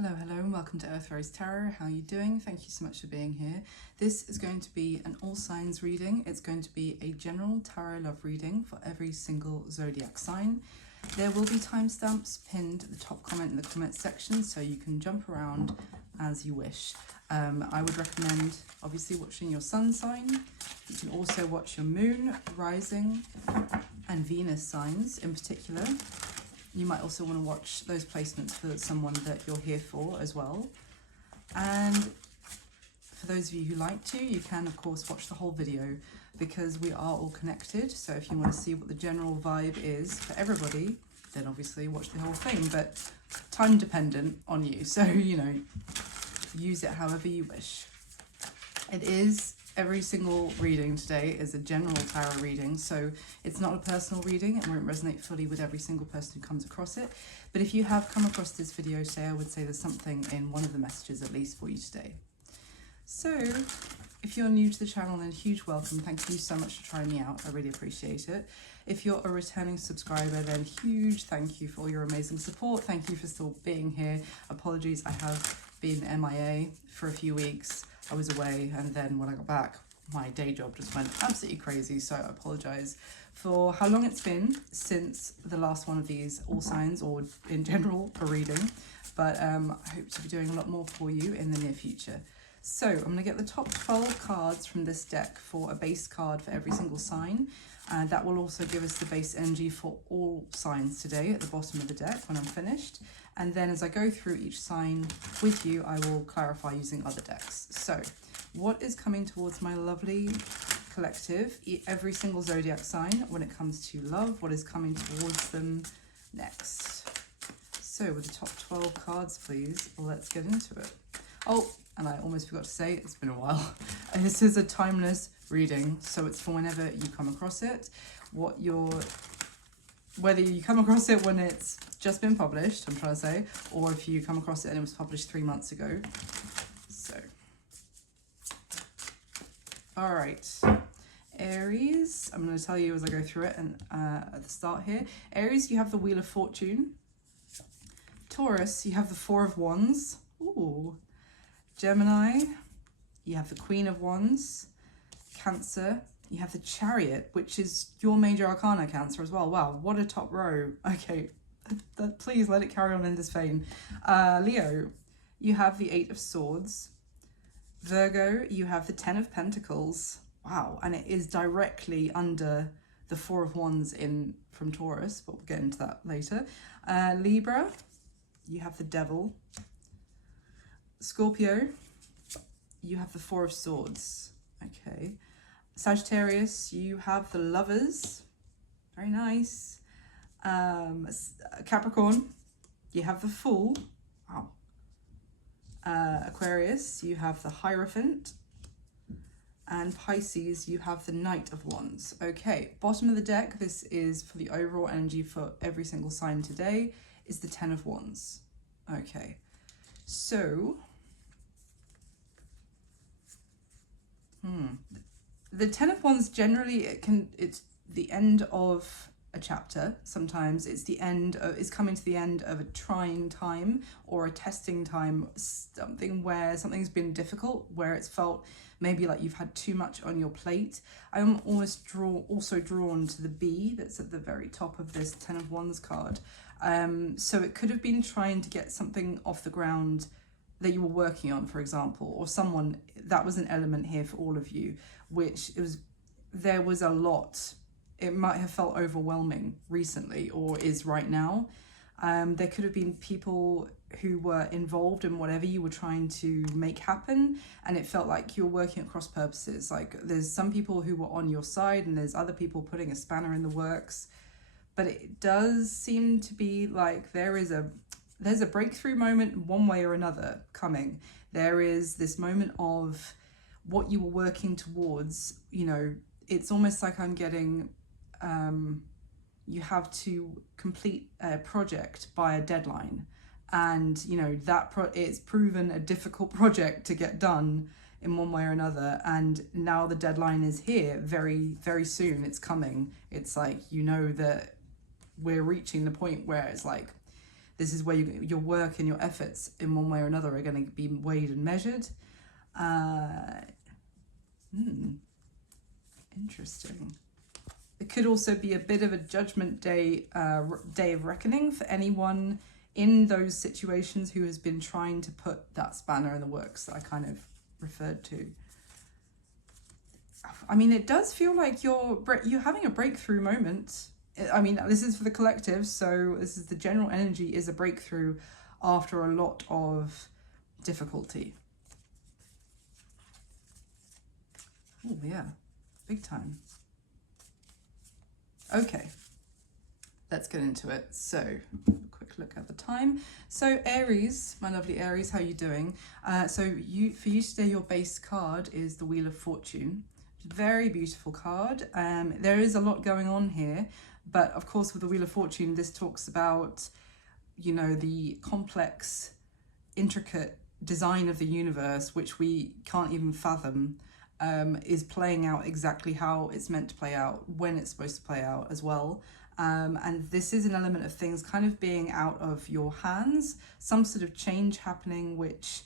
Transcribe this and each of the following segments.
Hello, and welcome to Earth Rose Tarot. How are you doing? Thank you so much for being here. This is going to be an all signs reading. It's going to be a general tarot love reading for every single zodiac sign. There will be timestamps pinned at the top comment in the comment section, so you can jump around as you wish. I would recommend obviously watching your sun sign. You can also watch your moon, rising, and Venus signs in particular. You might also want to watch those placements for someone that you're here for as well. And for those of you who like to, you can of course watch the whole video because we are all connected. So if you want to see what the general vibe is for everybody, then obviously watch the whole thing, but time dependent on you. So, use it however you wish. It is every single reading today is a general tarot reading, so it's not a personal reading. It won't resonate fully with every single person who comes across it. But if you have come across this video today, I would say there's something in one of the messages at least for you today. So if you're new to the channel, then huge welcome. Thank you so much for trying me out. I really appreciate it. If you're a returning subscriber, then huge thank you for all your amazing support. Thank you for still being here. Apologies, I have been MIA for a few weeks. I was away, and then when I got back, my day job just went absolutely crazy. So I apologize for how long it's been since the last one of these all signs, or in general a reading, but I hope to be doing a lot more for you in the near future. So I'm going to get the top 12 cards from this deck for a base card for every single sign. That will also give us the base energy for all signs today at the bottom of the deck when I'm finished. And then as I go through each sign with you, I will clarify using other decks. So what is coming towards my lovely collective, every single zodiac sign, when it comes to love? What is coming towards them next? So with the top 12 cards, please, let's get into it. Oh, and I almost forgot to say, it's been a while. This is a timeless reading, so it's for whenever you come across it. Whether you come across it when it's just been published, I'm trying to say, or if you come across it and it was published 3 months ago. So, all right. Aries, I'm going to tell you as I go through it, and at the start here. Aries, you have the Wheel of Fortune. Taurus, you have the Four of Wands. Ooh. Gemini, you have the Queen of Wands. Cancer, you have the Chariot, which is your major arcana, Cancer, as well. Wow, what a top row. Okay, please let it carry on in this vein. Leo, you have the Eight of Swords. Virgo, you have the Ten of Pentacles. Wow, and it is directly under the Four of Wands from Taurus, but we'll get into that later. Libra, you have the Devil. Scorpio, you have the Four of Swords. Okay. Sagittarius, you have the Lovers. Very nice. Capricorn, you have the Fool. Wow. Aquarius, you have the Hierophant. And Pisces, you have the Knight of Wands. Okay, bottom of the deck, this is for the overall energy for every single sign today, is the Ten of Wands. Okay, so the Ten of Wands, generally it's the end of a chapter. Sometimes it's coming to the end of a trying time or a testing time, something where something's been difficult, where it's felt maybe like you've had too much on your plate. I'm also drawn to the bee that's at the very top of this Ten of Wands card. So it could have been trying to get something off the ground that you were working on, for example, or someone. That was an element here for all of you, which there was a lot. It might have felt overwhelming recently, or is right now. There could have been people who were involved in whatever you were trying to make happen, and it felt like you were working at cross purposes. Like there's some people who were on your side, and there's other people putting a spanner in the works. But it does seem to be like there's a breakthrough moment one way or another coming. There is this moment of what you were working towards. It's almost like I'm getting, you have to complete a project by a deadline. And, it's proven a difficult project to get done in one way or another. And now the deadline is here very, very soon. It's coming. It's like, that we're reaching the point where it's like, This is where your work and your efforts in one way or another are going to be weighed and measured. Interesting. It could also be a bit of a judgment day, day of reckoning for anyone in those situations who has been trying to put that spanner in the works that I kind of referred to. I mean, it does feel like you're having a breakthrough moment. I mean, this is for the collective, so this is the general energy is a breakthrough after a lot of difficulty. Oh, yeah, big time. Okay, let's get into it. So, quick look at the time. So, Aries, my lovely Aries, how are you doing? For you today, your base card is the Wheel of Fortune. Very beautiful card. There is a lot going on here, but of course with the Wheel of Fortune, this talks about, you know, the complex, intricate design of the universe, which we can't even fathom, is playing out exactly how it's meant to play out, when it's supposed to play out as well. And this is an element of things kind of being out of your hands, some sort of change happening which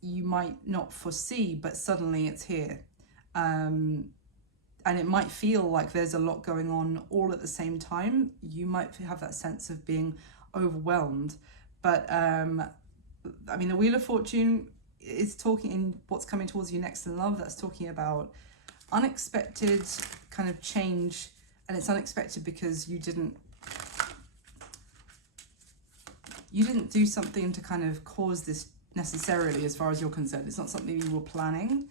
you might not foresee, but suddenly it's here. And it might feel like there's a lot going on all at the same time. You might have that sense of being overwhelmed, but I mean, the Wheel of Fortune is talking in what's coming towards you next in love. That's talking about unexpected kind of change, and it's unexpected because you didn't do something to kind of cause this necessarily, as far as you're concerned. It's not something you were planning,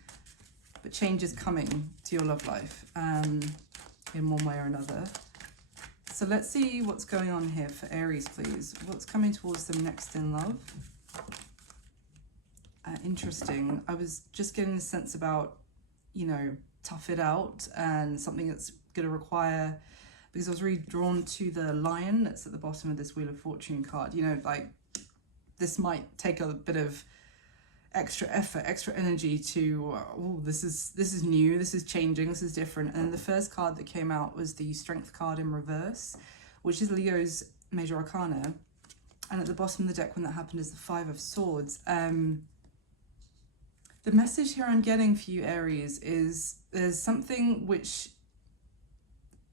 but change is coming to your love life in one way or another. So let's see what's going on here for Aries, please. What's coming towards them next in love? Interesting. I was just getting a sense about, you know, tough it out, and something that's going to require, because I was really drawn to the lion that's at the bottom of this Wheel of Fortune card. You know, like, this might take a bit of extra effort, extra energy to, oh, this is new, this is changing, this is different. And then the first card that came out was the Strength card in reverse, which is Leo's major arcana. And at the bottom of the deck when that happened is the Five of Swords. The message here I'm getting for you, Aries, is there's something which,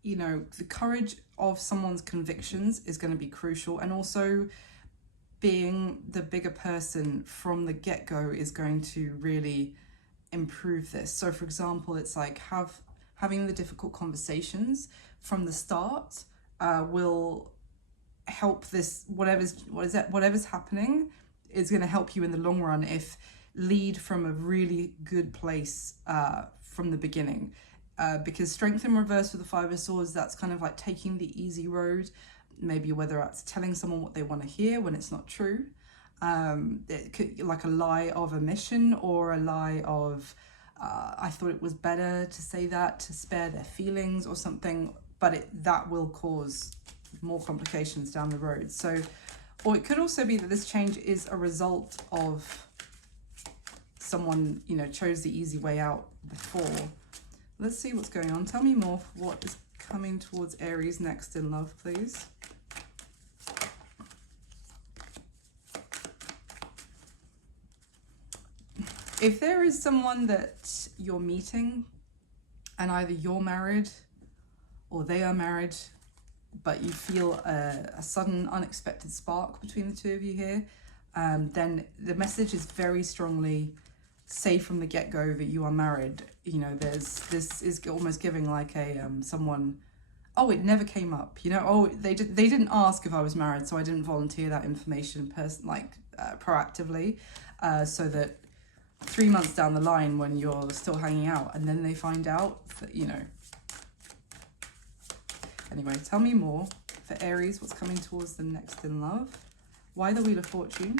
you know, the courage of someone's convictions is going to be crucial, and also being the bigger person from the get-go is going to really improve this. So for example, it's like having the difficult conversations from the start will help this, whatever's happening is going to help you in the long run if lead from a really good place from the beginning. Because Strength in reverse with the Five of Swords, that's kind of like taking the easy road, maybe whether it's telling someone what they want to hear when it's not true. It could, like a lie of omission, or a lie of I thought it was better to say that to spare their feelings or something, but that will cause more complications down the road. So, or it could also be that this change is a result of someone, you know, chose the easy way out before. Let's see what's going on. Tell me more. What is coming towards Aries next in love, please? If there is someone that you're meeting and either you're married or they are married, but you feel a sudden unexpected spark between the two of you here, then the message is very strongly, say from the get-go that you are married. You know, this is almost giving like a someone, oh, it never came up, you know, oh, they didn't ask if I was married, so I didn't volunteer that information proactively, so that 3 months down the line when you're still hanging out and then they find out that, you know. Anyway, tell me more for Aries. What's coming towards them next in love? Why the Wheel of Fortune?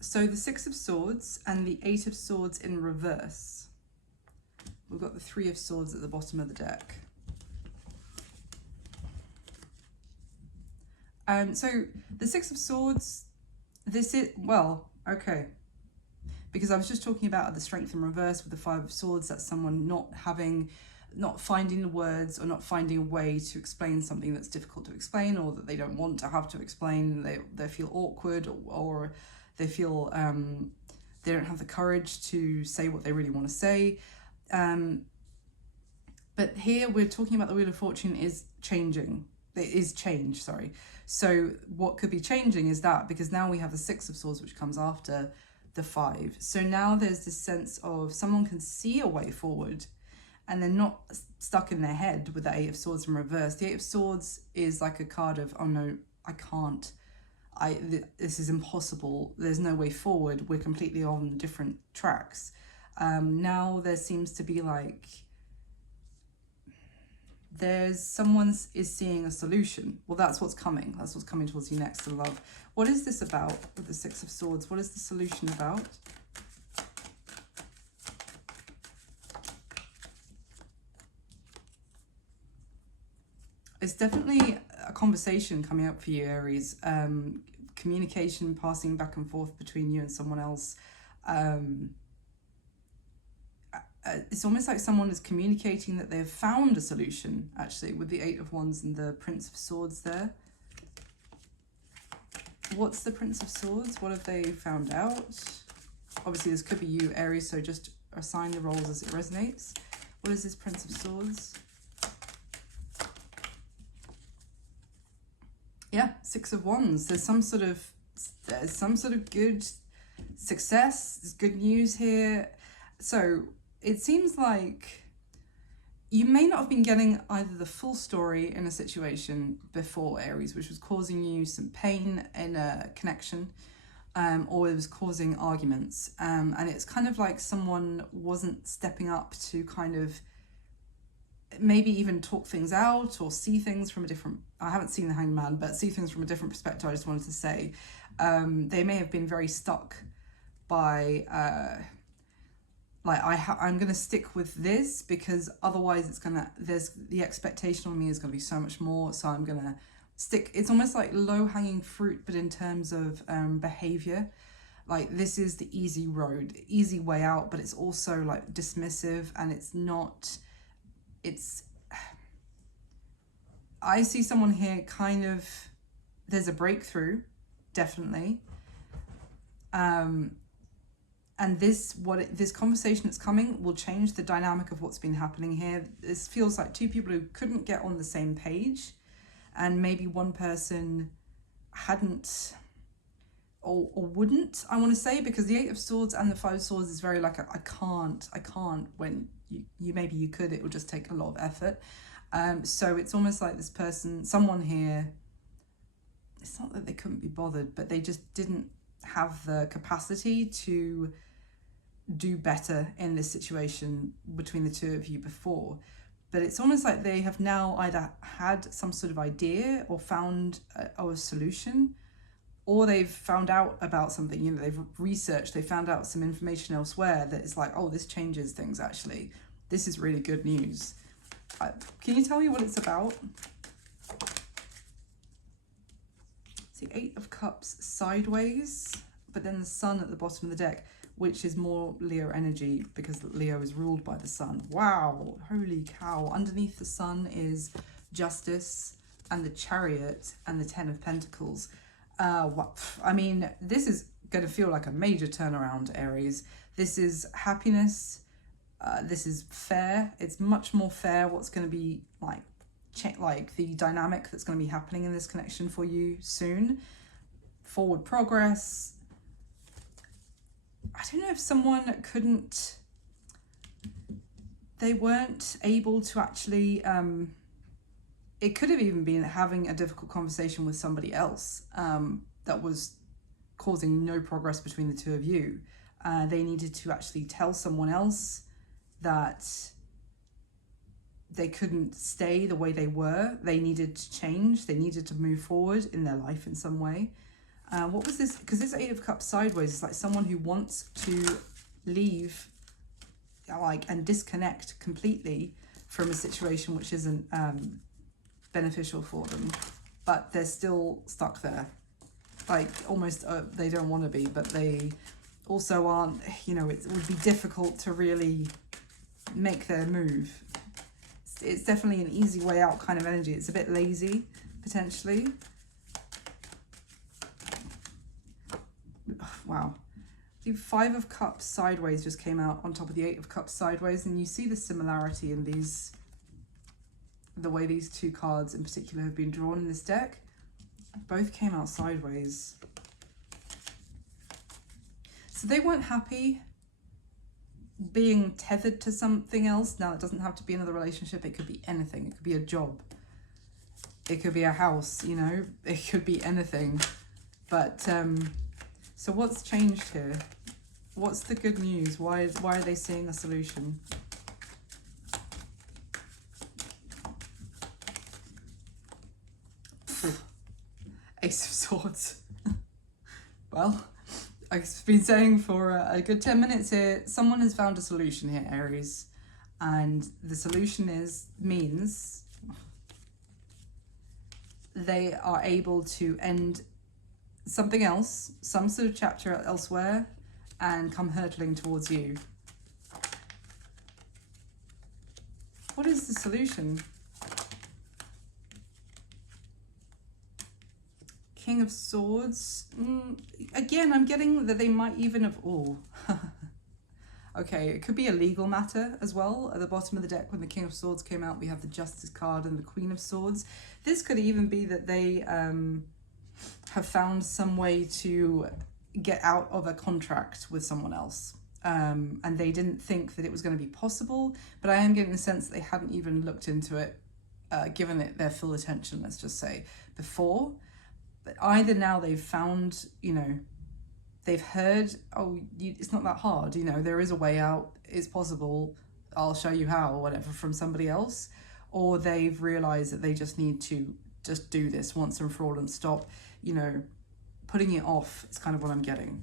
So the Six of Swords and the Eight of Swords in reverse. We've got the Three of Swords at the bottom of the deck. So the Six of Swords, this is, well, okay. Because I was just talking about the Strength in reverse with the Five of Swords, that's someone not having not finding the words or not finding a way to explain something that's difficult to explain, or that they don't want to have to explain. They feel awkward, or they feel they don't have the courage to say what they really want to say. But here we're talking about the Wheel of Fortune is changing. It is change, sorry. So what could be changing is that, because now we have the Six of Swords, which comes after the Five. So now there's this sense of someone can see a way forward, and they're not stuck in their head with the Eight of Swords in reverse. The Eight of Swords is like a card of, oh no, I can't. This is impossible. There's no way forward. We're completely on different tracks. Now there seems to be like, someone is seeing a solution. Well, that's what's coming. That's what's coming towards you next in love. What is this about with the Six of Swords? What is the solution about? It's definitely a conversation coming up for you, Aries. Communication passing back and forth between you and someone else. It's almost like someone is communicating that they've found a solution, actually, with the Eight of Wands and the Prince of Swords there. What's the Prince of Swords? What have they found out? Obviously, this could be you, Aries, so just assign the roles as it resonates. What is this Prince of Swords? Yeah, Six of Wands. There's some sort of good success. There's good news here. So it seems like you may not have been getting either the full story in a situation before, Aries, which was causing you some pain in a connection, or it was causing arguments. And it's kind of like someone wasn't stepping up to kind of maybe even talk things out or see things from a different, I haven't seen the Hanged Man, but see things from a different perspective. I just wanted to say, they may have been very stuck by, I'm going to stick with this because otherwise it's going to, the expectation on me is going to be so much more. So I'm going to stick. It's almost like low hanging fruit, but in terms of behavior, like this is the easy road, easy way out, but it's also like dismissive, and it's not, I see someone here kind of, there's a breakthrough, definitely. And this conversation that's coming will change the dynamic of what's been happening here. This feels like two people who couldn't get on the same page, and maybe one person hadn't or wouldn't, I want to say, because the Eight of Swords and the Five of Swords is very like I can't, when you maybe you could, it would just take a lot of effort. So it's almost like this person, someone here, it's not that they couldn't be bothered, but they just didn't have the capacity to do better in this situation between the two of you before. But it's almost like they have now either had some sort of idea or found a solution, or they've found out about something, you know, they've researched, they found out some information elsewhere that is like, oh, this changes things actually. This is really good news. Can you tell me what it's about? It's the Eight of Cups sideways, but then the Sun at the bottom of the deck, which is more Leo energy because Leo is ruled by the Sun. Wow, holy cow. Underneath the Sun is Justice and the Chariot and the Ten of Pentacles. I mean, this is going to feel like a major turnaround, Aries. This is happiness. This is fair. It's much more fair what's going to be like the dynamic that's going to be happening in this connection for you soon. Forward progress. I don't know if someone they weren't able to actually, it could have even been having a difficult conversation with somebody else that was causing no progress between the two of you. They needed to actually tell someone else that they couldn't stay the way they were. They needed to change. They needed to move forward in their life in some way. What was this? Because this Eight of Cups sideways is like someone who wants to leave and disconnect completely from a situation which isn't beneficial for them, but they're still stuck there. Like almost they don't want to be, but they also aren't, you know, it would be difficult to really make their move. it's definitely an easy way out kind of energy. It's a bit lazy, potentially. Wow. The Five of Cups sideways just came out on top of the Eight of Cups sideways, and you see the similarity in these, the way these two cards in particular have been drawn in this deck. Both came out sideways. So they weren't happy being tethered to something else. Now, it doesn't have to be another relationship. It could be anything. It could be a job. It could be a house, you know. It could be anything. But, so what's changed here? What's the good news? Why are they seeing a solution? Ace of Swords. Well, I've been saying for a good 10 minutes here, someone has found a solution here, Aries. And the solution means they are able to end something else, some sort of chapter elsewhere, and come hurtling towards you. What is the solution? King of Swords. Again, I'm getting that they might even have... Oh. Okay, it could be a legal matter as well. At the bottom of the deck, when the King of Swords came out, we have the Justice card and the Queen of Swords. This could even be that they have found some way to get out of a contract with someone else. And they didn't think that it was going to be possible, but I am getting the sense that they hadn't even looked into it, given it their full attention, let's just say, before. But either now they've found, you know, they've heard, oh, it's not that hard, you know, there is a way out, it's possible, I'll show you how, or whatever, from somebody else. Or they've realised that they just need to just do this once and for all and stop, you know, putting it off. It's kind of what I'm getting.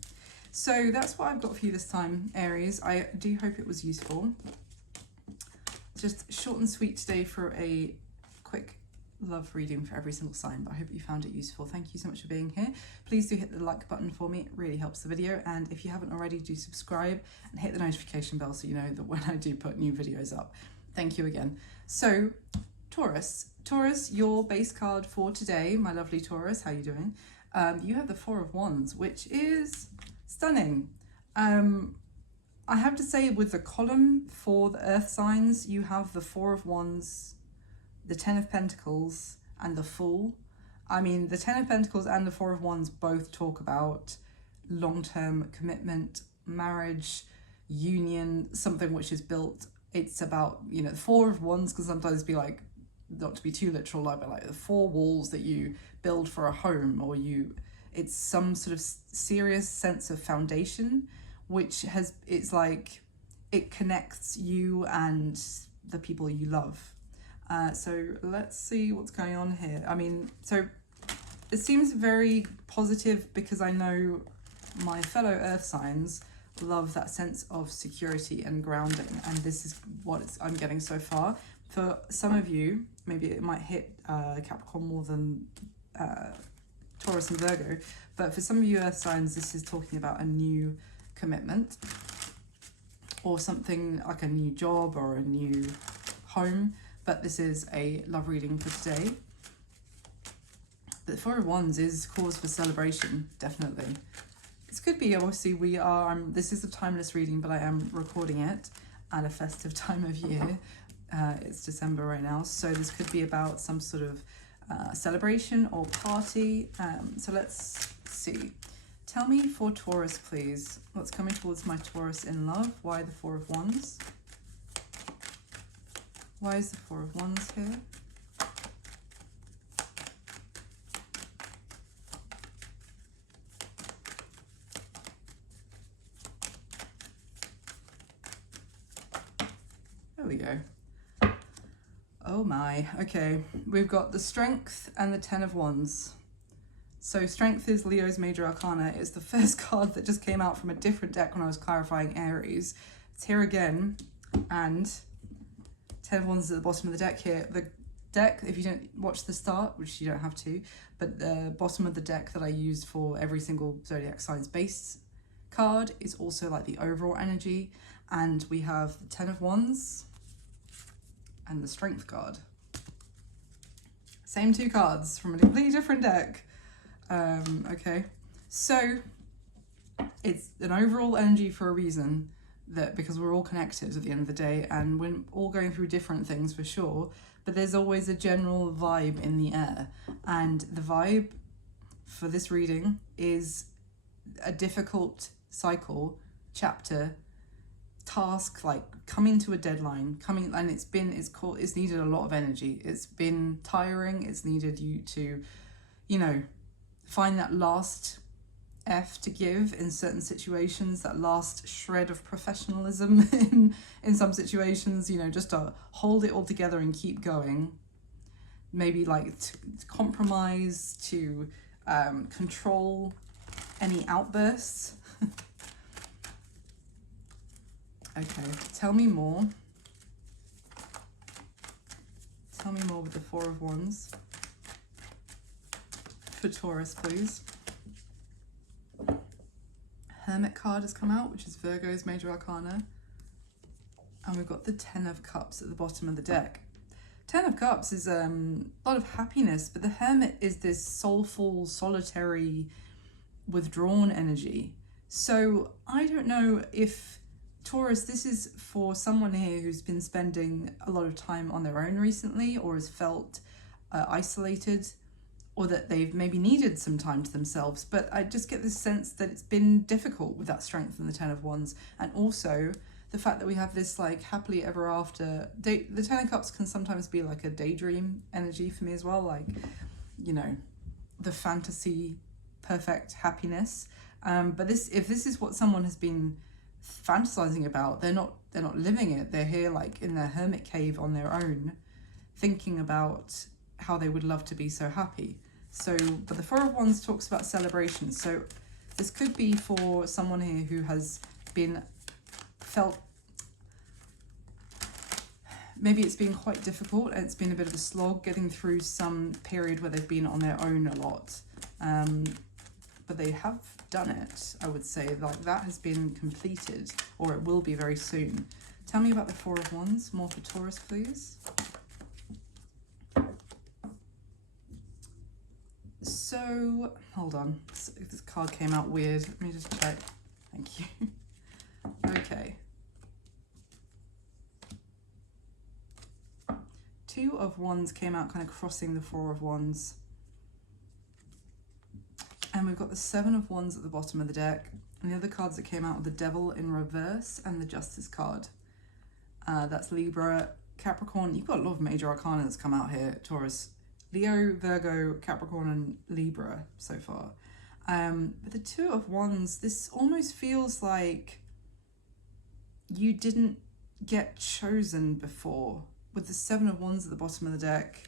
So that's what I've got for you this time, Aries. I do hope it was useful. Just short and sweet today for a quick love reading for every single sign, but I hope you found it useful. Thank you so much for being here. Please do hit the like button for me. It really helps the video. And if you haven't already, do subscribe and hit the notification bell so you know that when I do put new videos up. Thank you again. So Taurus, your base card for today, my lovely Taurus, how you doing? You have the Four of Wands, which is stunning. I have to say, with the column for the earth signs, you have the Four of Wands, the Ten of Pentacles, and the Fool. I mean, the Ten of Pentacles and the Four of Wands both talk about long-term commitment, marriage, union, something which is built. It's about, you know, the Four of Wands can sometimes be like, not to be too literal, but like the four walls that you build for a home, or it's some sort of serious sense of foundation, which it's like, it connects you and the people you love. So let's see what's going on here. I mean, so it seems very positive because I know my fellow earth signs love that sense of security and grounding, and this is what I'm getting so far. For some of you, maybe it might hit Capricorn more than Taurus and Virgo, but for some of you earth signs, this is talking about a new commitment or something like a new job or a new home. But this is a love reading for today. The Four of Wands is cause for celebration, definitely. This could be, obviously, this is a timeless reading, but I am recording it at a festive time of year. It's December right now, so this could be about some sort of celebration or party. So let's see. Tell me for Taurus, please. What's coming towards my Taurus in love? Why the Four of Wands? Why is the Four of Wands here? There we go. Oh my, okay. We've got the Strength and the Ten of Wands. So Strength is Leo's major arcana. It's the first card that just came out from a different deck when I was clarifying Aries. It's here again, and Ten of Wands is at the bottom of the deck here. The deck, if you don't watch the start, which you don't have to, but the bottom of the deck that I used for every single zodiac sign's base card is also like the overall energy. And we have the Ten of Wands and the Strength card. Same two cards from a completely different deck. Okay, so it's an overall energy for a reason, that because we're all connected at the end of the day, and we're all going through different things for sure, but there's always a general vibe in the air. And the vibe for this reading is a difficult cycle, chapter, task, like coming to a deadline, and it's needed a lot of energy. It's been tiring. It's needed you to, find that last F to give in certain situations, that last shred of professionalism in some situations, just to hold it all together and keep going. Maybe like to compromise, to control any outbursts. Okay, tell me more. Tell me more with the Four of Wands. For Taurus, please. Hermit card has come out, which is Virgo's major arcana. And we've got the Ten of Cups at the bottom of the deck. Ten of Cups is a lot of happiness, but the Hermit is this soulful, solitary, withdrawn energy. So I don't know if Taurus, this is for someone here who's been spending a lot of time on their own recently, or has felt isolated, or that they've maybe needed some time to themselves. But I just get this sense that it's been difficult with that Strength and the Ten of Wands. And also the fact that we have this like happily ever after. The Ten of Cups can sometimes be like a daydream energy for me as well. Like, the fantasy, perfect happiness. But if this is what someone has been fantasizing about, they're not living it. They're here like in their hermit cave on their own, thinking about how they would love to be so happy. So, but the Four of Wands talks about celebration. So this could be for someone here who has felt, maybe it's been quite difficult and it's been a bit of a slog getting through some period where they've been on their own a lot. But they have done it, I would say. Like, that has been completed, or it will be very soon. Tell me about the Four of Wands. More for Taurus, please. So, hold on. This card came out weird. Let me just check. Thank you. Okay. Two of Wands came out kind of crossing the Four of Wands. And we've got the Seven of Wands at the bottom of the deck. And the other cards that came out are the Devil in reverse and the Justice card. That's Libra, Capricorn. You've got a lot of major arcana that's come out here, Taurus. Leo, Virgo, Capricorn, and Libra so far. But the Two of Wands, this almost feels like you didn't get chosen before. With the Seven of Wands at the bottom of the deck,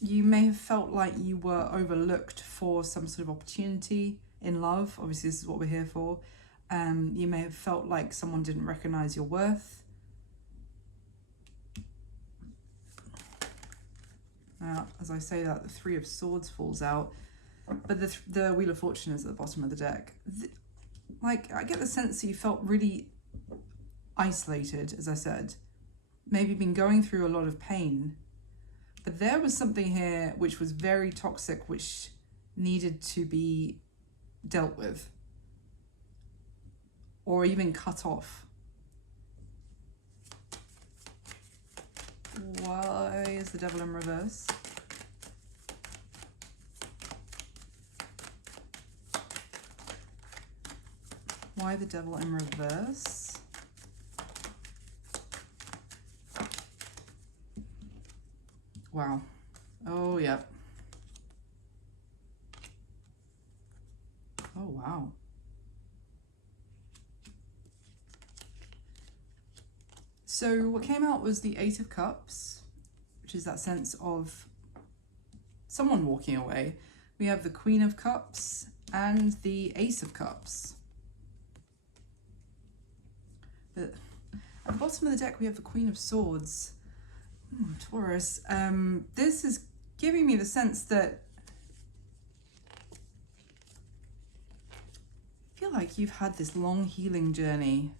you may have felt like you were overlooked for some sort of opportunity in love. Obviously, this is what we're here for. You may have felt like someone didn't recognize your worth. Now, as I say that, the Three of Swords falls out, but the Wheel of Fortune is at the bottom of the deck. I get the sense that you felt really isolated, as I said. Maybe been going through a lot of pain. But there was something here which was very toxic, which needed to be dealt with. Or even cut off. Why is the Devil in reverse? Why the Devil in reverse? Wow. Oh, yeah. Oh, wow. So what came out was the Eight of Cups, which is that sense of someone walking away. We have the Queen of Cups and the Ace of Cups. At the bottom of the deck, we have the Queen of Swords. Taurus. This is giving me the sense that I feel like you've had this long healing journey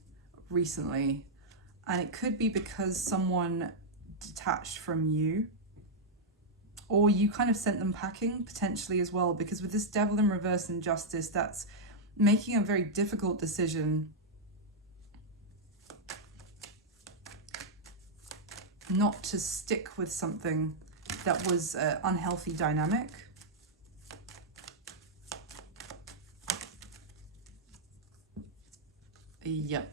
recently. And it could be because someone detached from you, or you kind of sent them packing potentially as well, because with this Devil in reverse and Justice, that's making a very difficult decision not to stick with something that was an unhealthy dynamic. Yep.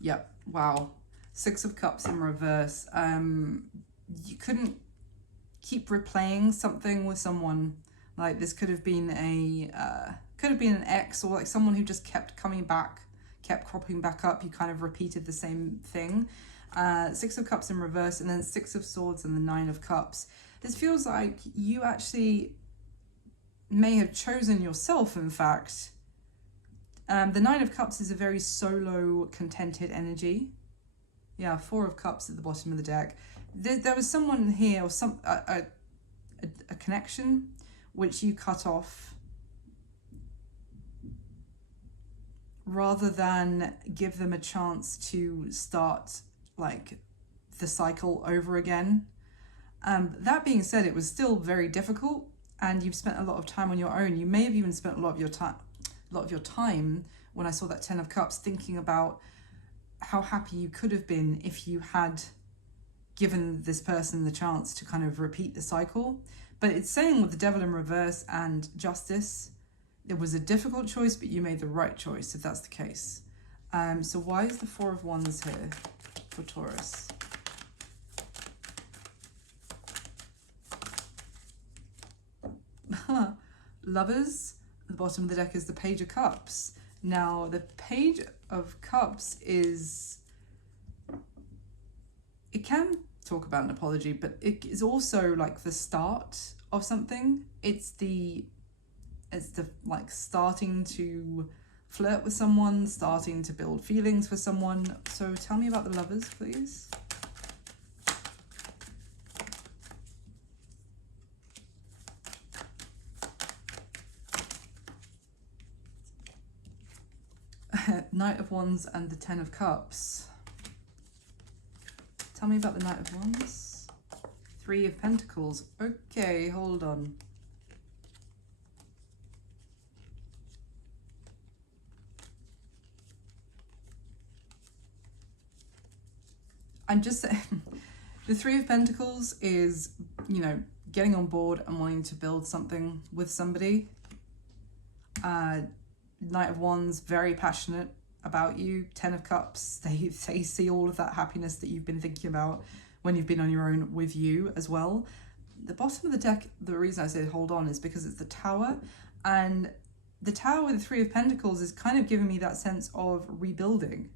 Yep. Wow. Six of Cups in reverse. You couldn't keep replaying something with someone. Like, this could have been an ex, or like someone who just kept coming back, kept cropping back up. You kind of repeated the same thing. Six of Cups in reverse, and then Six of Swords and the Nine of Cups. This feels like you actually may have chosen yourself, in fact. The Nine of Cups is a very solo, contented energy. Yeah, Four of Cups at the bottom of the deck. There was someone here, or a connection, which you cut off, rather than give them a chance to start like the cycle over again. That being said, it was still very difficult, and you've spent a lot of time on your own. You may have even spent a lot of your time when I saw that Ten of Cups, thinking about how happy you could have been if you had given this person the chance to kind of repeat the cycle. But it's saying with the Devil in reverse and Justice, it was a difficult choice, but you made the right choice, if that's the case. So why is the Four of Wands here for Taurus? Lovers. At the bottom of the deck is the Page of Cups. Now, the Page of Cups is... It can talk about an apology, but it is also like the start of something. It's the like starting to flirt with someone, starting to build feelings for someone. So tell me about the Lovers, please. Knight of Wands and the Ten of Cups. Tell me about the Knight of Wands. Three of Pentacles. Okay, hold on. I'm just saying, the Three of Pentacles is, you know, getting on board and wanting to build something with somebody. Knight of Wands, very passionate about you. Ten of Cups, they see all of that happiness that you've been thinking about when you've been on your own with you as well. The bottom of the deck, the reason I say hold on is because it's the Tower, and the Tower with the Three of Pentacles is kind of giving me that sense of rebuilding.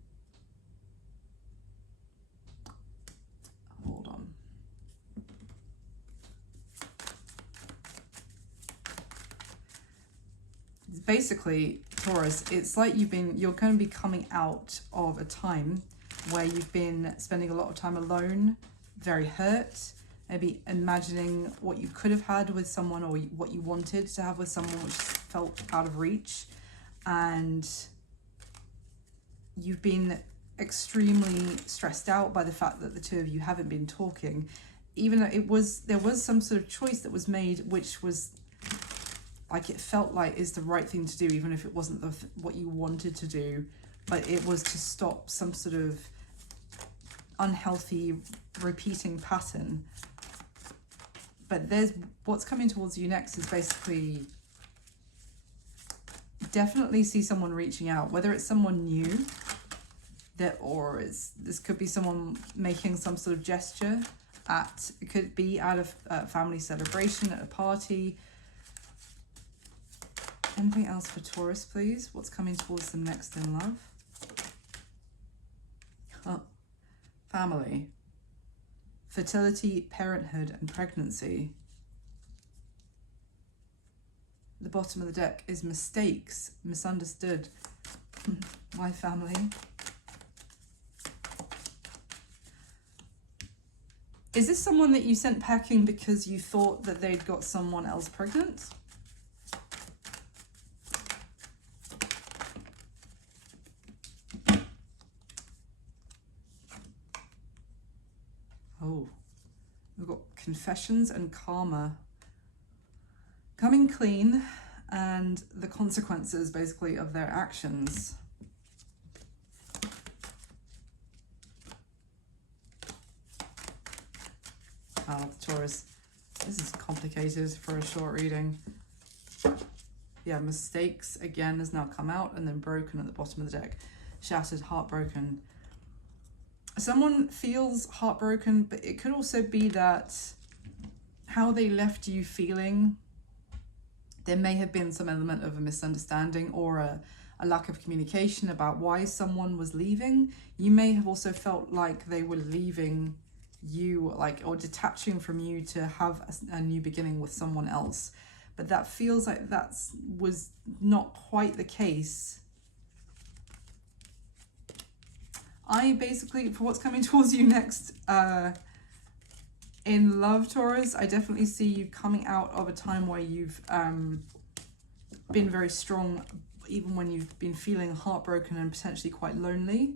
Hold on. Basically, Taurus, it's like you're going to be coming out of a time where you've been spending a lot of time alone, very hurt, maybe imagining what you could have had with someone, or what you wanted to have with someone, which felt out of reach. And you've been extremely stressed out by the fact that the two of you haven't been talking, even though there was some sort of choice that was made, which was like, it felt like is the right thing to do, even if it wasn't what you wanted to do, but it was to stop some sort of unhealthy repeating pattern. But what's coming towards you next is basically, definitely see someone reaching out, whether it's someone new, this could be someone making some sort of gesture it could be out of a family celebration, at a party. Anything else for Taurus, please? What's coming towards them next in love? Oh, family, fertility, parenthood, and pregnancy. The bottom of the deck is mistakes, misunderstood. Why family? Is this someone that you sent packing because you thought that they'd got someone else pregnant? Oh, we've got confessions and karma. Coming clean and the consequences, basically, of their actions. Oh, the Taurus. This is complicated for a short reading. Yeah, mistakes, again, has now come out, and then broken at the bottom of the deck. Shattered, heartbroken. Someone feels heartbroken, but it could also be that how they left you feeling, there may have been some element of a misunderstanding or a lack of communication about why someone was leaving. You may have also felt like they were leaving you, like, or detaching from you to have a new beginning with someone else. But that feels like that was not quite the case. I basically, for what's coming towards you next, in love, Taurus, I definitely see you coming out of a time where you've been very strong, even when you've been feeling heartbroken and potentially quite lonely.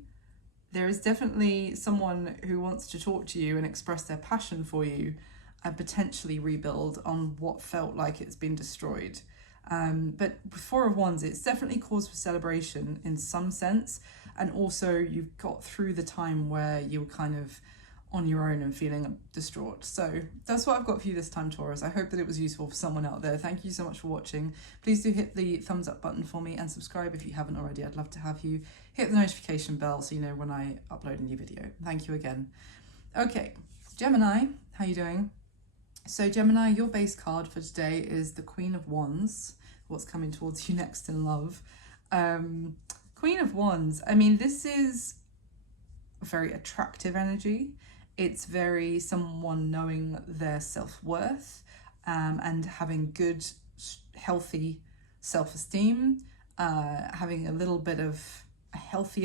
There is definitely someone who wants to talk to you and express their passion for you and potentially rebuild on what felt like it's been destroyed. But with Four of Wands, it's definitely cause for celebration in some sense. And also you've got through the time where you were kind of on your own and feeling distraught. So that's what I've got for you this time, Taurus. I hope that it was useful for someone out there. Thank you so much for watching. Please do hit the thumbs up button for me and subscribe if you haven't already. I'd love to have you. Hit the notification bell so you know when I upload a new video. Thank you again. Okay, Gemini, how you doing? So Gemini, your base card for today is the Queen of Wands. What's coming towards you next in love? Queen of Wands, I mean, this is a very attractive energy. It's very someone knowing their self-worth and having good, healthy self-esteem, having a little bit of a healthy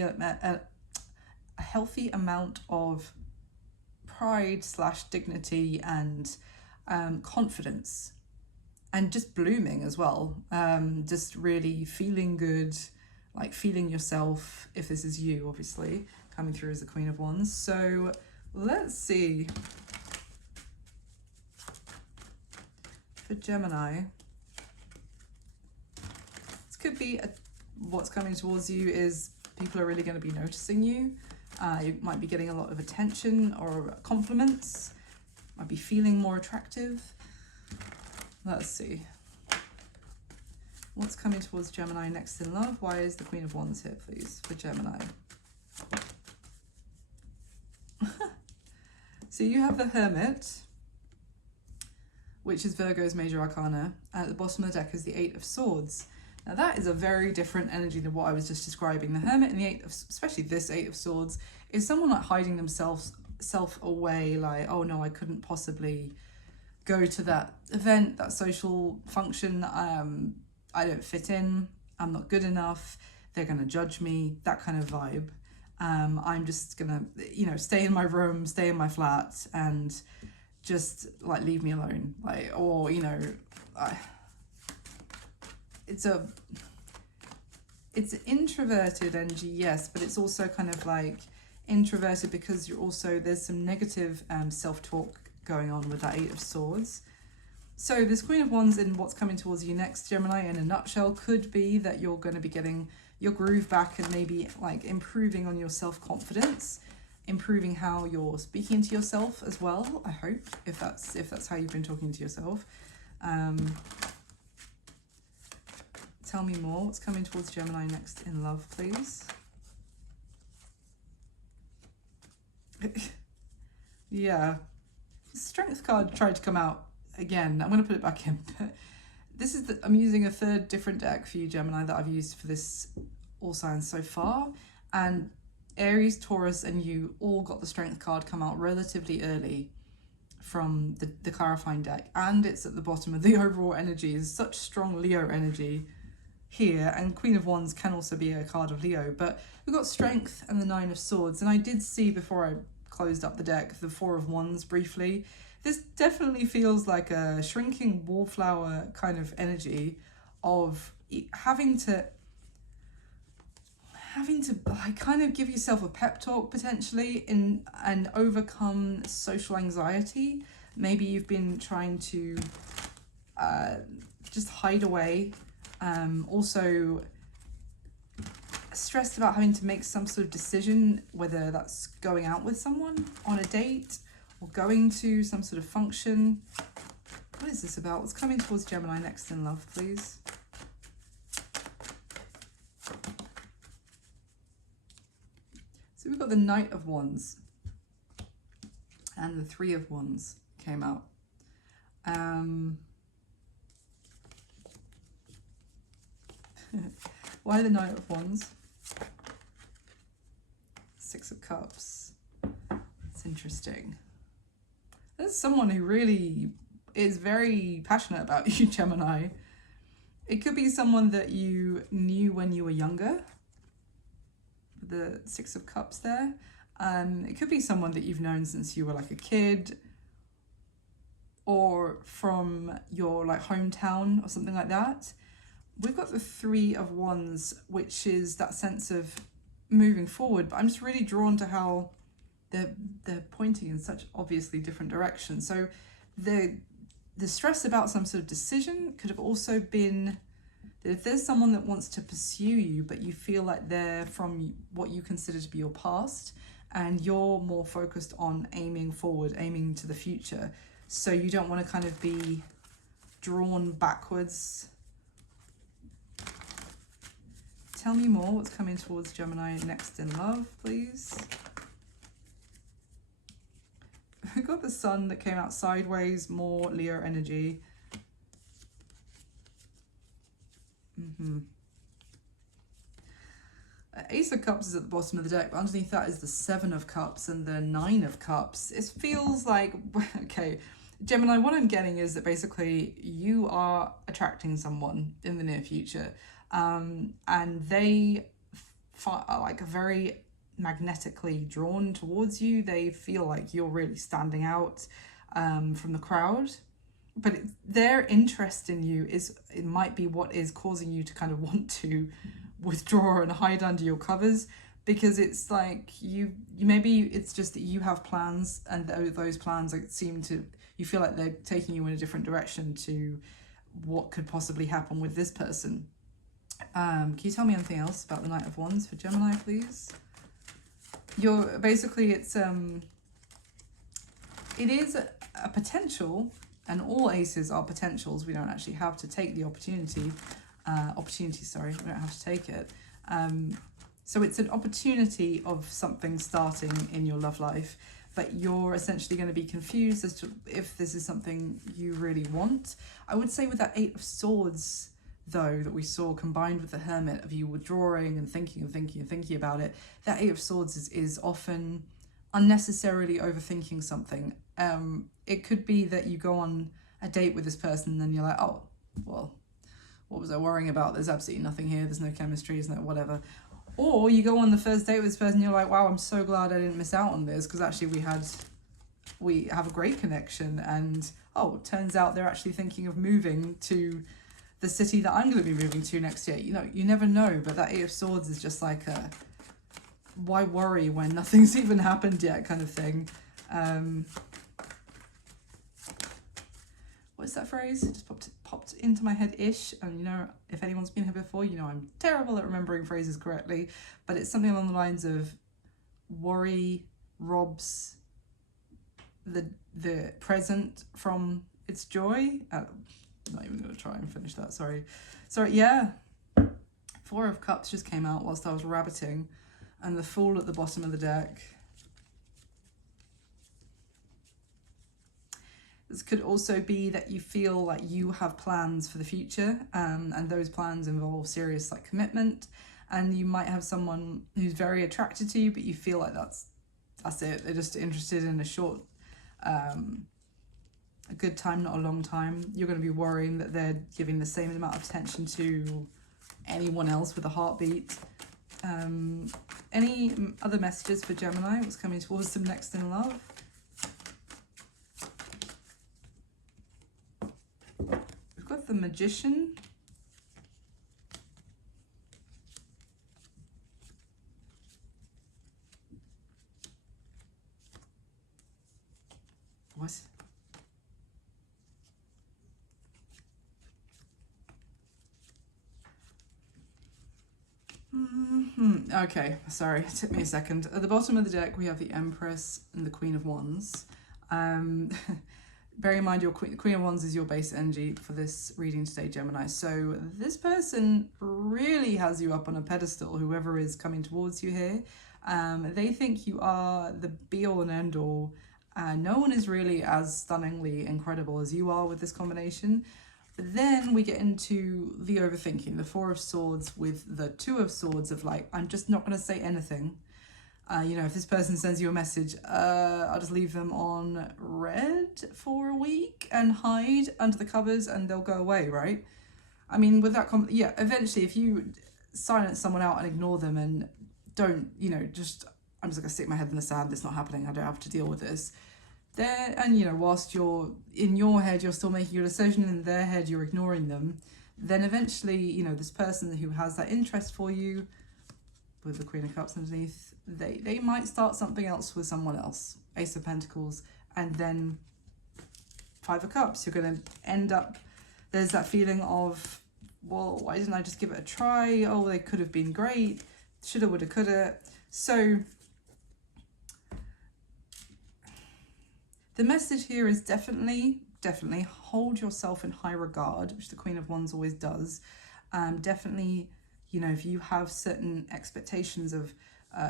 amount of pride / dignity and confidence, and just blooming as well. Just really feeling good, like feeling yourself, if this is you, obviously, coming through as the Queen of Wands. So let's see. For Gemini, this could be what's coming towards you is people are really going to be noticing you. You might be getting a lot of attention or compliments. Might be feeling more attractive. Let's see. What's coming towards Gemini next in love? Why is the Queen of Wands here, please, for Gemini? So you have the Hermit, which is Virgo's major arcana. And at the bottom of the deck is the Eight of Swords. Now that is a very different energy than what I was just describing. The Hermit and the Eight of, especially this Eight of Swords, is someone like hiding themselves away, like, oh no, I couldn't possibly go to that event, that social function. I don't fit in. I'm not good enough. They're going to judge me. That kind of vibe. I'm just gonna, stay in my room, stay in my flat, and just like leave me alone. Like, or it's an introverted energy, yes, but it's also kind of like introverted because there's some negative self-talk going on with that Eight of Swords. So this Queen of Wands and what's coming towards you next, Gemini, in a nutshell, could be that you're going to be getting your groove back and maybe like improving on your self-confidence, improving how you're speaking to yourself as well, I hope, if that's how you've been talking to yourself. Tell me more. What's coming towards Gemini next in love, please? Yeah. Strength card tried to come out again. I'm going to put it back in. This is I'm using a third different deck for you, Gemini, that I've used for this all signs so far. And Aries, Taurus, and you all got the Strength card come out relatively early from the clarifying deck. And it's at the bottom of the overall energy. Is such strong Leo energy here. And Queen of Wands can also be a card of Leo. But we've got Strength and the Nine of Swords. And I did see before I closed up the deck the Four of Wands briefly. This definitely feels like a shrinking wallflower kind of energy of having having to like kind of give yourself a pep talk potentially and overcome social anxiety. Maybe you've been trying to just hide away. Also stressed about having to make some sort of decision, whether that's going out with someone on a date or going to some sort of function. What is this about? What's coming towards Gemini next in love, please? So we've got the Knight of Wands and the Three of Wands came out. Why the Knight of Wands? Six of Cups. It's interesting. There's someone who really is very passionate about you, Gemini. It could be someone that you knew when you were younger. The Six of Cups there. It could be someone that you've known since you were like a kid, or from your like hometown or something like that. We've got the Three of Wands, which is that sense of moving forward, but I'm just really drawn to how they're pointing in such obviously different directions. So the stress about some sort of decision could have also been that if there's someone that wants to pursue you, but you feel like they're from what you consider to be your past, and you're more focused on aiming forward, aiming to the future. So you don't want to kind of be drawn backwards. Tell me more. What's coming towards Gemini next in love, please? We got the Sun that came out sideways, more Leo energy. Ace of Cups is at the bottom of the deck, but underneath that is the Seven of Cups and the Nine of Cups. It feels like, okay, Gemini, what I'm getting is that basically you are attracting someone in the near future, and they are like very magnetically drawn towards you. They feel like you're really standing out from the crowd, but their interest in you it might be what is causing you to kind of want to withdraw and hide under your covers, because it's like you maybe it's just that you have plans, and those plans you feel like they're taking you in a different direction to what could possibly happen with this person. Can you tell me anything else about the Knight of Wands for Gemini, please? It is a potential, and all aces are potentials. We don't actually have to take the opportunity. We don't have to take it. So it's an opportunity of something starting in your love life, but you're essentially going to be confused as to if this is something you really want. I would say with that Eight of Swords, though, that we saw combined with the Hermit, of you withdrawing and thinking about it, that Eight of Swords is often unnecessarily overthinking something. It could be that you go on a date with this person and then you're like, oh, well, what was I worrying about? There's absolutely nothing here. There's no chemistry, there's no whatever. Or you go on the first date with this person and you're like, wow, I'm so glad I didn't miss out on this, because actually we have a great connection, and oh, turns out they're actually thinking of moving to the city that I'm going to be moving to next year. You know, you never know, but that Eight of Swords is just like a why worry when nothing's even happened yet kind of thing. What is that phrase? It just popped into my head-ish. And you know, if anyone's been here before, you know I'm terrible at remembering phrases correctly, but it's something along the lines of worry robs the present from its joy. I'm not even going to try and finish that, sorry, yeah. Four of Cups just came out whilst I was rabbiting, and the Fool at the bottom of the deck. This could also be that you feel like you have plans for the future, and those plans involve serious like commitment, and you might have someone who's very attracted to you, but you feel like that's it. They're just interested in a short, a good time, not a long time. You're going to be worrying that they're giving the same amount of attention to anyone else with a heartbeat. Any other messages for Gemini? What's coming towards them next in love? We've got the Magician. Okay, sorry, it took me a second. At the bottom of the deck, we have the Empress and the Queen of Wands. Bear in mind, your Queen of Wands is your base energy for this reading today, Gemini. So this person really has you up on a pedestal, whoever is coming towards you here. They think you are the be-all and end-all. No one is really as stunningly incredible as you are with this combination. But then we get into the overthinking, the Four of Swords with the Two of Swords of like, I'm just not going to say anything. You know, if this person sends you a message, I'll just leave them on red for a week and hide under the covers and they'll go away, right? I mean, with that, yeah, eventually if you silence someone out and ignore them and don't, you know, just, I'm just going to stick my head in the sand, it's not happening, I don't have to deal with this. There, and you know, whilst you're in your head, you're still making your decision, in their head, you're ignoring them, then eventually, you know, this person who has that interest for you, with the Queen of Cups underneath, they might start something else with someone else. Ace of Pentacles, and then Five of Cups. You're going to end up, there's that feeling of, well, why didn't I just give it a try? Oh, they could have been great. Shoulda, woulda, coulda. So the message here is definitely hold yourself in high regard, which the Queen of Wands always does. Definitely, you know, if you have certain expectations of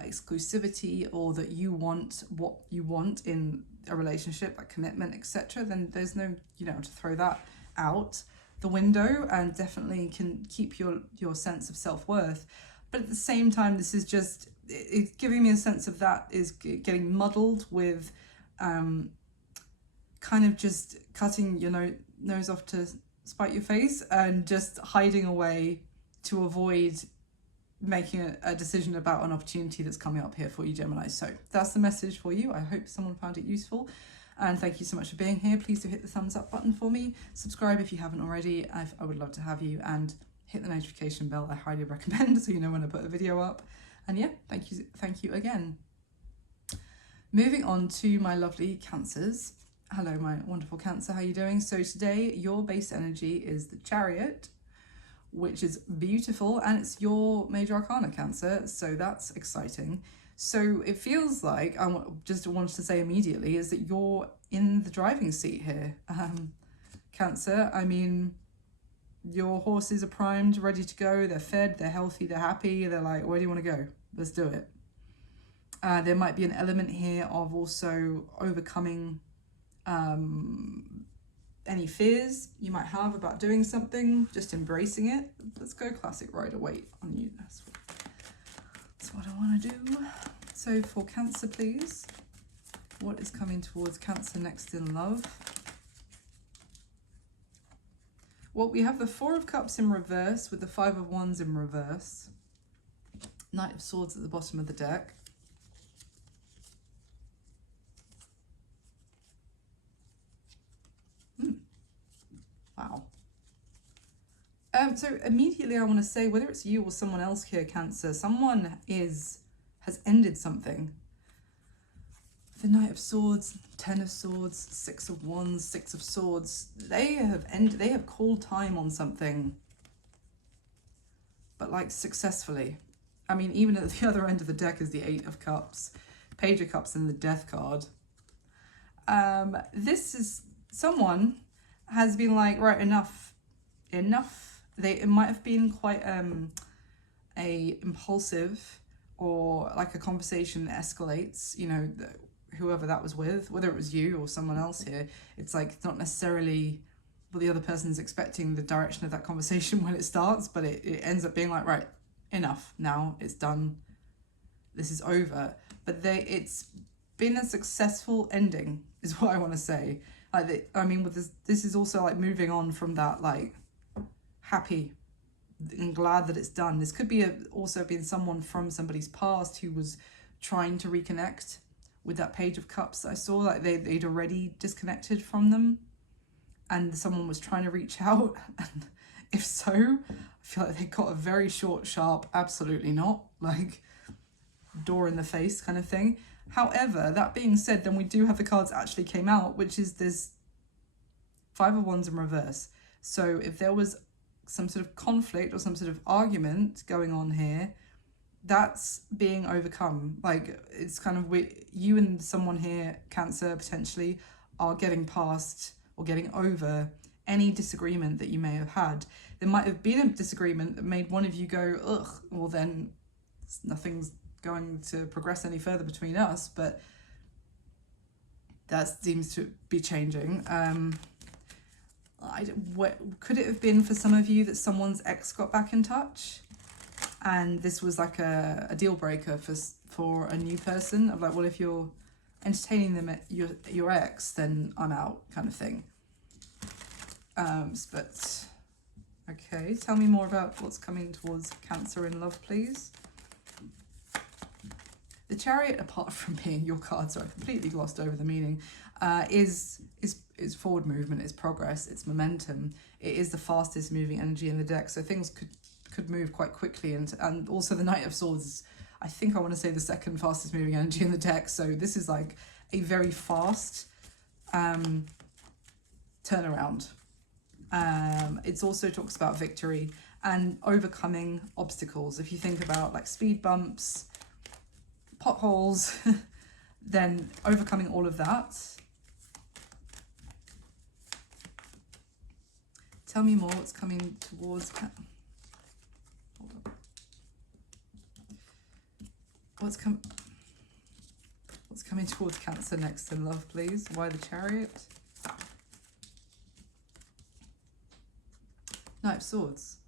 exclusivity, or that you want what you want in a relationship, like commitment, etc., then there's no, you know, to throw that out the window, and definitely can keep your sense of self-worth. But at the same time, this is just, it's giving me a sense of that is getting muddled with kind of just cutting your nose off to spite your face, and just hiding away to avoid making a decision about an opportunity that's coming up here for you, Gemini. So that's the message for you. I hope someone found it useful, and thank you so much for being here. Please do hit the thumbs up button for me, subscribe if you haven't already. I would love to have you, and hit the notification bell. I highly recommend, so you know when I put a video up. And yeah, thank you again. Moving on to my lovely Cancers. Hello, my wonderful Cancer, how are you doing? So today your base energy is the Chariot, which is beautiful, and it's your major arcana, Cancer, so that's exciting. So it feels like, I just wanted to say immediately, is that you're in the driving seat here, Cancer. I mean, your horses are primed, ready to go, they're fed, they're healthy, they're happy, they're like, where do you want to go? Let's do it. There might be an element here of also overcoming any fears you might have about doing something, just embracing it. Let's go classic rider weight on you. That's what I want to do. So for Cancer, please, what is coming towards Cancer next in love? Well, we have the Four of Cups in reverse with the Five of Wands in reverse. Knight of Swords at the bottom of the deck. Wow. So immediately I want to say, whether it's you or someone else here, Cancer, someone has ended something. The Knight of Swords, Ten of Swords, Six of Wands, Six of Swords, they have called time on something, but like successfully. I mean, even at the other end of the deck is the Eight of Cups, Page of Cups, and the Death card. This is someone has been like, right, enough. It might have been quite a impulsive, or like a conversation that escalates, you know, whoever that was with, whether it was you or someone else here. It's like, it's not necessarily what the other person's expecting the direction of that conversation when it starts, but it ends up being like, right, enough now, it's done, this is over. But it's been a successful ending is what I want to say. Like, I mean, with this is also like moving on from that, like, happy and glad that it's done. This could be also been someone from somebody's past who was trying to reconnect with that Page of Cups that I saw. Like they'd already disconnected from them, and someone was trying to reach out. And if so, I feel like they got a very short, sharp, absolutely not, like, door in the face kind of thing. However, that being said, then we do have the cards that actually came out, which is this Five of Wands in reverse. So if there was some sort of conflict or some sort of argument going on here, that's being overcome. Like, it's kind of, you and someone here, Cancer, potentially, are getting past or getting over any disagreement that you may have had. There might have been a disagreement that made one of you go, ugh, well then nothing's going to progress any further between us, but that seems to be changing. Could it have been for some of you that someone's ex got back in touch and this was like a deal breaker for a new person, of like, well, if you're entertaining them at your ex, then I'm out, kind of thing. But okay, tell me more about what's coming towards Cancer in love, please. The Chariot, apart from being your card, so I completely glossed over the meaning, is forward movement, is progress, it's momentum. It is the fastest moving energy in the deck, so things could move quite quickly. And also the Knight of Swords is, I think I want to say, the second fastest moving energy in the deck. So this is like a very fast turnaround. It also talks about victory and overcoming obstacles. If you think about like speed bumps, potholes, then overcoming all of that. Tell me more what's coming towards hold on. What's coming towards Cancer next in love, please? Why the Chariot? Knight of Swords.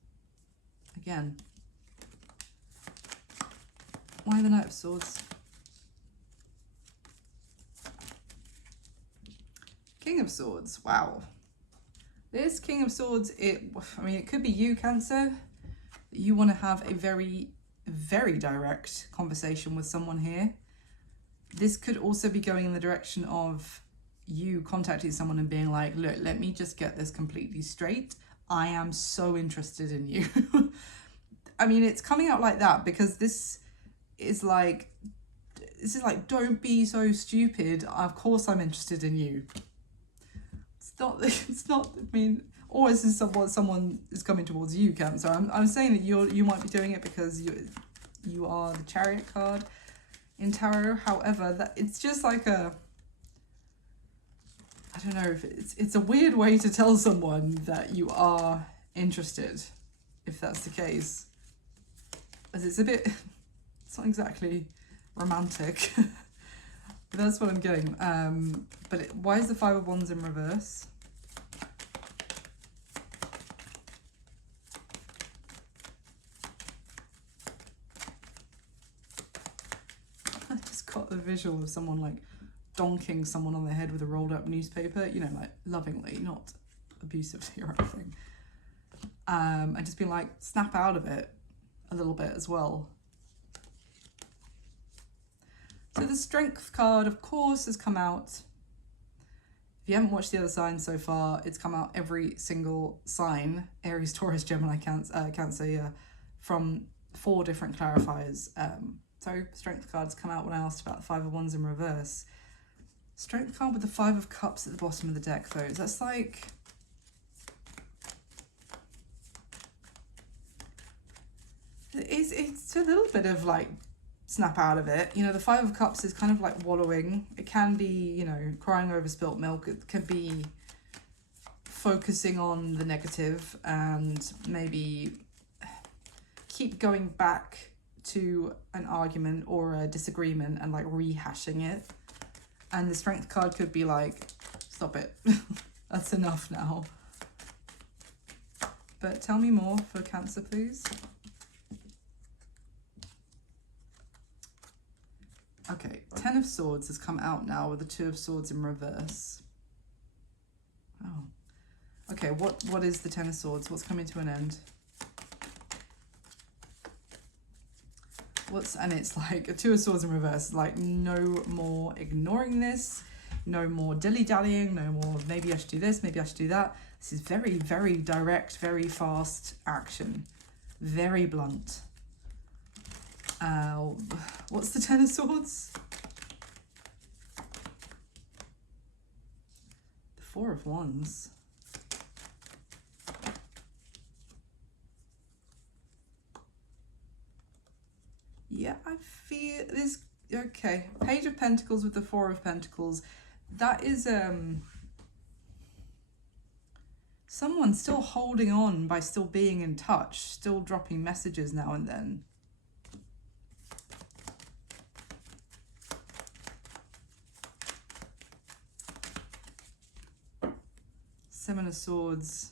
Again. Why the Knight of Swords? King of Swords. Wow. This King of Swords, it could be you, Cancer. You want to have a very, very direct conversation with someone here. This could also be going in the direction of you contacting someone and being like, look, let me just get this completely straight. I am so interested in you. I mean, it's coming out like that because this is like, don't be so stupid. Of course I'm interested in you. It's not, I mean, or is this someone is coming towards you, Cancer? I'm saying that you might be doing it because you are the Chariot card in tarot. However, that it's just like I don't know, if it's a weird way to tell someone that you are interested, if that's the case. As it's not exactly romantic. But that's what I'm getting. Why is the Five of Wands in reverse? I just got the visual of someone like donking someone on the head with a rolled up newspaper, you know, like lovingly, not abusively or anything. And just being like, snap out of it a little bit as well. So the Strength card, of course, has come out. If you haven't watched the other signs so far, it's come out every single sign, Aries, Taurus, Gemini, Cancer, yeah, from 4 different clarifiers. So Strength cards come out when I asked about the Five of Wands in reverse. Strength card with the Five of Cups at the bottom of the deck, though. That's like... It's a little bit of like snap out of it. You know, the Five of Cups is kind of like wallowing. It can be, you know, crying over spilt milk. It can be focusing on the negative and maybe keep going back to an argument or a disagreement and like rehashing it. And the Strength card could be like, stop it. That's enough now. But tell me more for Cancer, please. Okay, Ten of Swords has come out now with the Two of Swords in reverse. Oh. Okay, what is the Ten of Swords? What's coming to an end? And it's like a Two of Swords in reverse, like no more ignoring this, no more dilly-dallying, no more maybe I should do this, maybe I should do that. This is very, very direct, very fast action, very blunt. What's the Ten of Swords? The Four of Wands. Yeah, I feel this. Okay, Page of Pentacles with the Four of Pentacles. That is someone still holding on by still being in touch, still dropping messages now and then. Seven of Swords.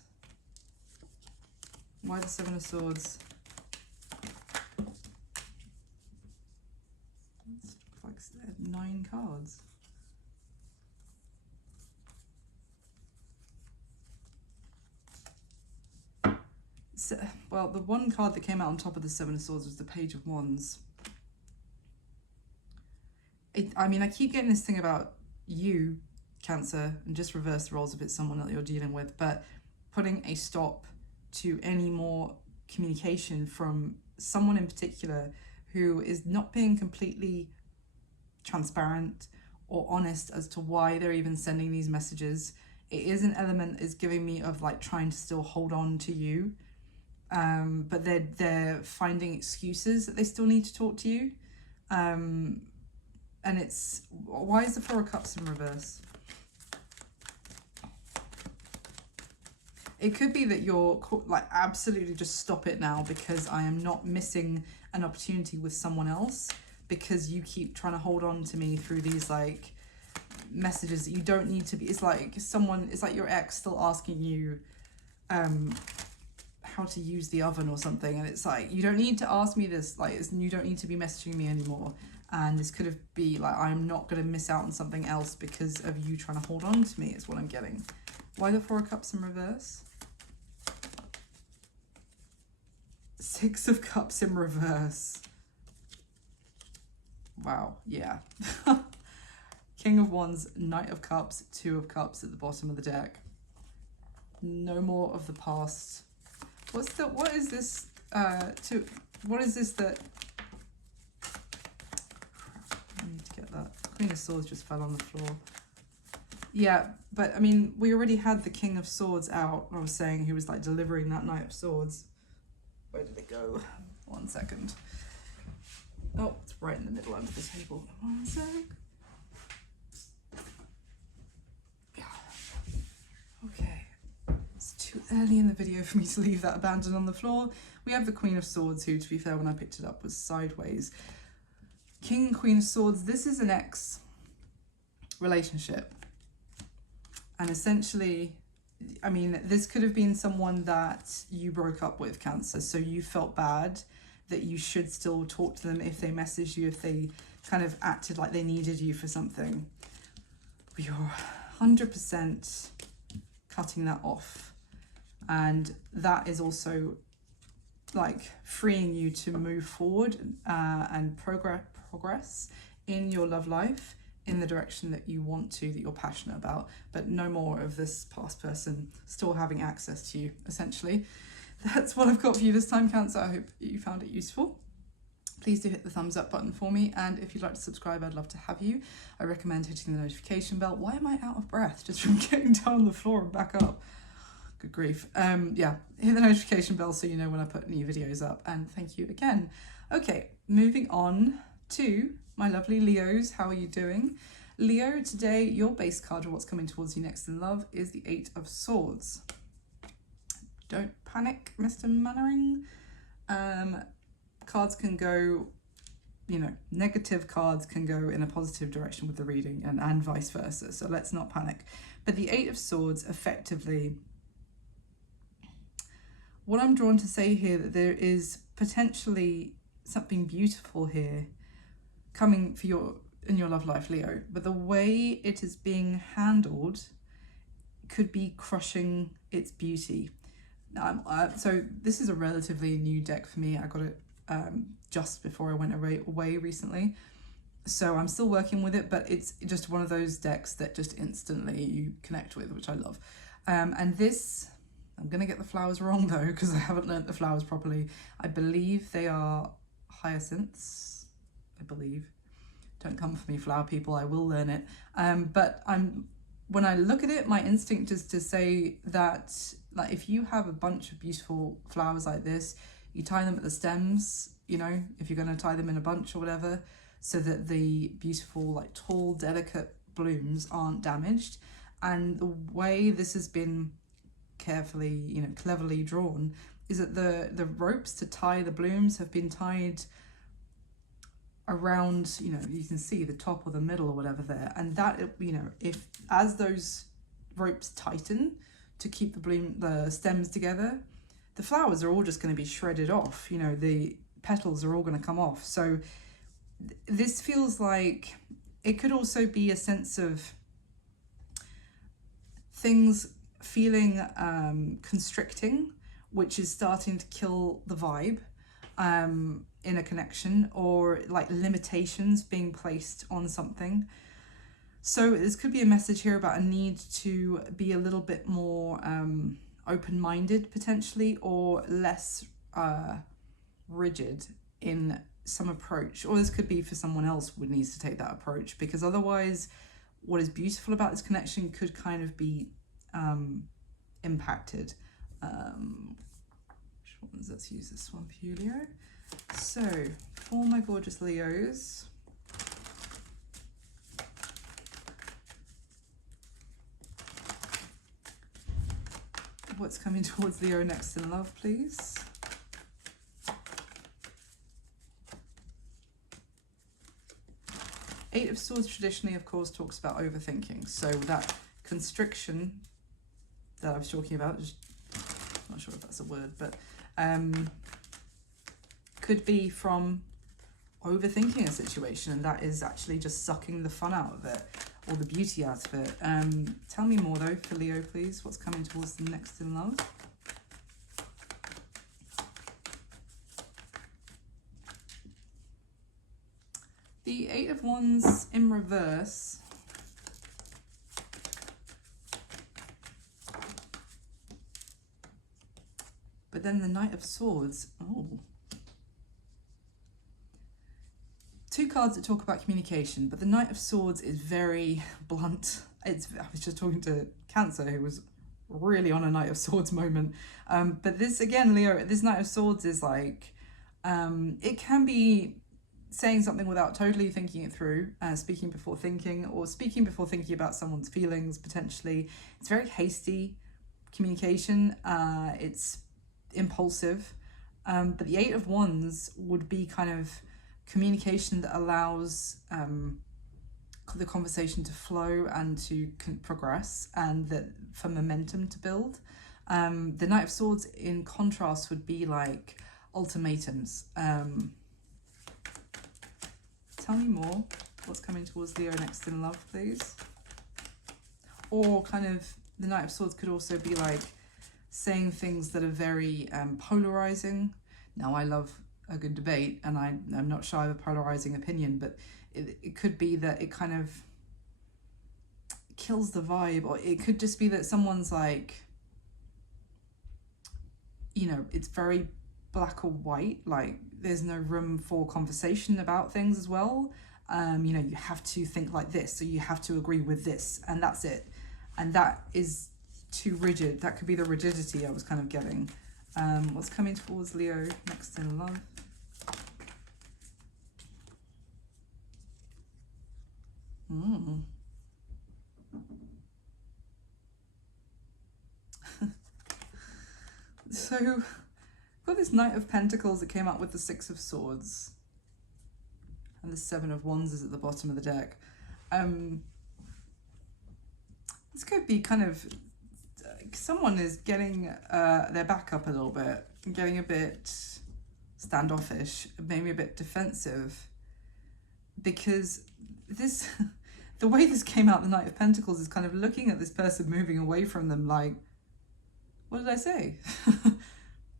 Why the Seven of Swords? It's like 9 cards. So, well, the one card that came out on top of the Seven of Swords was the Page of Wands. I mean, I keep getting this thing about you, Cancer, and just reverse the roles if it's someone that you're dealing with, but putting a stop to any more communication from someone in particular who is not being completely transparent or honest as to why they're even sending these messages. It is an element is giving me of like trying to still hold on to you, but they're finding excuses that they still need to talk to you, and it's, why is the Four of Cups in reverse? It could be that you're like, absolutely just stop it now because I am not missing an opportunity with someone else, because you keep trying to hold on to me through these like messages that you don't need to be. It's like someone, it's like your ex still asking you how to use the oven or something, and it's like, you don't need to ask me this, like you don't need to be messaging me anymore. And this could have be like, I'm not going to miss out on something else because of you trying to hold on to me, is what I'm getting. Why the Four of Cups in reverse? Six of Cups in reverse. Wow, yeah. King of Wands, Knight of Cups, Two of Cups at the bottom of the deck. No more of the past. What is this what is this that, I need to get that. Queen of Swords just fell on the floor. Yeah, but I mean, we already had the King of Swords out, I was saying, who was like delivering that Knight of Swords. Where did it go? 1 second. Oh, it's right in the middle under the table. 1 sec. Yeah. Okay. It's too early in the video for me to leave that abandoned on the floor. We have the Queen of Swords, who, to be fair, when I picked it up was sideways. King, Queen of Swords. This is an ex relationship. And essentially, I mean, this could have been someone that you broke up with, Cancer, so you felt bad that you should still talk to them if they messaged you, if they kind of acted like they needed you for something. You're 100% cutting that off. And that is also like freeing you to move forward and progress in your love life in the direction that you want to, that you're passionate about, but no more of this past person still having access to you, essentially. That's what I've got for you this time, Cancer. I hope you found it useful. Please do hit the thumbs up button for me, and if you'd like to subscribe, I'd love to have you. I recommend hitting the notification bell. Why am I out of breath just from getting down on the floor and back up? Good grief. Yeah, hit the notification bell so you know when I put new videos up, and thank you again. Okay, moving on to my lovely Leos. How are you doing? Leo, today your base card or what's coming towards you next in love is the Eight of Swords. Don't panic, Mr. Mannering. Cards can go, you know, negative cards can go in a positive direction with the reading, and vice versa. So let's not panic. But the Eight of Swords, effectively, what I'm drawn to say here, that there is potentially something beautiful here coming for in your love life, Leo, but the way it is being handled could be crushing its beauty. So this is a relatively new deck for me. I got it just before I went away recently, so I'm still working with it, but it's just one of those decks that just instantly you connect with, which I love. And this, I'm gonna get the flowers wrong though, because I haven't learnt the flowers properly. I believe they are hyacinths, I believe. Don't come for me, flower people, I will learn it. But when I look at it, my instinct is to say that, like, if you have a bunch of beautiful flowers like this, you tie them at the stems, you know, if you're going to tie them in a bunch or whatever, so that the beautiful, like tall, delicate blooms aren't damaged. And the way this has been carefully, you know, cleverly drawn is that the ropes to tie the blooms have been tied around, you know, you can see the top or the middle or whatever there, and that, you know, if as those ropes tighten to keep the stems together, the flowers are all just going to be shredded off, you know, the petals are all going to come off. So this feels like it could also be a sense of things feeling constricting, which is starting to kill the vibe in a connection, or like limitations being placed on something. So this could be a message here about a need to be a little bit more open-minded potentially, or less rigid in some approach. Or this could be for someone else who needs to take that approach, because otherwise what is beautiful about this connection could kind of be impacted. Which ones? Let's use this one for you, Leo. So for my gorgeous Leos, what's coming towards Leo next in love, please? Eight of Swords traditionally, of course, talks about overthinking. So that constriction that I was talking about, just not sure if that's a word, but could be from overthinking a situation, and that is actually just sucking the fun out of it, or the beauty out of it. Tell me more though for Leo, please. What's coming towards the next in love? The Eight of Wands in reverse. But then the Knight of Swords. Oh. Two cards that talk about communication, but the Knight of Swords is very blunt. I was just talking to Cancer, who was really on a Knight of Swords moment. But this, again, Leo, this Knight of Swords is like, it can be saying something without totally thinking it through, speaking before thinking, or speaking before thinking about someone's feelings, potentially. It's very hasty communication. It's impulsive. But the Eight of Wands would be kind of communication that allows the conversation to flow and to progress, and that for momentum to build. The Knight of Swords in contrast would be like ultimatums. Tell me more. What's coming towards Leo next in love, please? Or kind of the Knight of Swords could also be like saying things that are very polarizing. Now, I love a good debate, and I'm not shy of a polarizing opinion, but it could be that it kind of kills the vibe, or it could just be that someone's like, you know, it's very black or white, like there's no room for conversation about things as well. You know, you have to think like this, so you have to agree with this, and that's it. And that is too rigid. That could be the rigidity I was kind of getting. What's coming towards Leo next in love? So, I've got this Knight of Pentacles that came out with the Six of Swords. And the Seven of Wands is at the bottom of the deck. This could be kind of, someone is getting their back up a little bit, getting a bit standoffish, maybe a bit defensive, because this, the way this came out, the Knight of Pentacles, is kind of looking at this person moving away from them like, what did I say?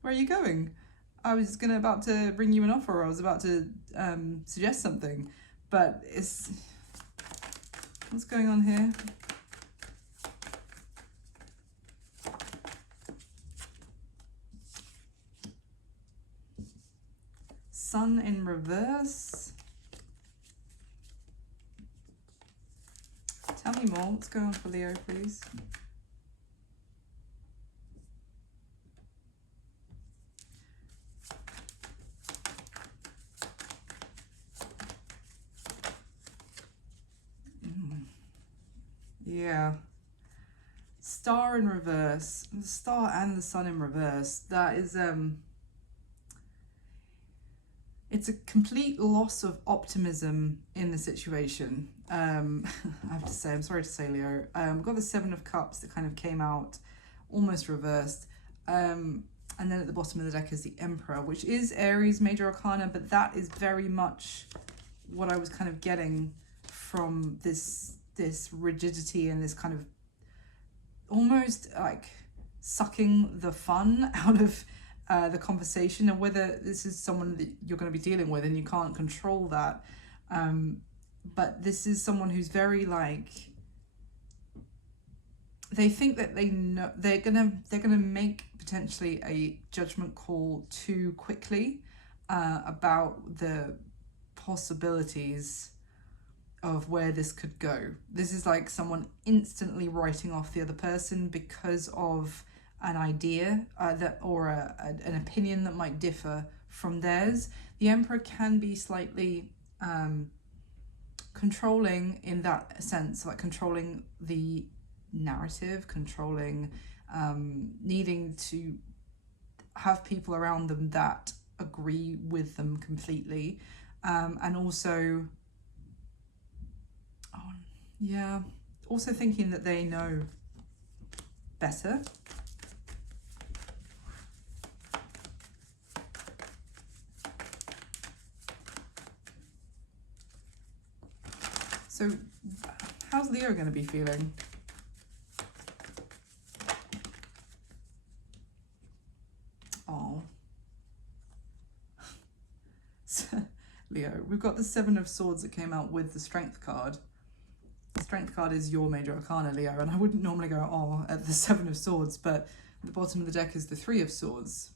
Where are you going? I was about to bring you an offer, or I was about to suggest something, but it's, what's going on here? Sun in reverse. Tell me more. What's going on for Leo, please? Yeah. Star in reverse. The star and the sun in reverse. That is it's a complete loss of optimism in the situation. I have to say, I'm sorry to say, Leo. We've got the Seven of Cups that kind of came out almost reversed. And then at the bottom of the deck is the Emperor, which is Aries major arcana, but that is very much what I was kind of getting from this rigidity and this kind of almost like sucking the fun out of the conversation, and whether this is someone that you're going to be dealing with and you can't control that. But this is someone who's very like, they think that they know they're gonna make potentially a judgment call too quickly about the possibilities of where this could go. This is like someone instantly writing off the other person because of an idea or an opinion that might differ from theirs. The Emperor can be slightly controlling in that sense, like controlling the narrative, controlling needing to have people around them that agree with them completely, and also also thinking that they know better. So how's Leo going to be feeling? Oh. Leo, we've got the Seven of Swords that came out with the Strength card. The Strength card is your major arcana, Leo, and I wouldn't normally go, oh, at the Seven of Swords, but at the bottom of the deck is the Three of Swords.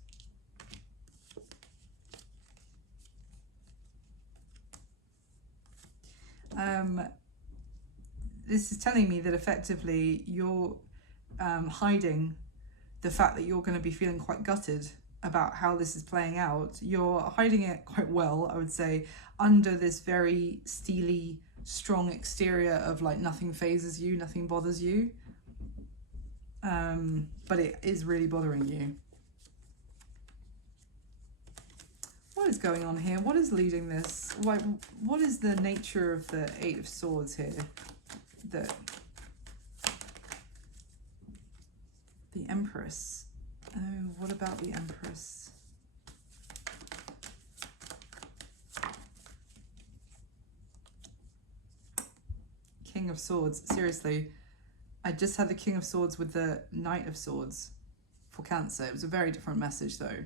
This is telling me that effectively you're hiding the fact that you're going to be feeling quite gutted about how this is playing out. You're hiding it quite well, I would say, under this very steely, strong exterior of like nothing phases you, nothing bothers you. But it is really bothering you. What is going on here? What is leading this? Like, what is the nature of the Eight of Swords here? The Empress. Oh, what about the Empress? King of Swords. Seriously, I just had the King of Swords with the Knight of Swords for Cancer. It was a very different message though.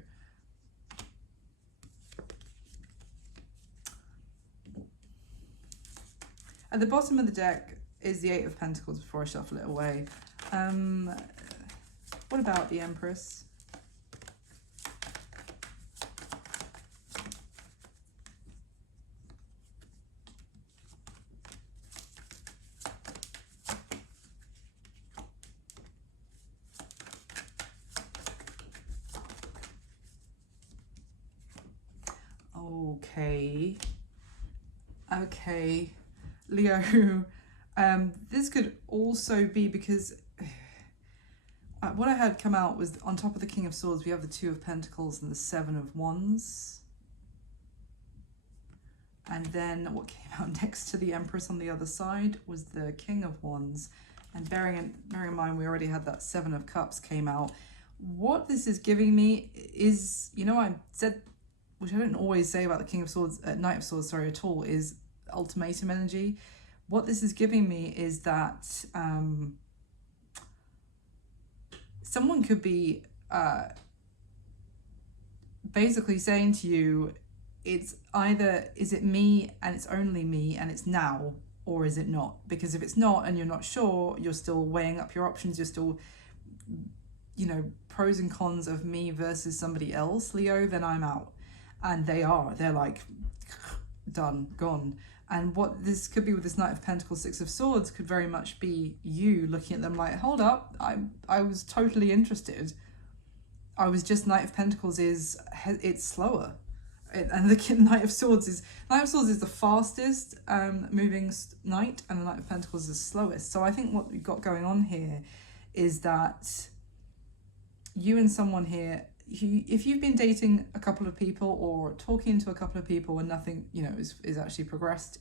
At the bottom of the deck is the Eight of Pentacles before I shuffle it away. What about the Empress? Okay, Leo, this could also be because what I had come out was on top of the King of Swords, we have the Two of Pentacles and the Seven of Wands. And then what came out next to the Empress on the other side was the King of Wands. And bearing in mind, we already had that Seven of Cups came out. What this is giving me is, you know, I said, which I don't always say about the King of Swords, Knight of Swords, sorry, at all, is ultimatum energy. What this is giving me is that someone could be basically saying to you, it's either, is it me and it's only me and it's now, or is it not? Because if it's not and you're not sure, you're still weighing up your options, you're still, you know, pros and cons of me versus somebody else, Leo, then I'm out. And they're like, done, gone. And what this could be with this Knight of Pentacles, Six of Swords, could very much be you looking at them like, hold up, I was totally interested. I was just, Knight of Pentacles is, it's slower. And the Knight of Swords is the fastest moving knight, and the Knight of Pentacles is the slowest. So I think what we've got going on here is that you and someone here, if you've been dating a couple of people or talking to a couple of people and nothing, you know, is actually progressed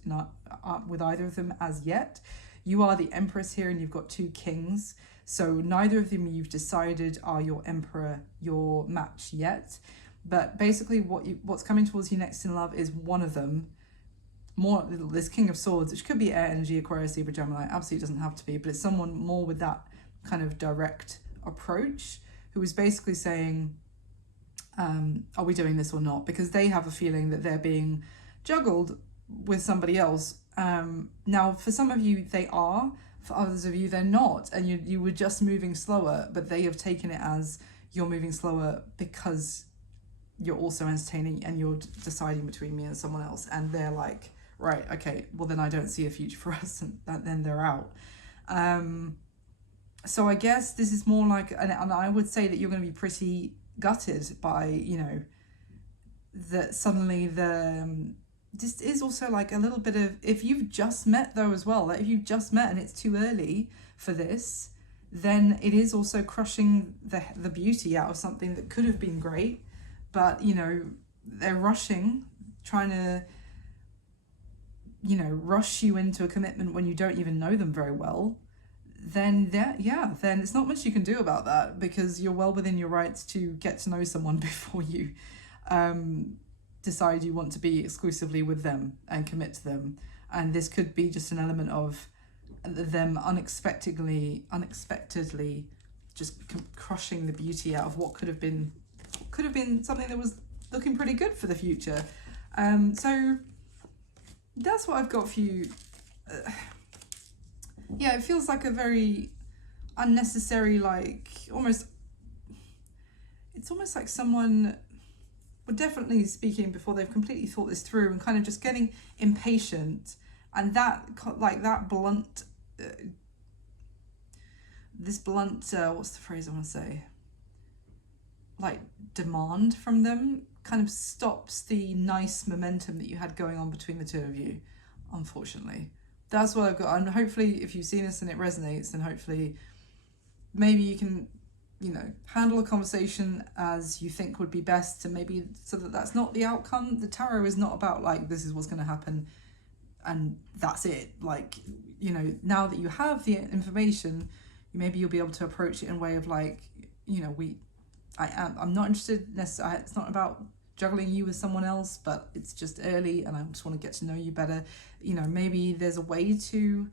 with either of them as yet, you are the Empress here and you've got two kings. So neither of them you've decided are your emperor, your match yet. But basically what's coming towards you next in love is one of them, this King of Swords, which could be air energy, Aquarius, Libra, Gemini, absolutely doesn't have to be, but it's someone more with that kind of direct approach who is basically saying, are we doing this or not? Because they have a feeling that they're being juggled with somebody else. Now, for some of you, they are. For others of you, they're not. And you were just moving slower, but they have taken it as you're moving slower because you're also entertaining and you're deciding between me and someone else. And they're like, right, okay, well, then I don't see a future for us. And then they're out. So I guess this is more like, and I would say that you're going to be pretty gutted by, you know, that suddenly this is also like a little bit of, if you've just met though as well, like if you've just met and it's too early for this, then it is also crushing the beauty out of something that could have been great, but, you know, they're rushing, trying to, you know, rush you into a commitment when you don't even know them very well. Then then it's not much you can do about that, because you're well within your rights to get to know someone before you decide you want to be exclusively with them and commit to them. And this could be just an element of them unexpectedly just crushing the beauty out of what could have been something that was looking pretty good for the future. So that's what I've got for you. Yeah, it feels like a very unnecessary, like it's almost like someone would definitely speaking before they've completely thought this through and kind of just getting impatient, and that blunt, what's the phrase I want to say? Like demand from them kind of stops the nice momentum that you had going on between the two of you, unfortunately. That's what I've got. And hopefully if you've seen this and it resonates, then hopefully maybe you can, you know, handle a conversation as you think would be best, to maybe so that that's not the outcome. The tarot is not about like, this is what's going to happen and that's it. Like, you know, now that you have the information, maybe you'll be able to approach it in a way of like, you know, I'm not interested necessarily, it's not about juggling you with someone else, but it's just early and I just want to get to know you better. You know, maybe there's a way to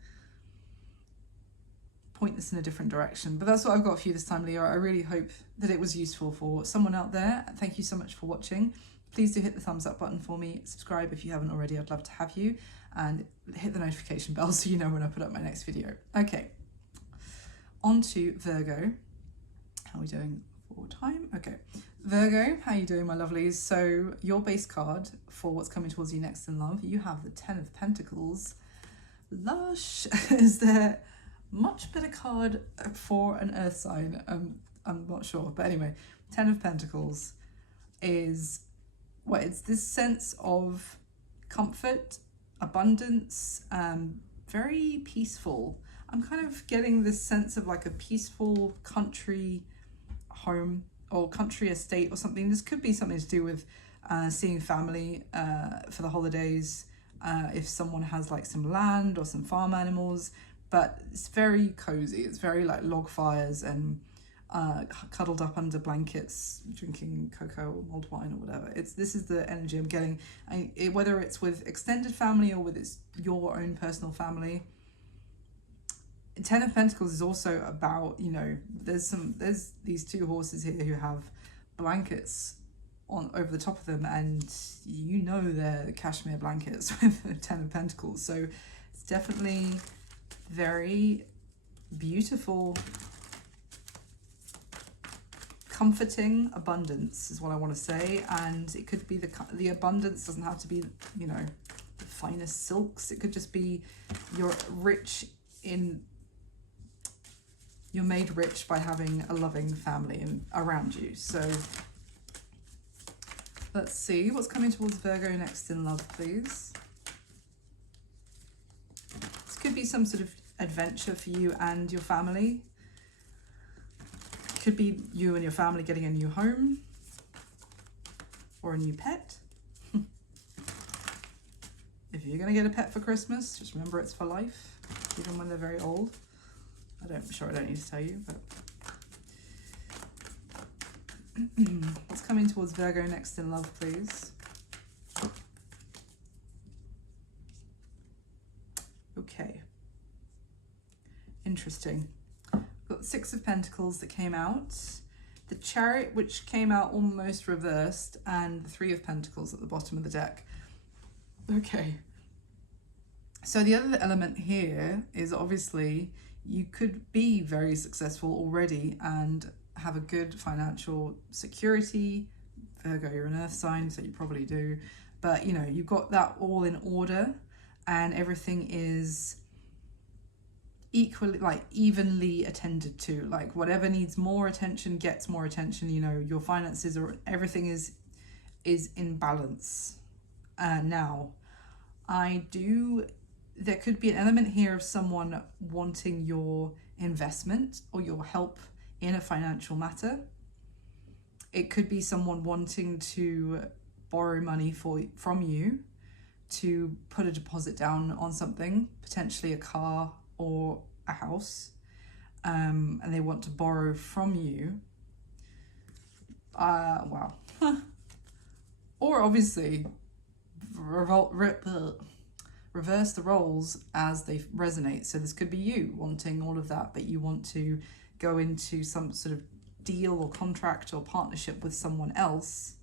point this in a different direction. But that's what I've got for you this time, Leo. I really hope that it was useful for someone out there. Thank you so much for watching. Please do hit the thumbs up button for me. Subscribe if you haven't already. I'd love to have you. And hit the notification bell so you know when I put up my next video. Okay, on to Virgo. How are we doing for time? Okay. Virgo, how are you doing, my lovelies? So your base card for what's coming towards you next in love, you have the 10 of Pentacles. Lush. Is there much better card for an earth sign? I'm not sure, but anyway, 10 of Pentacles is, well, it's this sense of comfort, abundance, very peaceful. I'm kind of getting this sense of like a peaceful country home or country estate or something. This could be something to do with seeing family for the holidays, if someone has like some land or some farm animals, but it's very cozy. It's very like log fires and cuddled up under blankets, drinking cocoa or mulled wine or whatever. This is the energy I'm getting. Whether it's with extended family or with your own personal family. 10 of Pentacles is also about, you know, there's these two horses here who have blankets on over the top of them, and you know they're cashmere blankets with the 10 of Pentacles. So it's definitely very beautiful, comforting abundance is what I want to say. And it could be the abundance doesn't have to be, you know, the finest silks. It could just be you're made rich by having a loving family around you. So Let's see what's coming towards Virgo next in love, please. This could be some sort of adventure for you and your family. Could be you and your family getting a new home or a new pet. If you're going to get a pet for Christmas, just remember it's for life, even when they're very old. I'm sure I don't need to tell you, but what's coming towards Virgo next in love, please? Okay. Interesting. We've got the Six of Pentacles that came out, the Chariot, which came out almost reversed, and the Three of Pentacles at the bottom of the deck. Okay. So the other element here is obviously you could be very successful already and have a good financial security. Virgo, you're an earth sign, so you probably do. But, you know, you've got that all in order and everything is equally, like, evenly attended to. Like, whatever needs more attention gets more attention. You know, your finances or everything is in balance. Now, there could be an element here of someone wanting your investment or your help in a financial matter. It could be someone wanting to borrow money from you to put a deposit down on something, potentially a car or a house, and they want to borrow from you. Wow. Or obviously reverse the roles as they resonate. So this could be you wanting all of that, but you want to go into some sort of deal or contract or partnership with someone else.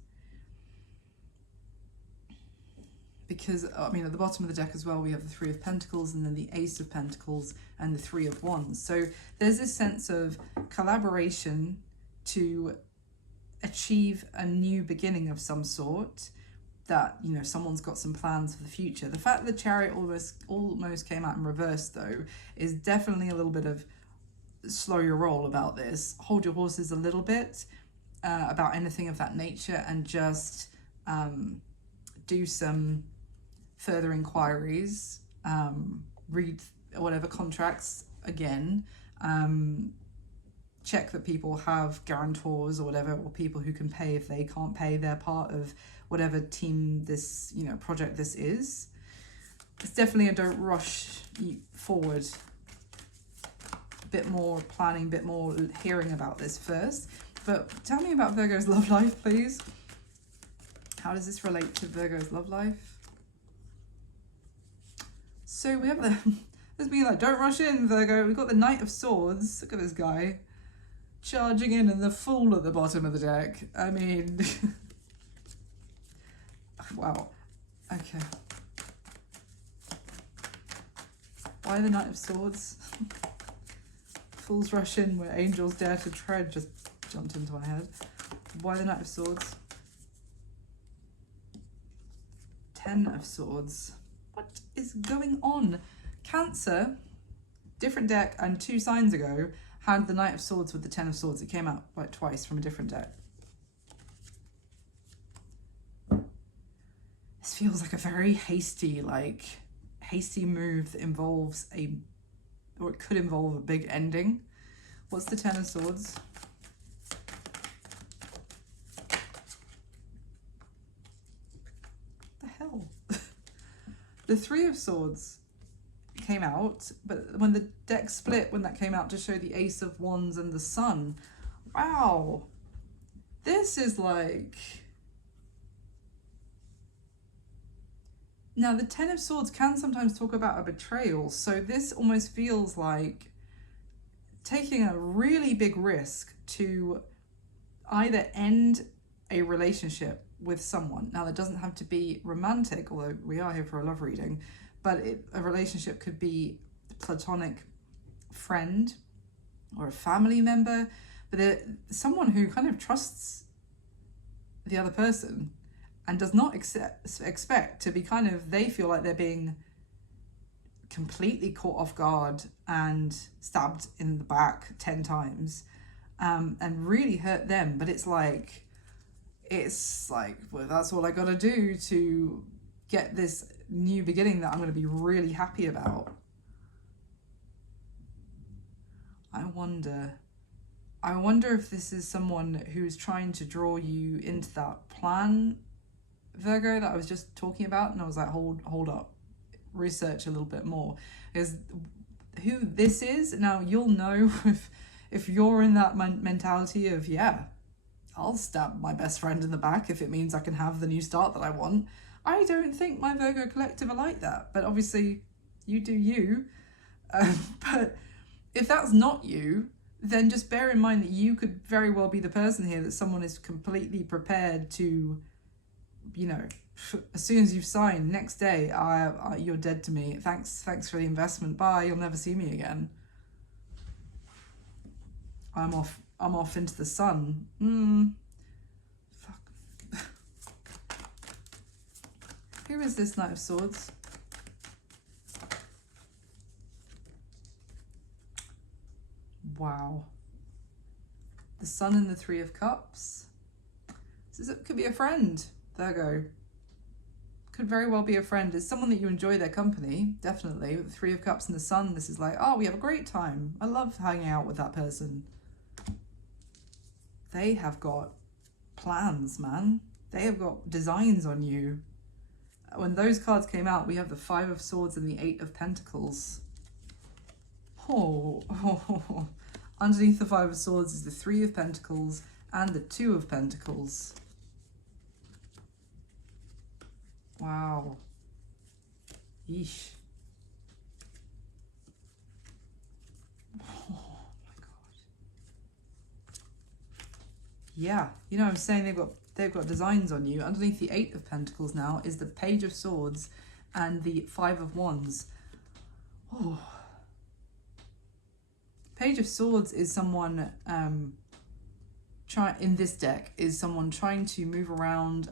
Because, I mean, at the bottom of the deck as well, we have the Three of Pentacles and then the Ace of Pentacles and the Three of Wands. So there's this sense of collaboration to achieve a new beginning of some sort, that, you know, someone's got some plans for the future. The fact that the Chariot almost came out in reverse, though, is definitely a little bit of slow your roll about this. Hold your horses a little bit about anything of that nature, and just do some further inquiries, read whatever contracts again, check that people have guarantors or whatever, or people who can pay if they can't pay their part of whatever team this, you know, project this is. It's definitely a don't rush forward. A bit more planning, a bit more hearing about this first. But tell me about Virgo's love life, please. How does this relate to Virgo's love life? So we have there's being like, don't rush in, Virgo. We've got the Knight of Swords. Look at this guy charging in, and the Fool at the bottom of the deck. I mean, wow. Okay. Why the Knight of Swords? Fools rush in where angels dare to tread just jumped into my head. Why the Knight of Swords? Ten of Swords. What is going on? Cancer, different deck, and 2 signs ago had the Knight of Swords with the Ten of Swords. It came out like twice from a different deck. This feels like a very hasty move that involves or it could involve a big ending. What's the Ten of Swords? What the hell? The Three of Swords came out, but when the deck split, when that came out, to show the Ace of Wands and the Sun. Wow. This is like... Now, the Ten of Swords can sometimes talk about a betrayal, so this almost feels like taking a really big risk to either end a relationship with someone. Now, that doesn't have to be romantic, although we are here for a love reading, but a relationship could be a platonic friend or a family member, but someone who kind of trusts the other person and does not expect to be they feel like they're being completely caught off guard and stabbed in the back 10 times and really hurt them. But it's like, it's like, well, that's all I got to do to get this new beginning that I'm going to be really happy about. I wonder if this is someone who's trying to draw you into that plan, Virgo, that I was just talking about. And I was like, hold up, research a little bit more. Is who this is. Now, you'll know if you're in that mentality of, yeah, I'll stab my best friend in the back if it means I can have the new start that I want. I don't think my Virgo collective are like that, but obviously you do you. But if that's not you, then just bear in mind that you could very well be the person here that someone is completely prepared to, you know, as soon as you've signed, next day, you're dead to me. Thanks for the investment. Bye. You'll never see me again. I'm off into the sun. Fuck. Who is this Knight of Swords? Wow. The Sun and the Three of Cups. It could be a friend, Virgo. Could very well be a friend. It's someone that you enjoy their company, definitely. With the Three of Cups and the Sun, this is like, oh, we have a great time. I love hanging out with that person. They have got plans, man. They have got designs on you. When those cards came out, we have the Five of Swords and the Eight of Pentacles. Oh. Underneath the Five of Swords is the Three of Pentacles and the Two of Pentacles. Wow. Yeesh. Oh my God. Yeah, you know, I'm saying they've got designs on you. Underneath the Eight of Pentacles now is the Page of Swords and the Five of Wands. Oh. Page of Swords is someone in this deck is someone trying to move around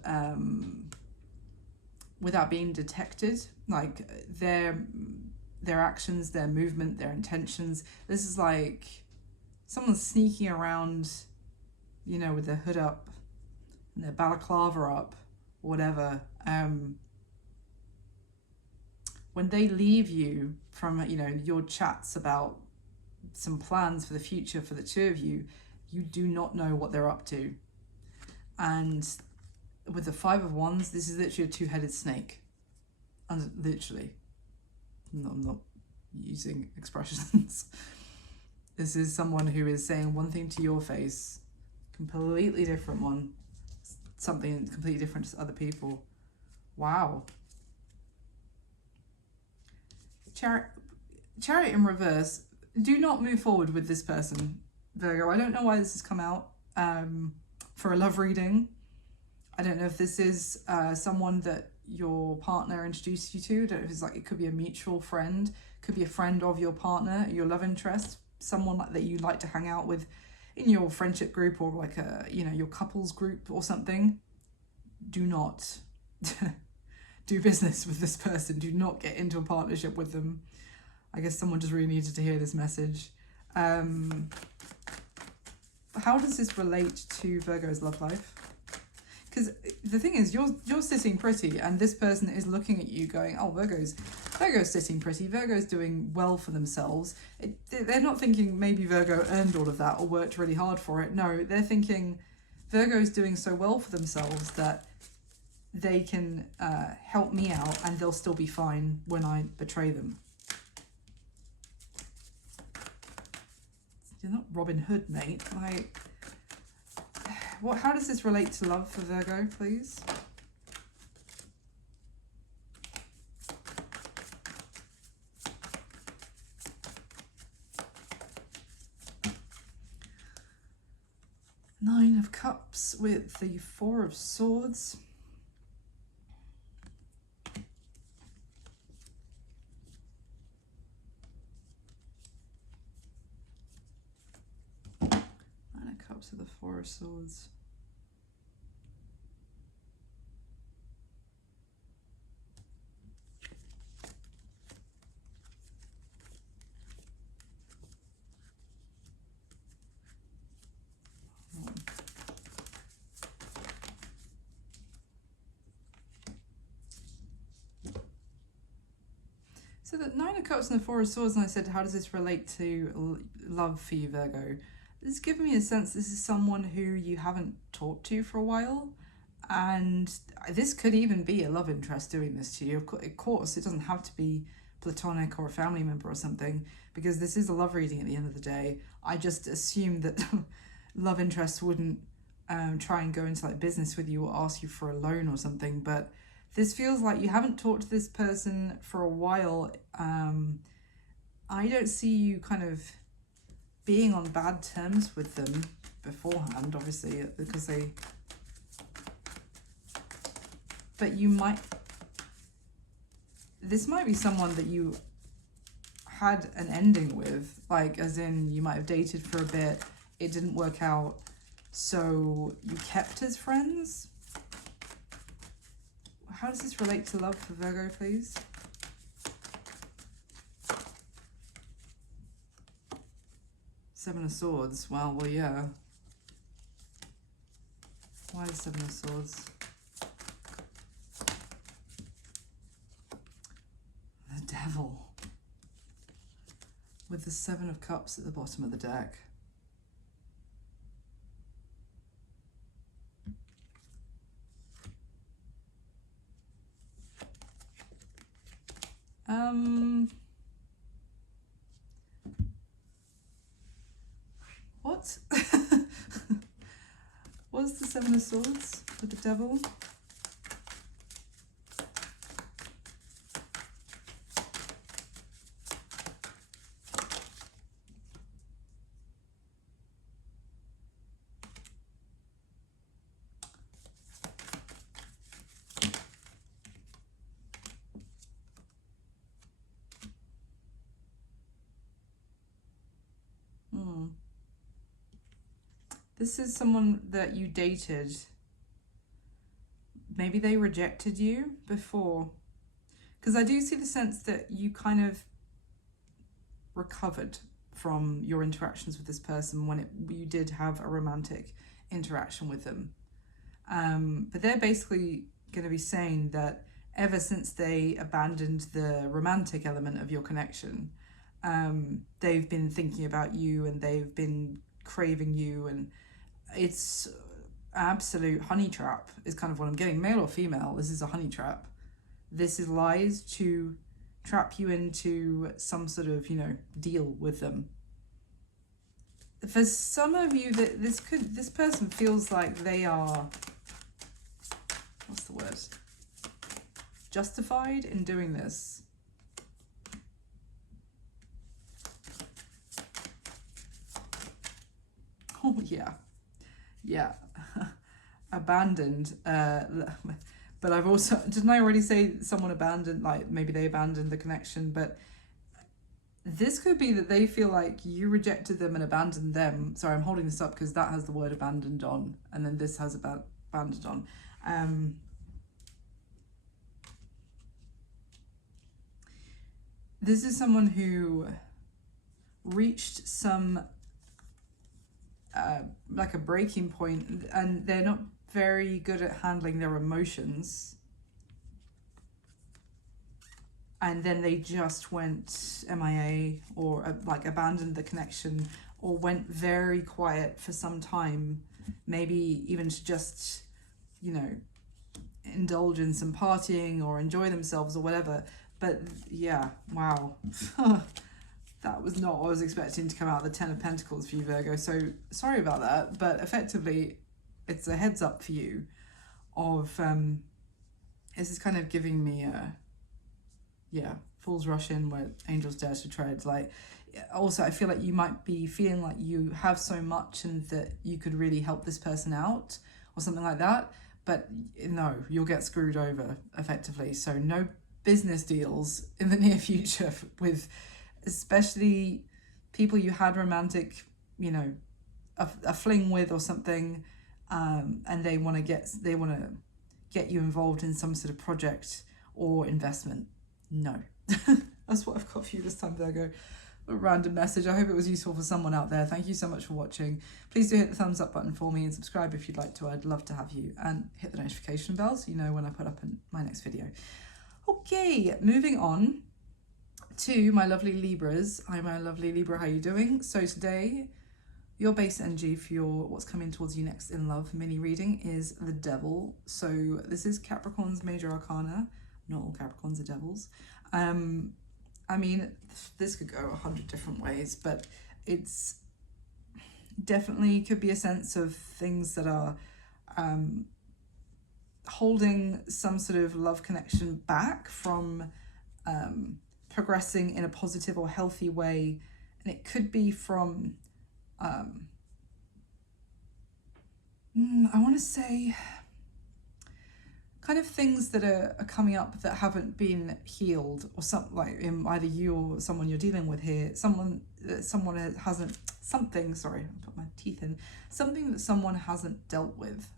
without being detected, like their actions, their movement, their intentions. This is like someone sneaking around, you know, with their hood up and their balaclava up, whatever. When they leave you from, you know, your chats about some plans for the future for the two of you, you do not know what they're up to. And with the Five of Wands, this is literally a two-headed snake. And literally. I'm not using expressions. This is someone who is saying one thing to your face, completely different one, something completely different to other people. Wow. Chariot in reverse. Do not move forward with this person, Virgo. I don't know why this has come out for a love reading. I don't know if this is someone that your partner introduced you to. I don't know if it's like, it could be a mutual friend, could be a friend of your partner, your love interest, someone that you like to hang out with in your friendship group or like a, you know, your couples group or something. Do not do business with this person. Do not get into a partnership with them. I guess someone just really needed to hear this message. How does this relate to Virgo's love life? Because the thing is, you're sitting pretty, and this person is looking at you going, oh, Virgo's sitting pretty. Virgo's doing well for themselves. They're not thinking maybe Virgo earned all of that or worked really hard for it. No, they're thinking Virgo's doing so well for themselves that they can help me out and they'll still be fine when I betray them. You're not Robin Hood, mate. Like, how does this relate to love for Virgo, please? Nine of Cups with the Four of Swords. To the Four of Swords. So the Nine of Cups and the Four of Swords, and I said, how does this relate to love for you, Virgo? This is giving me a sense this is someone who you haven't talked to for a while, and this could even be a love interest doing this to you. Of course, it doesn't have to be platonic or a family member or something, because this is a love reading at the end of the day. I just assume that love interests wouldn't try and go into like business with you or ask you for a loan or something, but this feels like you haven't talked to this person for a while. I don't see you kind of being on bad terms with them beforehand, obviously, because they... But you might... This might be someone that you had an ending with, like, as in you might have dated for a bit, it didn't work out, so you kept as friends. How does this relate to love for Virgo, please? Seven of Swords. Well, yeah. Why the Seven of Swords? The Devil. With the Seven of Cups at the bottom of the deck. What? What's the Seven of Swords with the Devil? This is someone that you dated. Maybe they rejected you before. Because I do see the sense that you kind of recovered from your interactions with this person when you did have a romantic interaction with them. But they're basically going to be saying that ever since they abandoned the romantic element of your connection, they've been thinking about you and they've been craving you, and it's absolute honey trap is kind of what I'm getting. Male or female, this is a honey trap. This is lies to trap you into some sort of, deal with them. For some of you, that this person feels like they are, what's the word? Justified in doing this. Oh yeah. Yeah, abandoned, but I've also, didn't I already say someone abandoned, like maybe they abandoned the connection, but this could be that they feel like you rejected them and abandoned them. Sorry, I'm holding this up because that has the word abandoned on, and then this has abandoned on. This is someone who reached some like a breaking point, and they're not very good at handling their emotions, and then they just went MIA or like abandoned the connection, or went very quiet for some time, maybe even to just indulge in some partying or enjoy themselves or whatever. But yeah, wow. That was not what I was expecting to come out of the Ten of Pentacles for you, Virgo. So sorry about that, but effectively it's a heads up for you of, this is kind of giving me a, fools rush in where angels dare to tread. Like, also I feel like you might be feeling like you have so much and that you could really help this person out or something like that. But no, you'll get screwed over effectively. So no business deals in the near future with, especially people you had romantic, a fling with or something, and they want to get you involved in some sort of project or investment. No. That's what I've got for you this time, Virgo. A random message. I hope it was useful for someone out there. Thank you so much for watching. Please do hit the thumbs up button for me and subscribe if you'd like to. I'd love to have you, and hit the notification bell so you know when I put up my next video. Okay, moving on. To my lovely Libras, hi my lovely Libra, how you doing? So today, your base energy for your what's coming towards you next in love mini reading is the Devil. So this is Capricorn's major arcana. Not all Capricorns are devils. I mean, this could go 100 different ways, but it's definitely could be a sense of things that are holding some sort of love connection back from progressing in a positive or healthy way. And it could be from, I want to say, kind of things that are coming up that haven't been healed, or something like in either you or someone you're dealing with here. Someone hasn't, something, sorry, I put my teeth in, something that someone hasn't dealt with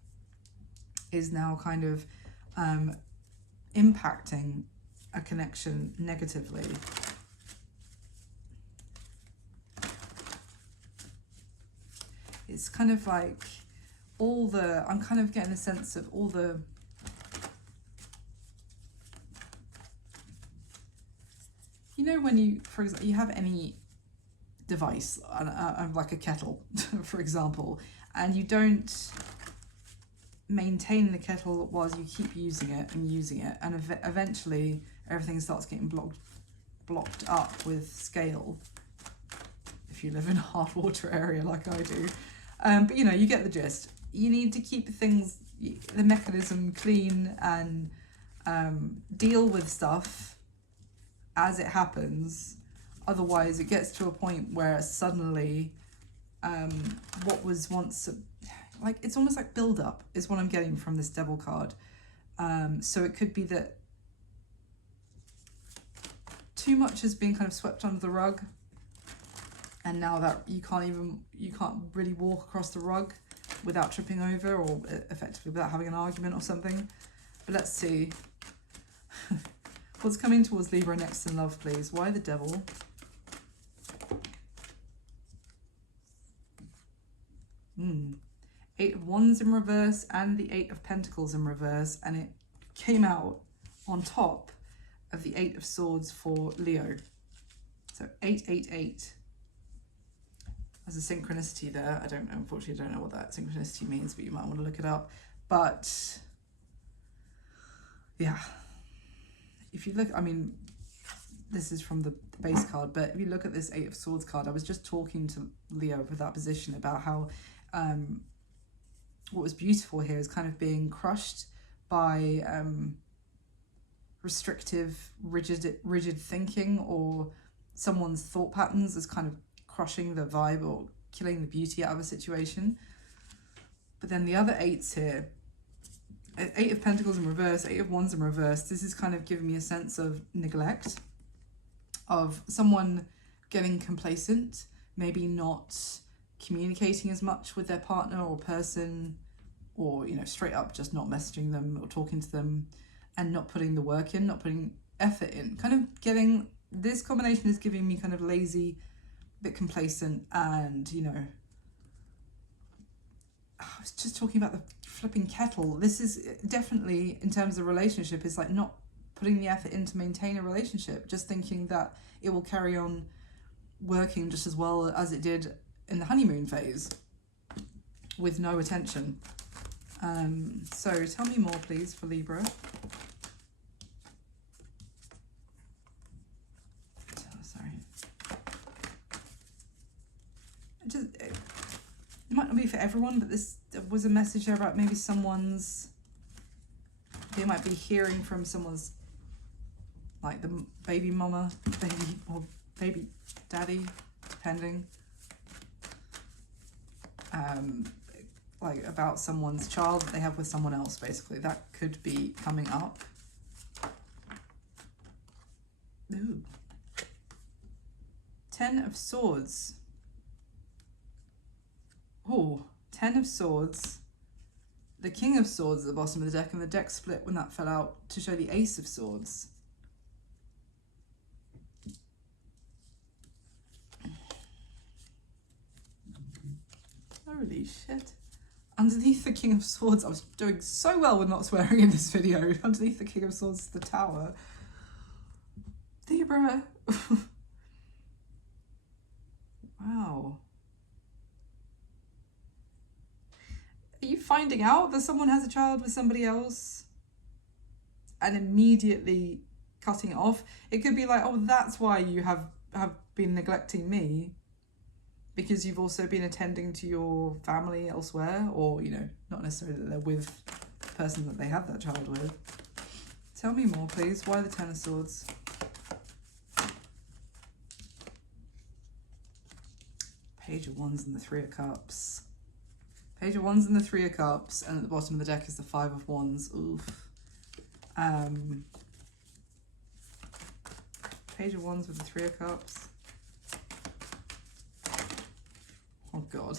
is now kind of impacting a connection negatively. It's kind of like all the, I'm kind of getting a sense of all the, you know, when you, for example, you have any device, like a kettle, for example, and you don't maintain the kettle while you keep using it, and eventually everything starts getting blocked up with scale, if you live in a hard water area like I do. But you know, you get the gist. You need to keep things, the mechanism clean, and deal with stuff as it happens. Otherwise it gets to a point where suddenly what was once like, it's almost like build up is what I'm getting from this Devil card. So it could be that too much has been kind of swept under the rug, and now that you can't really walk across the rug without tripping over, or effectively without having an argument or something. But let's see. What's coming towards Libra next in love, please? Why the Devil? Eight of Wands in reverse and the Eight of Pentacles in reverse, and it came out on top of the Eight of Swords for Leo. So 888. There's a synchronicity there. I don't know, unfortunately I don't know what that synchronicity means, but you might want to look it up. But yeah, if you look, I mean, this is from the base card, but if you look at this Eight of Swords card, I was just talking to Leo with that position about how what was beautiful here is kind of being crushed by restrictive, rigid thinking, or someone's thought patterns is kind of crushing the vibe or killing the beauty out of a situation. But then the other eights here, Eight of Pentacles in reverse, Eight of Wands in reverse, this is kind of giving me a sense of neglect, of someone getting complacent, maybe not communicating as much with their partner or person, or, you know, straight up just not messaging them or talking to them, and not putting the work in, not putting effort in. Kind of getting, this combination is giving me kind of lazy, a bit complacent, and, you know, I was just talking about the flipping kettle. This is definitely, in terms of relationship, is like not putting the effort in to maintain a relationship, just thinking that it will carry on working just as well as it did in the honeymoon phase, with no attention. So tell me more, please, for Libra. Oh, sorry. It might not be for everyone, but this was a message there about maybe someone's, they might be hearing from someone's, like the baby mama, or baby daddy, depending. Like about someone's child that they have with someone else, basically. That could be coming up. Ooh. 10 of Swords. Oh, 10 of Swords. The King of Swords at the bottom of the deck, and the deck split when that fell out to show the Ace of Swords. Holy shit. Underneath the King of Swords, I was doing so well with not swearing in this video. Underneath the King of Swords is the Tower. Libra. Wow. Are you finding out that someone has a child with somebody else and immediately cutting it off? It could be like, oh, that's why you have been neglecting me, because you've also been attending to your family elsewhere, or, you know, not necessarily that they're with the person that they have that child with. Tell me more, please. Why the Ten of Swords? Page of Wands and the Three of Cups. Page of Wands and the Three of Cups, and at the bottom of the deck is the Five of Wands. Oof. Page of Wands with the Three of Cups. Oh God.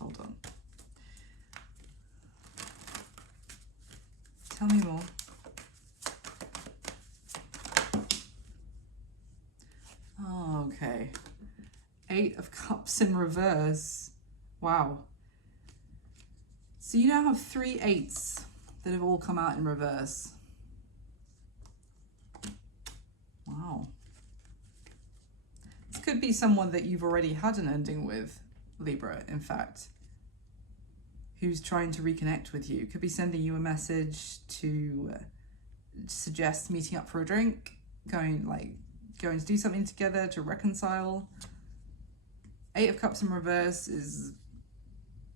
Hold on. Tell me more. Oh, okay. Eight of Cups in reverse. Wow. So you now have 3 8s that have all come out in reverse. Wow. This could be someone that you've already had an ending with, Libra, in fact, who's trying to reconnect with you. Could be sending you a message to suggest meeting up for a drink, going to do something together to reconcile. Eight of Cups in reverse is,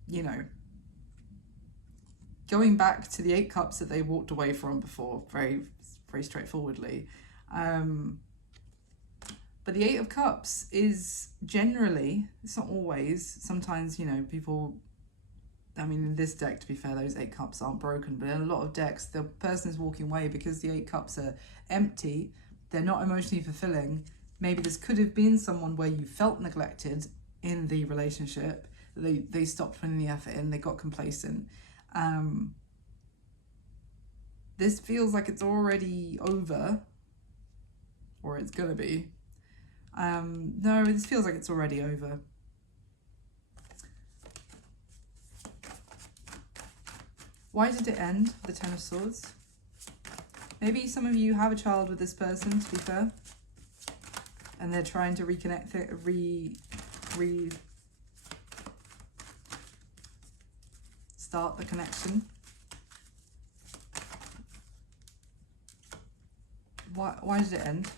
you know, going back to the 8 cups that they walked away from before, very, very straightforwardly. But the 8 of Cups is generally, it's not always, sometimes, you know, people, I mean, in this deck, to be fair, those 8 cups aren't broken, but in a lot of decks, the person is walking away because the 8 cups are empty, they're not emotionally fulfilling. Maybe this could have been someone where you felt neglected in the relationship, they stopped putting the effort in, they got complacent. This feels like it's already over, or it's gonna be. No, this feels like it's already over. Why did it end, the Ten of Swords? Maybe some of you have a child with this person, to be fair, and they're trying to reconnect it, start the connection. Why did it end?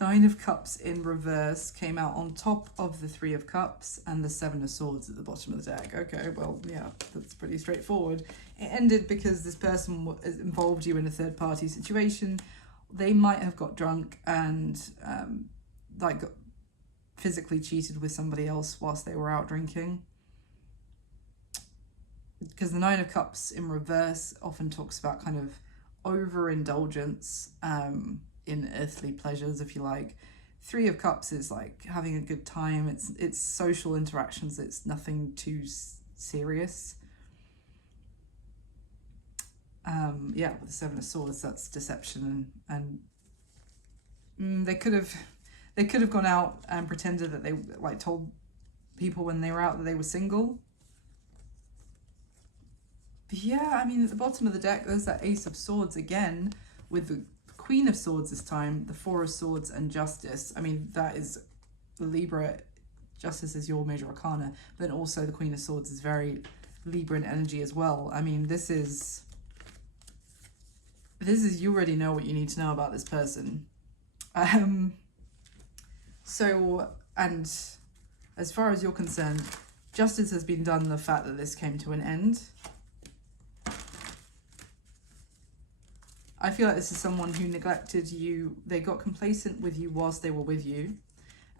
Nine of Cups in reverse came out on top of the Three of Cups and the Seven of Swords at the bottom of the deck. Okay, well, yeah, that's pretty straightforward. It ended because this person involved you in a third-party situation. They might have got drunk and got physically cheated with somebody else whilst they were out drinking. Because the Nine of Cups in reverse often talks about kind of overindulgence in earthly pleasures, if you like. Three of Cups is like having a good time. It's social interactions. It's nothing too serious. Yeah, with the Seven of Swords, that's deception, and they could have gone out and pretended that they told people when they were out that they were single. But yeah, I mean, at the bottom of the deck, there's that Ace of Swords again, with the Queen of Swords this time, the Four of Swords, and Justice. I mean, that is Libra. Justice is your major arcana, but also the Queen of Swords is very Libra in energy as well. I mean, this is you already know what you need to know about this person. So, and as far as you're concerned, justice has been done, the fact that this came to an end. I feel like this is someone who neglected you. They got complacent with you whilst they were with you,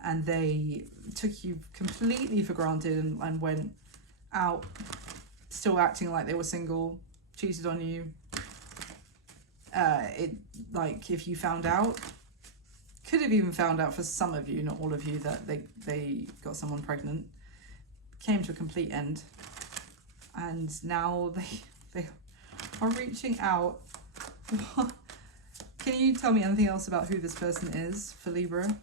and they took you completely for granted and went out still acting like they were single, cheated on you. If you found out, could have even found out for some of you, not all of you, that they got someone pregnant, came to a complete end, and now they are reaching out. Can you tell me anything else about who this person is for Libra?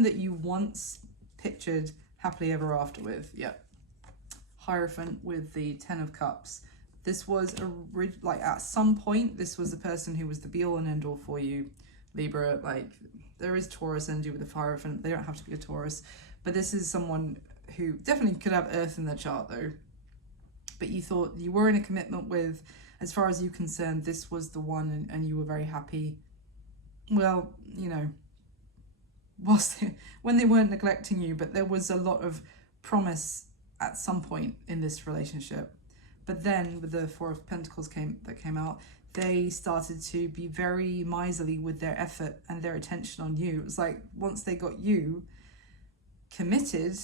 someone that you once pictured happily ever after with. Yep. Hierophant with the 10 of Cups. This was like at some point, this was the person who was the be all and end all for you, Libra. Like, there is Taurus energy with the Hierophant. They don't have to be a Taurus, but this is someone who definitely could have Earth in their chart though. But you thought you were in a commitment with, as far as you're concerned, this was the one, and you were very happy. Well, you know, when they weren't neglecting you, but there was a lot of promise at some point in this relationship. But then with the Four of Pentacles that came out, they started to be very miserly with their effort and their attention on you. It was like once they got you committed,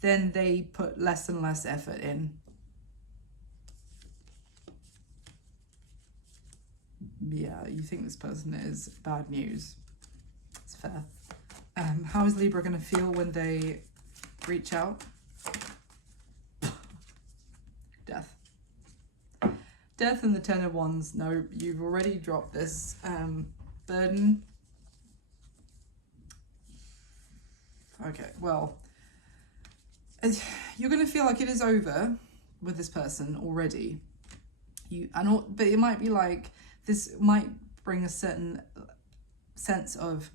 then they put less and less effort in. Yeah, you think this person is bad news. It's fair. How is Libra going to feel when they reach out? Death. Death and the 10 of Wands. No, you've already dropped this burden. Okay, well, you're going to feel like it is over with this person already. But it might be like, this might bring a certain sense of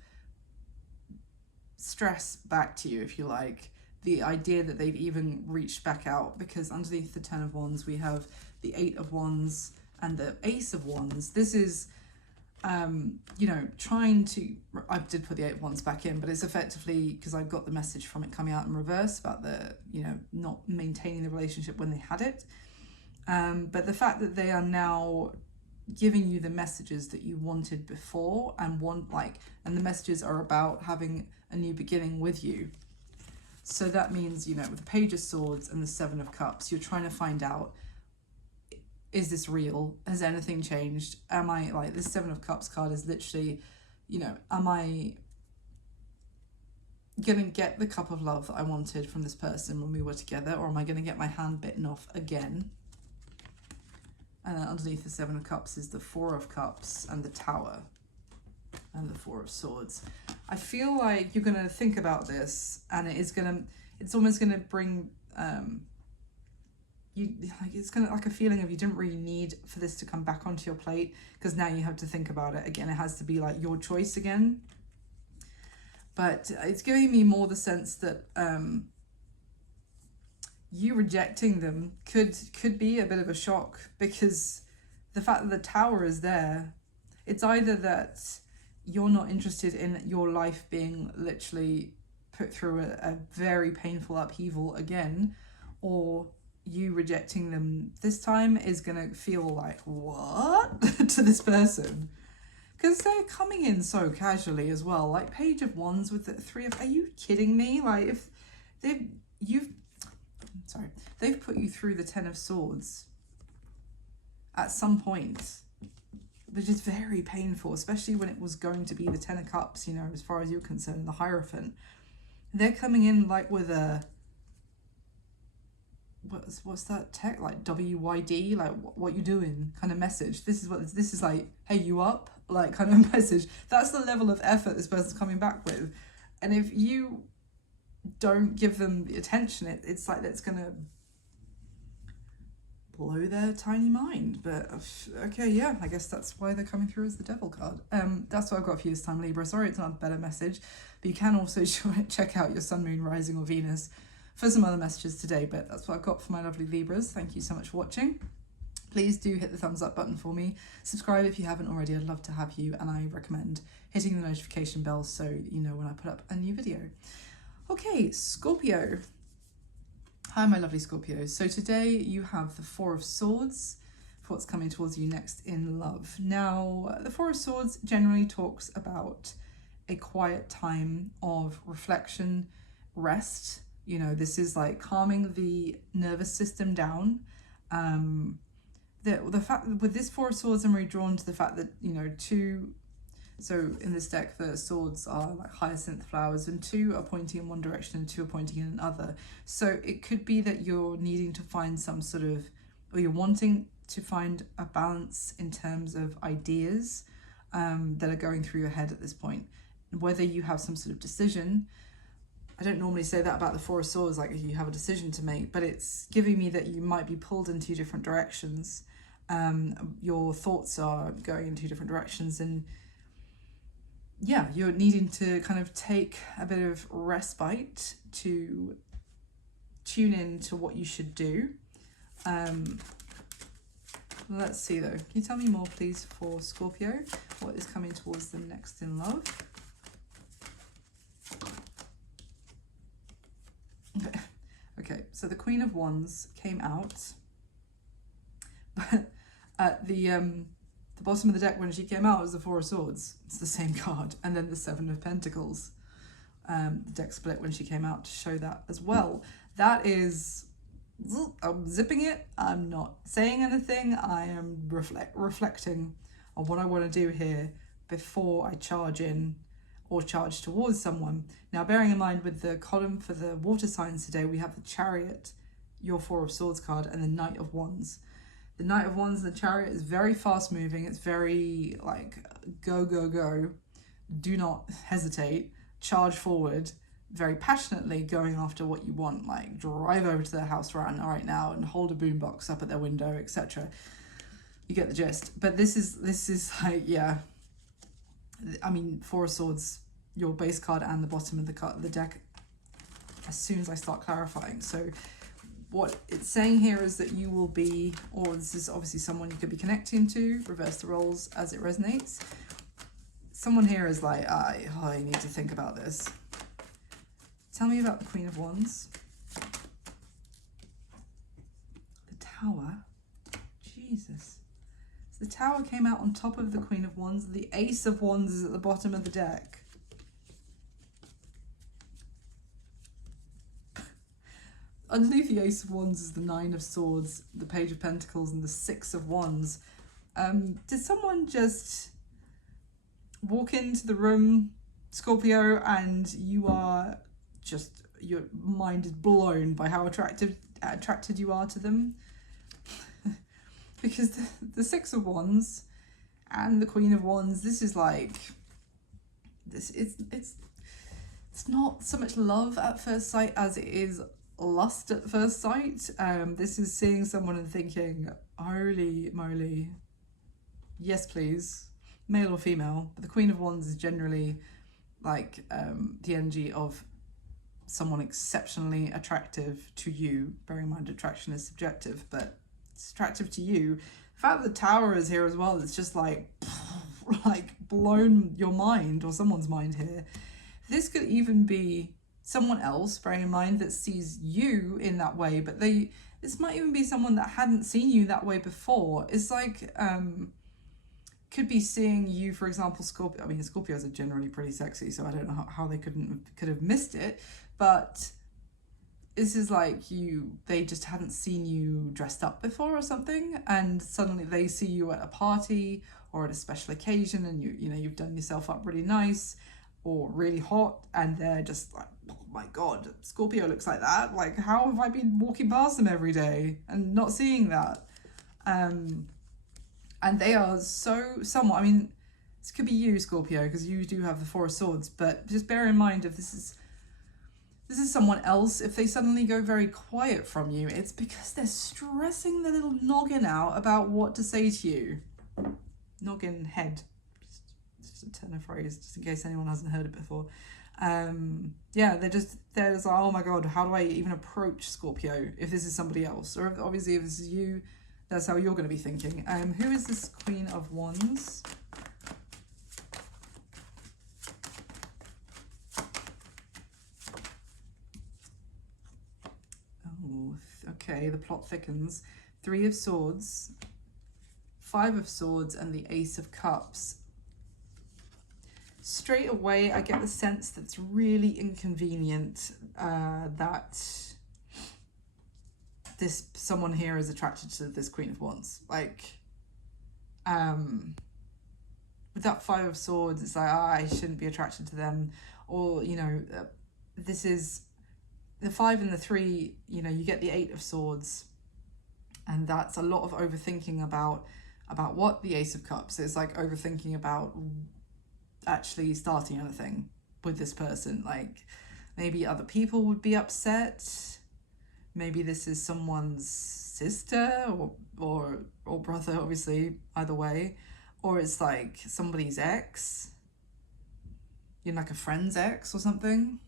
stress back to you, if you like. The idea that they've even reached back out, because underneath the 10 of Wands, we have the 8 of Wands and the Ace of Wands. This is, you know, trying to, I did put the 8 of Wands back in, but it's effectively, because I got the message from it coming out in reverse about the, you know, not maintaining the relationship when they had it. But the fact that they are now giving you the messages that you wanted before and the messages are about having a new beginning with you. So that means, you know, with the Page of Swords and the 7 of Cups, you're trying to find out, is this real? Has anything changed? Am I, like, this 7 of Cups card is literally, you know, am I gonna get the cup of love that I wanted from this person when we were together, or am I gonna get my hand bitten off again? And then underneath the 7 of Cups is the 4 of Cups and the Tower and the 4 of Swords. I feel like you're going to think about this, and it's almost going to bring, it's going to, like, a feeling of you didn't really need for this to come back onto your plate, because now you have to think about it again. It has to be like your choice again. But it's giving me more the sense that, you rejecting them could be a bit of a shock, because the fact that the Tower is there, it's either that you're not interested in your life being literally put through a very painful upheaval again, or you rejecting them this time is going to feel like, what? to this person. Because they're coming in so casually as well. Like Page of Wands with the 3 of... Are you kidding me? Like, if they've put you through the 10 of Swords at some point, which is very painful, especially when it was going to be the 10 of Cups, you know, as far as you're concerned, the Hierophant. They're coming in like with a, what's that tech, like WYD, like what you doing kind of message. This is like, hey, you up, like kind of message. That's the level of effort this person's coming back with. And if you don't give them the attention, it's like that's gonna blow their tiny mind. But okay, yeah, I guess that's why they're coming through as the Devil card. That's what I've got for you this time, Libra. Sorry it's not a better message, but you can also check out your Sun, Moon, Rising or Venus for some other messages today. But that's what I've got for my lovely Libras. Thank you so much for watching. Please do hit the thumbs up button for me. Subscribe if you haven't already. I'd love to have you, and I recommend hitting the notification bell so you know when I put up a new video. Okay, Scorpio. Hi, my lovely Scorpios. So today you have the 4 of Swords for what's coming towards you next in love. Now, the 4 of Swords generally talks about a quiet time of reflection, rest. You know, this is like calming the nervous system down. The fact that with this 4 of Swords, I'm really drawn to the fact that, you know, so in this deck, the swords are like hyacinth flowers, and 2 are pointing in one direction and 2 are pointing in another. So it could be that you're needing to find some sort of, or you're wanting to find a balance in terms of ideas that are going through your head at this point. Whether you have some sort of decision I don't normally say that about the Four of Swords, like you have a decision to make, but it's giving me that you might be pulled in two different directions. Your thoughts are going in two different directions, and yeah, you're needing to kind of take a bit of respite to tune in to what you should do. Let's see though. Can you tell me more, please, for Scorpio? What is coming towards them next in love? Okay, so the Queen of Wands came out, but at the bottom of the deck when she came out was the Four of Swords. It's the same card, and then the Seven of Pentacles. The deck split when she came out to show that as well. That is, I'm zipping it. I'm not saying anything. I am reflecting on what I want to do here before I charge in or charge towards someone. Now, bearing in mind with the column for the water signs today, we have the Chariot, your Four of Swords card, and the Knight of Wands. The Knight of Wands and the Chariot is very fast moving. It's very like go, go, go. Do not hesitate. Charge forward very passionately, going after what you want. Like drive over to their house right now and hold a boombox up at their window, etc. You get the gist. But this is like, yeah. I mean, Four of Swords, your base card and the bottom of the deck, as soon as I start clarifying. So what it's saying here is that you will be, or this is obviously someone you could be connecting to, reverse the roles as it resonates. Someone here is like, I need to think about this. Tell me about the Queen of Wands. The Tower. Jesus. The Tower came out on top of the Queen of Wands. The Ace of Wands is at the bottom of the deck. Underneath the Ace of Wands is the Nine of Swords, the Page of Pentacles, and the Six of Wands. Did someone just walk into the room, Scorpio, and your mind is blown by how attracted you are to them? Because the Six of Wands and the Queen of Wands, this is like, it's not so much love at first sight as it is lust at first sight. This is seeing someone and thinking, holy moly, yes please, male or female. But the Queen of Wands is generally like the energy of someone exceptionally attractive to you. Bearing in mind attraction is subjective, but it's attractive to you. The fact that the Tower is here as well, it's just like blown your mind, or someone's mind here. This could even be someone else, bearing in mind, that sees you in that way, but this might even be someone that hadn't seen you that way before. It's like could be seeing you, for example, Scorpio. I mean, Scorpios are generally pretty sexy, so I don't know how they could have missed it, but this is like they just hadn't seen you dressed up before or something, and suddenly they see you at a party or at a special occasion, and you've done yourself up really nice or really hot, and they're just like, oh my god, Scorpio looks like that. Like, how have I been walking past them every day and not seeing that? And they are somewhat, I mean, this could be you, Scorpio, because you do have the Four of Swords, but just bear in mind, if this is someone else, if they suddenly go very quiet from you, it's because they're stressing their little noggin out about what to say to you. Noggin head. Just a turn of phrase, just in case anyone hasn't heard it before. Yeah, they're just like, oh my god, how do I even approach Scorpio if this is somebody else? Or obviously if this is you, that's how you're going to be thinking. Who is this Queen of Wands? Okay, the plot thickens. Three of Swords, Five of Swords, and the Ace of Cups. Straight away, I get the sense that it's really inconvenient that someone here is attracted to this Queen of Wands. Like, with that Five of Swords, it's like, I shouldn't be attracted to them. Or, this is the 5 and the 3, you get the 8 of Swords, and that's a lot of overthinking about what the Ace of Cups is, like overthinking about actually starting anything with this person. Like, Maybe other people would be upset. Maybe this is someone's sister or brother, obviously, either way. Or it's like somebody's ex. You're like a friend's ex or something.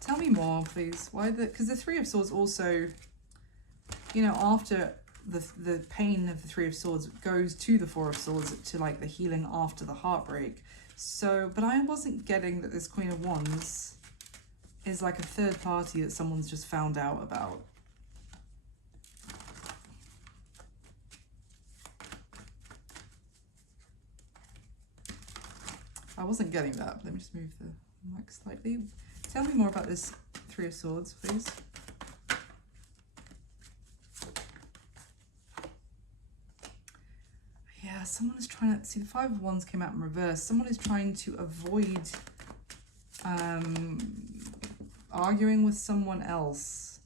Tell me more, please. Why because the Three of Swords also, you know, after the pain of the Three of Swords goes to the Four of Swords, to like the healing after the heartbreak. So, but I wasn't getting that this Queen of Wands is like a third party that someone's just found out about. I wasn't getting that. Let me just move the mic slightly. Tell me more about this Three of Swords, please. Yeah, someone is trying to... See, the Five of Wands came out in reverse. Someone is trying to avoid arguing with someone else.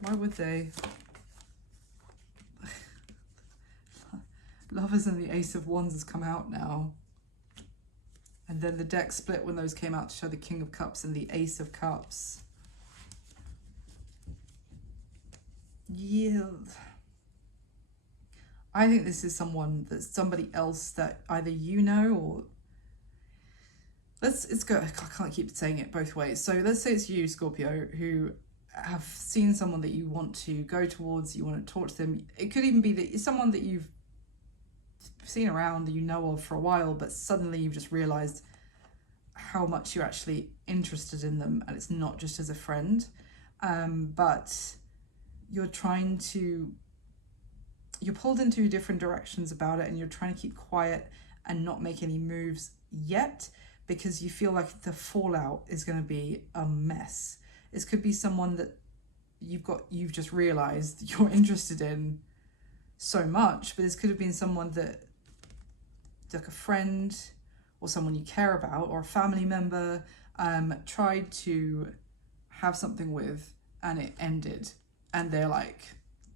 Why would they? Lovers and the Ace of Wands has come out now. And then the deck split when those came out to show the King of Cups and the Ace of Cups. Yeah. I think this is somebody else that either you know or... Let's go. I can't keep saying it both ways. So let's say it's you, Scorpio, who have seen someone that you want to go towards, you want to talk to them. It could even be that it's someone that you've seen around, that you know of for a while, but suddenly you've just realized how much you're actually interested in them, and it's not just as a friend, but you're pulled in two different directions about it, and you're trying to keep quiet and not make any moves yet because you feel like the fallout is going to be a mess. This could be someone that you've just realized you're interested in so much, but this could have been someone that, like a friend or someone you care about or a family member, tried to have something with and it ended, and they're like,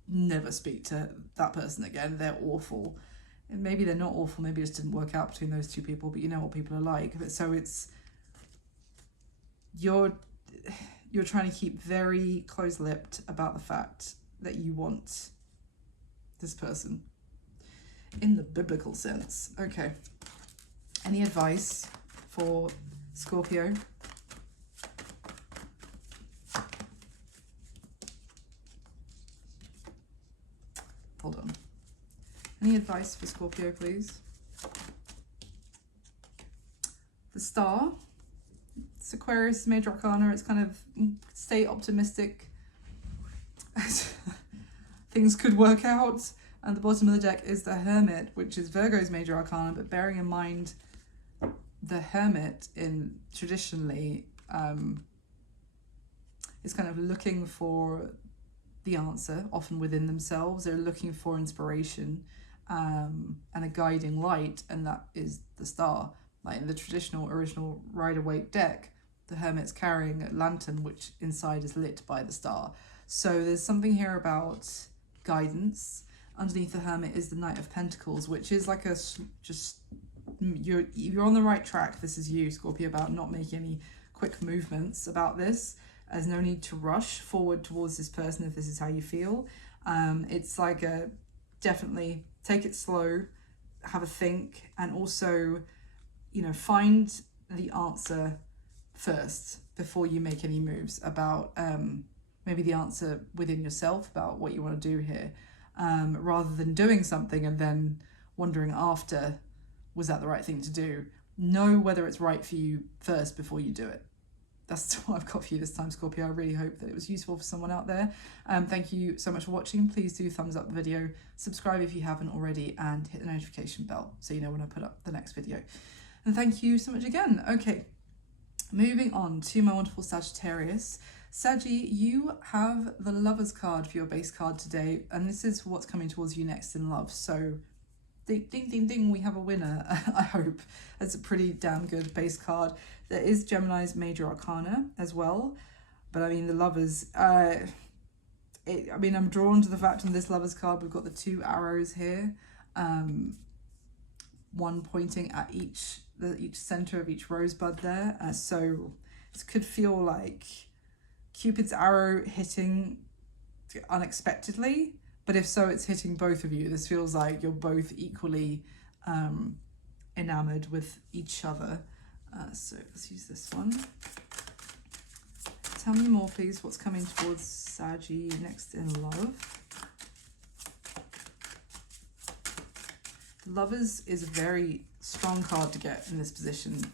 never speak to that person again, they're awful. And maybe they're not awful, maybe it just didn't work out between those two people, but you know what people are like. But so it's, you're trying to keep very close-lipped about the fact that you want this person in the biblical sense. Okay, any advice for Scorpio? Hold on. Any advice for Scorpio, please? The Star. It's Aquarius, Major Arcana. It's kind of stay optimistic. Things could work out. And the bottom of the deck is the Hermit, which is Virgo's Major Arcana, but bearing in mind the Hermit traditionally is kind of looking for the answer, often within themselves. They're looking for inspiration and a guiding light, and that is the Star. Like in the traditional original Rider-Waite deck, the Hermit's carrying a lantern which inside is lit by the Star. So there's something here about guidance. Underneath the Hermit is the Knight of Pentacles, which is like you're on the right track. This is you, Scorpio, about not making any quick movements about this. There's no need to rush forward towards this person if this is how you feel. It's like definitely take it slow, have a think, and also, you know, find the answer first before you make any moves about maybe the answer within yourself about what you want to do here, rather than doing something and then wondering after, was that the right thing to do? Know whether it's right for you first before you do it. That's what I've got for you this time, Scorpio. I really hope that it was useful for someone out there. Thank you so much for watching. Please do thumbs up the video, subscribe if you haven't already, and hit the notification bell so you know when I put up the next video. And thank you so much again. Okay, moving on to my wonderful Sagittarius. Saggy, you have the Lovers card for your base card today, and this is what's coming towards you next in love. So ding, ding, ding, ding, we have a winner, I hope. It's a pretty damn good base card. There is Gemini's Major Arcana as well, but I mean, the Lovers, I mean, I'm drawn to the fact on this Lovers card, we've got the 2 arrows here. One pointing at each center of each rosebud there. So this could feel like Cupid's arrow hitting unexpectedly, but if so, it's hitting both of you. This feels like you're both equally enamored with each other. So let's use this one. Tell me more, please. What's coming towards Saggy next in love? Lovers is a very strong card to get in this position,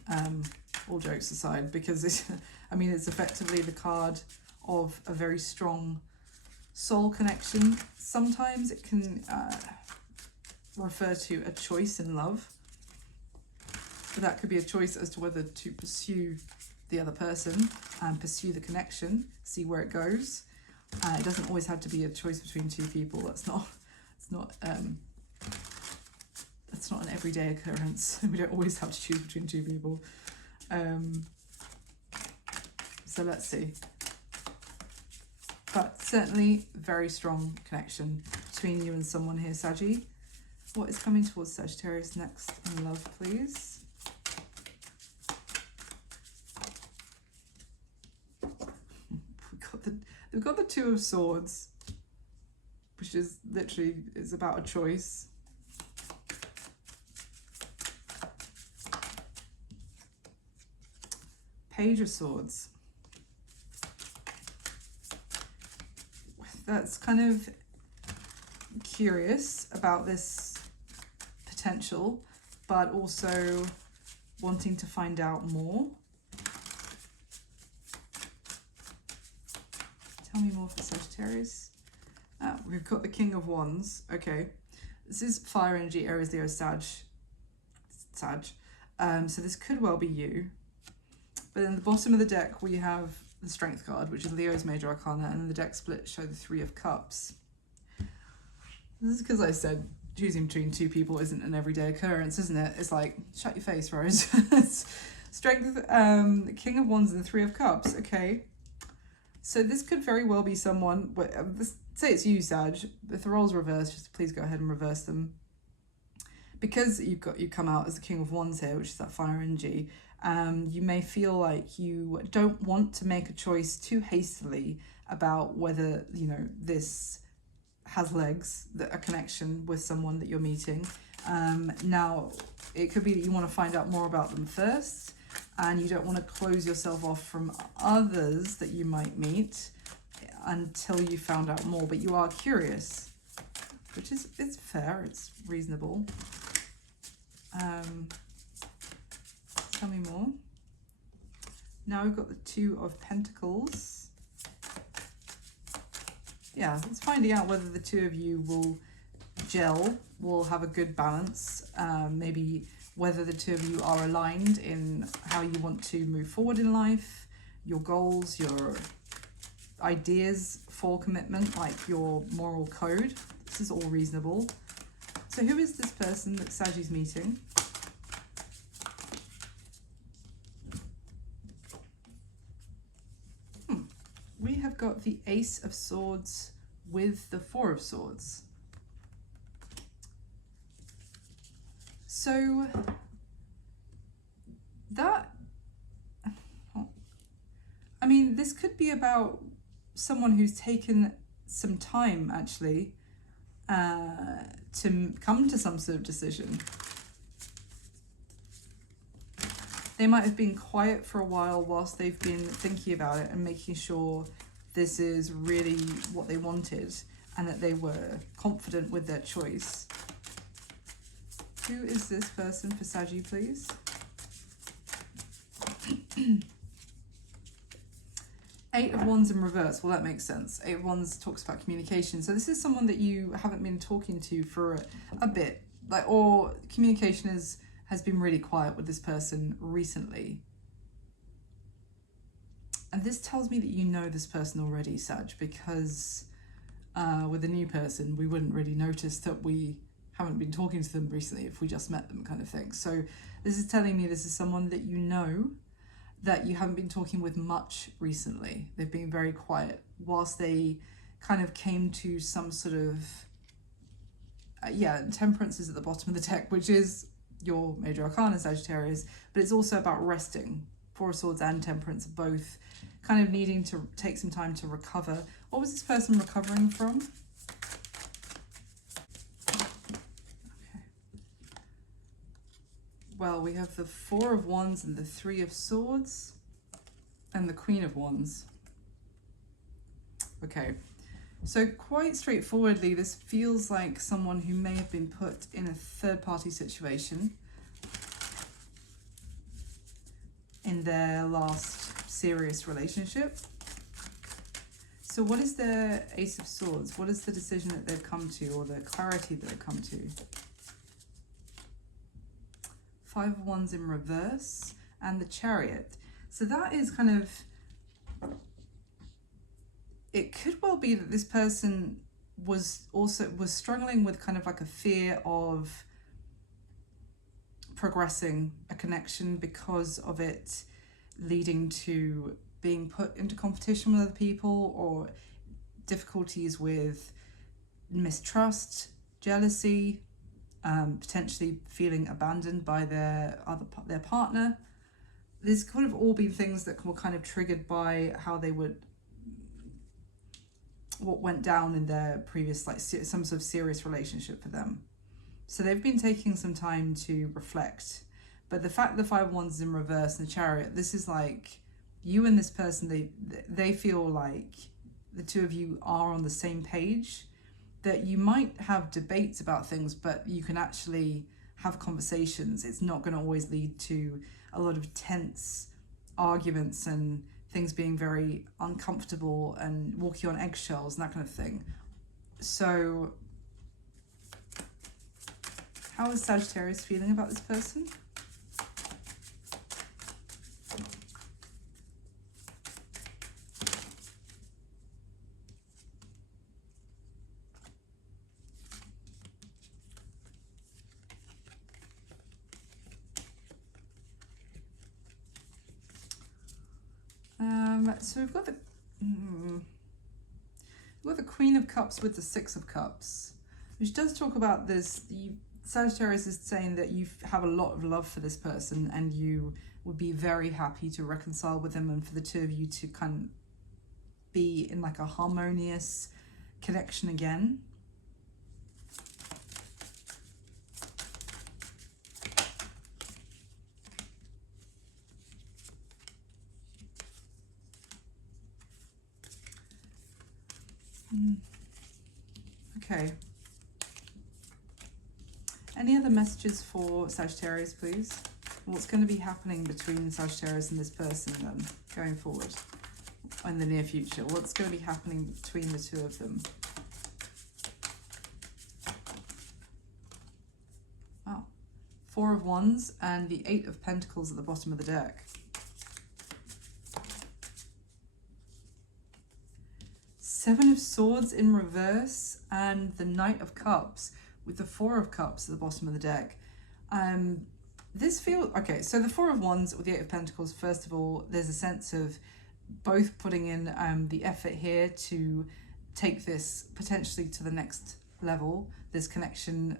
all jokes aside, because it's, I mean, it's effectively the card of a very strong soul connection. Sometimes it can refer to a choice in love, but that could be a choice as to whether to pursue the other person and pursue the connection, see where it goes. It doesn't always have to be a choice between 2 people. That's not an everyday occurrence. We don't always have to choose between 2 people. So let's see. But certainly very strong connection between you and someone here, Saggy. What is coming towards Sagittarius next in love, please? We've got the 2 of Swords, which is literally is about a choice. Page of Swords. That's kind of curious about this potential, but also wanting to find out more. Tell me more for Sagittarius. We've got the King of Wands. Okay, this is fire energy, Aries, Leo, Sag. So this could well be you. But in the bottom of the deck, we have the Strength card, which is Leo's major arcana, and then the deck split show the 3 of Cups. This is because I said choosing between 2 people isn't an everyday occurrence, isn't it? It's like, shut your face, Rose. Strength, King of Wands and the 3 of Cups. Okay. So this could very well be someone, say it's you, Sag. If the roles reverse, just please go ahead and reverse them. Because you come out as the King of Wands here, which is that fire energy, you may feel like you don't want to make a choice too hastily about whether, you know, this has legs, a connection with someone that you're meeting. Now, it could be that you want to find out more about them first, and you don't want to close yourself off from others that you might meet until you found out more, but you are curious, which is, it's fair, it's reasonable. Tell me more. Now we've got the 2 of Pentacles. Yeah, it's finding out whether the 2 of you will gel, will have a good balance, maybe whether the 2 of you are aligned in how you want to move forward in life, your goals, your ideas for commitment, like your moral code. This is all reasonable. So who is this person that Saggy's meeting? We have got the Ace of Swords with the 4 of Swords. So that, I mean, this could be about someone who's taken some time actually to come to some sort of decision. They might have been quiet for a while whilst they've been thinking about it and making sure this is really what they wanted and that they were confident with their choice. Who is this person for Saggy, please? Eight of Wands in reverse. Well, that makes sense. 8 of Wands talks about communication. So this is someone that you haven't been talking to for a bit, like, or communication has been really quiet with this person recently. And this tells me that you know this person already, Sag, because with a new person, we wouldn't really notice that we haven't been talking to them recently if we just met them, kind of thing. So this is telling me this is someone that you know, that you haven't been talking with much recently. They've been very quiet whilst they kind of came to some sort of, Temperance is at the bottom of the deck, which is your major arcana, Sagittarius, but it's also about resting. Four of Swords and Temperance are both kind of needing to take some time to recover. What was this person recovering from? Okay. Well, we have the Four of Wands and the Three of Swords and the Queen of Wands. Okay. So quite straightforwardly, this feels like someone who may have been put in a third-party situation in their last serious relationship. So what is the Ace of Swords? What is the decision that they've come to, or the clarity that they've come to? Five of Wands in reverse and the Chariot. So that is kind of... It could well be that this person was struggling with kind of like a fear of progressing a connection because of it leading to being put into competition with other people, or difficulties with mistrust, jealousy, potentially feeling abandoned by their partner. These could have all been things that were kind of triggered by how they would, what went down in their previous, like some sort of serious relationship for them. So they've been taking some time to reflect. But the fact that the Five of Wands is in reverse and the Chariot, this is like you and this person, they feel like the two of you are on the same page, that you might have debates about things, but you can actually have conversations. It's not going to always lead to a lot of tense arguments and things being very uncomfortable and walking on eggshells and that kind of thing. So how is Sagittarius feeling about this person? So we've got the Queen of Cups with the Six of Cups, which does talk about this. Sagittarius is saying that you have a lot of love for this person and you would be very happy to reconcile with them and for the two of you to kind of be in like a harmonious connection again. Okay. Any other messages for Sagittarius, please? What's going to be happening between Sagittarius and this person then, going forward in the near future? What's going to be happening between the two of them? Wow. Four of Wands and the Eight of Pentacles at the bottom of the deck. Seven of Swords in reverse and the Knight of Cups with the Four of Cups at the bottom of the deck. This feels... Okay, so the Four of Wands with the Eight of Pentacles, first of all, there's a sense of both putting in the effort here to take this potentially to the next level. This connection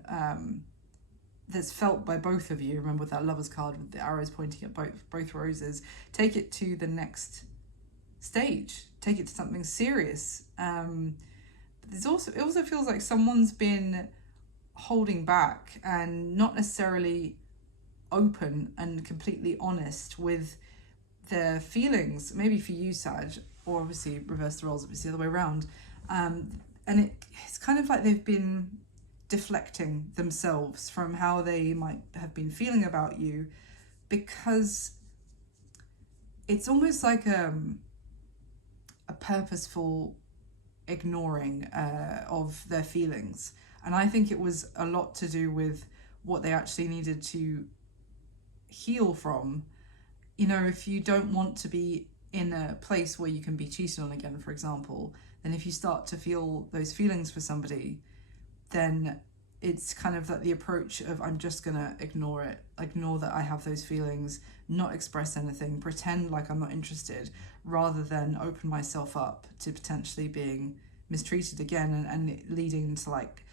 that's felt by both of you. Remember with that Lover's card with the arrows pointing at both roses. Take it to the next stage. Take it to something serious. It also feels like someone's been holding back and not necessarily open and completely honest with their feelings. Maybe for you, Sag, or obviously reverse the roles, obviously the other way around. And it's kind of like they've been deflecting themselves from how they might have been feeling about you, because it's almost like a purposeful ignoring of their feelings. And I think it was a lot to do with what they actually needed to heal from. You know, if you don't want to be in a place where you can be cheated on again, for example, then if you start to feel those feelings for somebody, then it's kind of like the approach of, I'm just gonna ignore it, ignore that I have those feelings, not express anything, pretend like I'm not interested, rather than open myself up to potentially being mistreated again, and leading to like,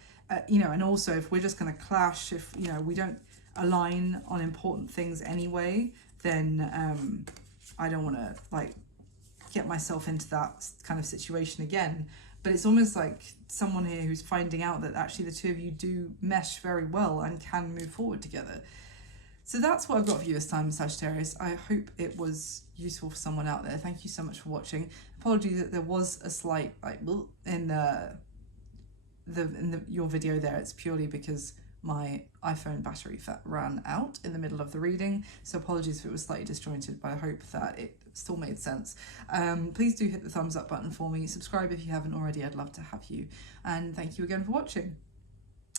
you know, and also if we're just going to clash, if, you know, we don't align on important things anyway, then I don't want to like get myself into that kind of situation again. But it's almost like someone here who's finding out that actually the two of you do mesh very well and can move forward together. So that's what I've got for you this time, Sagittarius. I hope it was useful for someone out there. Thank you so much for watching. Apologies that there was a slight like in your video there. It's purely because my iPhone battery ran out in the middle of the reading. So apologies if it was slightly disjointed, but I hope that it still made sense. Please do hit the thumbs up button for me. Subscribe if you haven't already. I'd love to have you. And thank you again for watching.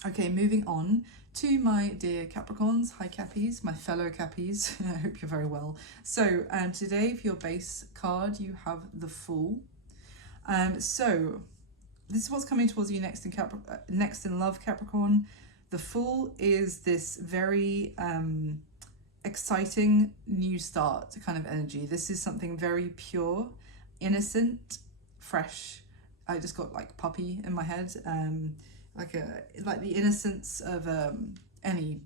Okay, moving on to my dear Capricorns. Hi Cappies, my fellow Cappies. I hope you're very well. So today for your base card, you have the Fool. So this is what's coming towards you next in love, Capricorn. The Fool is this very exciting new start kind of energy. This is something very pure, innocent, fresh. I just got like puppy in my head. Like the innocence of any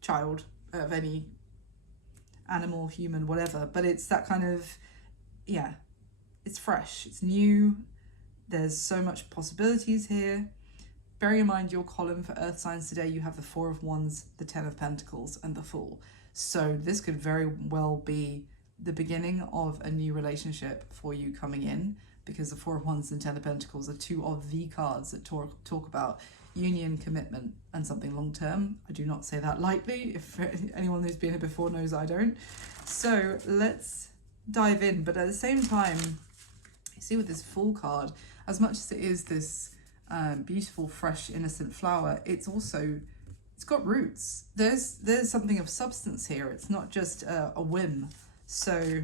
child, of any animal, human, whatever. But it's that kind of, yeah, it's fresh, it's new. There's so much possibilities here. Bear in mind your column for earth signs today, you have the Four of Wands, the Ten of Pentacles, and the Fool. So this could very well be the beginning of a new relationship for you coming in, because the Four of Wands and Ten of Pentacles are two of the cards that talk about union, commitment, and something long-term. I do not say that lightly. If anyone who's been here before knows I don't. So let's dive in. But at the same time, you see with this Fool card, as much as it is this beautiful, fresh, innocent flower, it's got roots. There's something of substance here. It's not just a whim. So,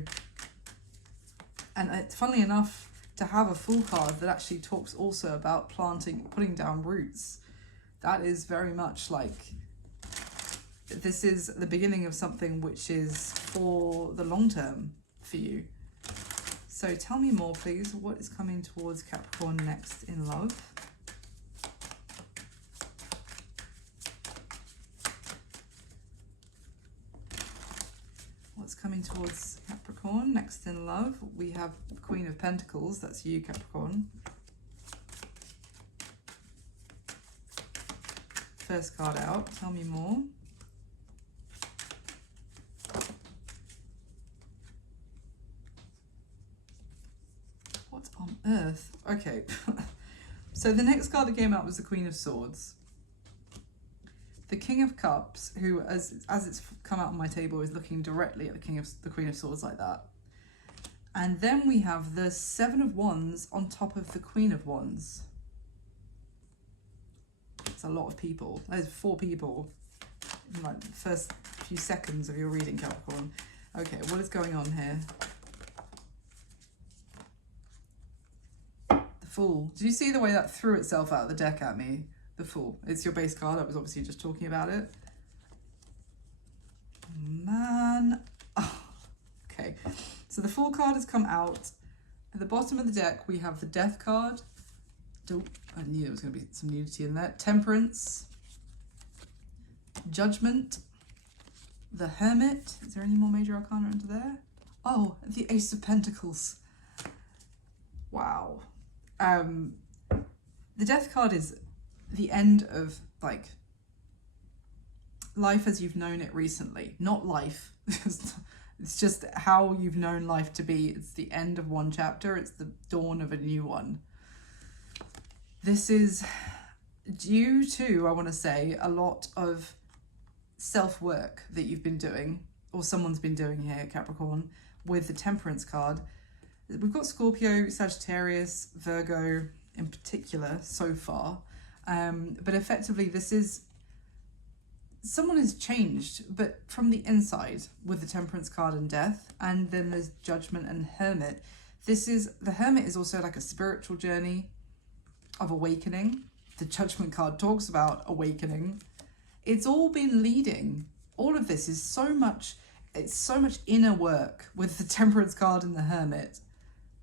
and funnily enough, to have a Fool card that actually talks also about putting down roots, that is very much like, this is the beginning of something which is for the long term for you. So tell me more, please. What is coming towards Capricorn next in love? What's coming towards Capricorn next in love? We have the Queen of Pentacles. That's you, Capricorn. First card out. Tell me more. What on earth? Okay. So the next card that came out was the Queen of Swords. The King of Cups, who, as it's come out on my table, is looking directly at the Queen of Swords like that. And then we have the Seven of Wands on top of the Queen of Wands. It's a lot of people. There's 4 people in like the first few seconds of your reading, Capricorn. Okay, what is going on here? The Fool. Did you see the way that threw itself out of the deck at me? The Fool. It's your base card. I was obviously just talking about it. Man. Oh, okay. So the Fool card has come out. At the bottom of the deck, we have the Death card. Oh, I knew there was going to be some nudity in there. Temperance. Judgment. The Hermit. Is there any more major arcana under there? Oh, the Ace of Pentacles. Wow. The Death card is the end of like life as you've known it recently. Not life. It's just how you've known life to be. It's the end of one chapter. It's the dawn of a new one. This is due to, I want to say, a lot of self-work that you've been doing, or someone's been doing here, Capricorn, with the Temperance card. We've got Scorpio, Sagittarius, Virgo in particular so far. But effectively, this is, someone has changed, but from the inside with the Temperance card and Death, and then there's Judgment and Hermit. The Hermit is also like a spiritual journey of awakening. The Judgment card talks about awakening. It's all been leading. All of this is it's so much inner work with the Temperance card and the Hermit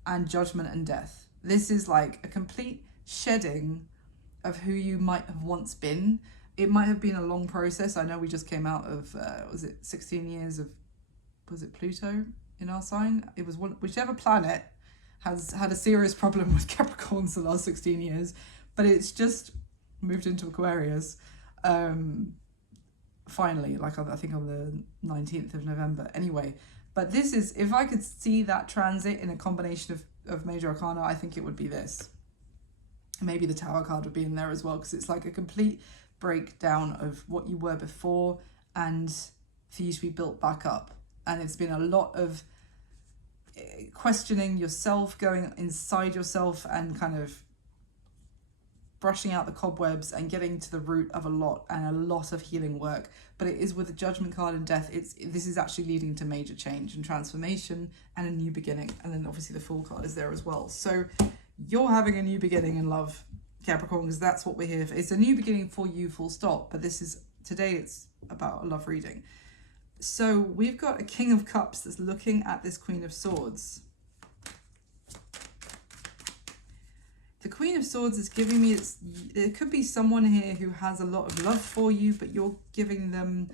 and Judgment and Death. This is like a complete shedding of who you might have once been. It might have been a long process. I know we just came out of, was it 16 years of, was it Pluto in our sign? It was one, whichever planet has had a serious problem with Capricorns the last 16 years, but it's just moved into Aquarius. Finally, like I think on the 19th of November. Anyway, but this is, if I could see that transit in a combination of major arcana, I think it would be this. Maybe the Tower card would be in there as well, because it's like a complete breakdown of what you were before and for you to be built back up. And it's been a lot of questioning yourself, going inside yourself and kind of brushing out the cobwebs and getting to the root of a lot of healing work. But it is with the Judgment card and death, this is actually leading to major change and transformation and a new beginning. And then obviously the Fool card is there as well. So you're having a new beginning in love, Capricorn, because that's what we're here for. It's a new beginning for you, full stop. But today it's about a love reading. So we've got a King of Cups that's looking at this Queen of Swords. The Queen of Swords is giving me, it could be someone here who has a lot of love for you, but you're giving them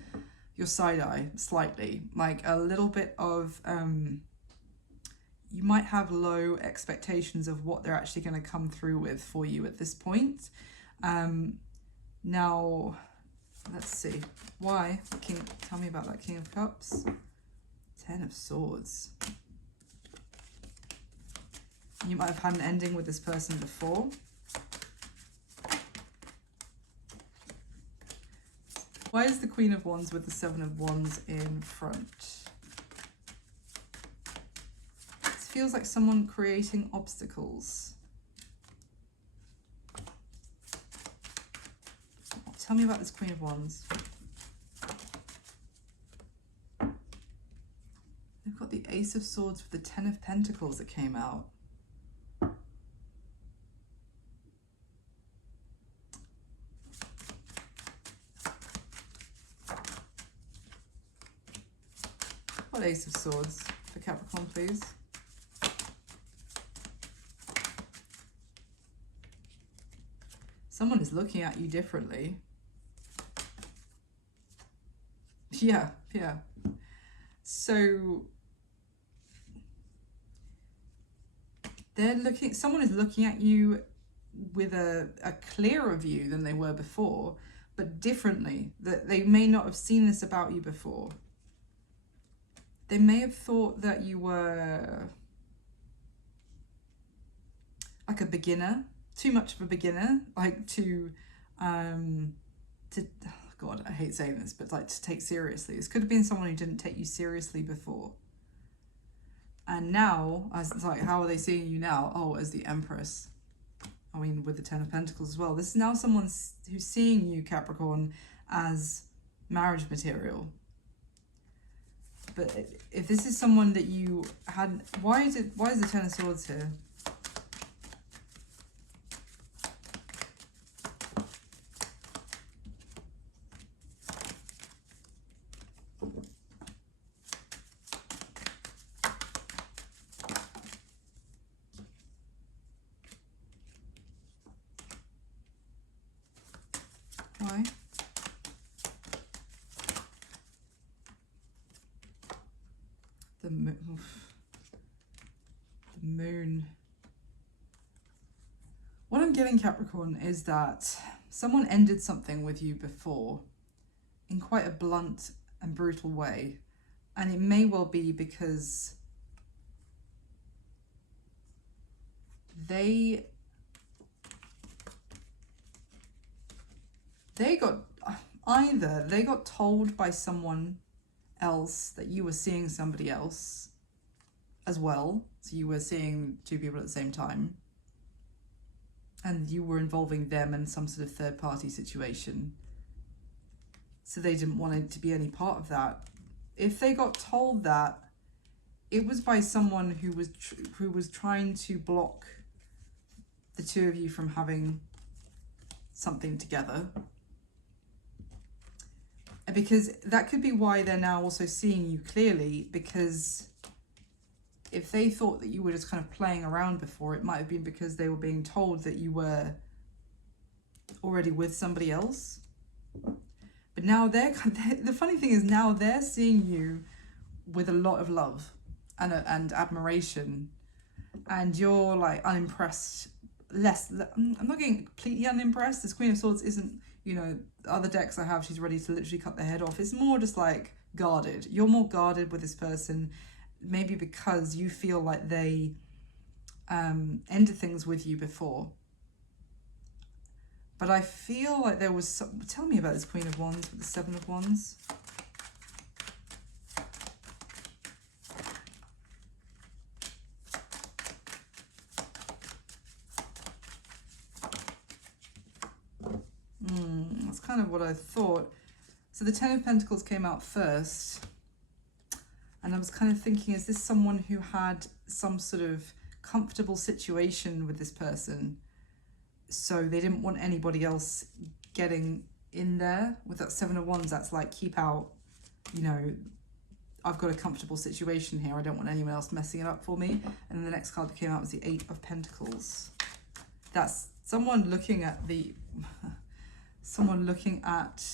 your side eye slightly, like a little bit of, you might have low expectations of what they're actually going to come through with for you at this point. Now, let's see. Why? Tell me about that King of Cups. 10 of Swords. You might have had an ending with this person before. Why is the Queen of Wands with the 7 of Wands in front? It feels like someone creating obstacles. Tell me about this Queen of Wands. They've got the Ace of Swords with the 10 of Pentacles that came out. What Ace of Swords for Capricorn, please? Someone is looking at you differently. Yeah. So someone is looking at you with a clearer view than they were before, but differently. That they may not have seen this about you before. They may have thought that you were like a beginner, too much of a beginner, like God, I hate saying this, but like to take seriously. This could have been someone who didn't take you seriously before. And now, it's like, how are they seeing you now? Oh, as the Empress. I mean, with the 10 of Pentacles as well. This is now someone who's seeing you, Capricorn, as marriage material. But if this is someone that you had, why is the 10 of Swords here? Why? The moon. What I'm getting, Capricorn, is that someone ended something with you before in quite a blunt and brutal way. And it may well be because they got told by someone else that you were seeing somebody else as well. So you were seeing two people at the same time. And you were involving them in some sort of third party situation. So they didn't want it to be any part of that. If they got told that, it was by someone who was trying to block the two of you from having something together. Because that could be why they're now also seeing you clearly, because if they thought that you were just kind of playing around before, it might have been because they were being told that you were already with somebody else. But now the funny thing is, now they're seeing you with a lot of love and admiration, and you're like unimpressed. I'm not getting completely unimpressed. This Queen of Swords isn't, you know, the other decks I have, she's ready to literally cut their head off. It's more just like guarded. You're more guarded with this person, maybe because you feel like they ended things with you before. But I feel like there was some... Tell me about this Queen of Wands with the Seven of Wands. That's kind of what I thought. So the Ten of Pentacles came out first. And I was kind of thinking, is this someone who had some sort of comfortable situation with this person? So they didn't want anybody else getting in there. With that Seven of Wands, that's like, keep out, you know, I've got a comfortable situation here. I don't want anyone else messing it up for me. And then the next card that came out was the Eight of Pentacles. That's someone looking at the... someone looking at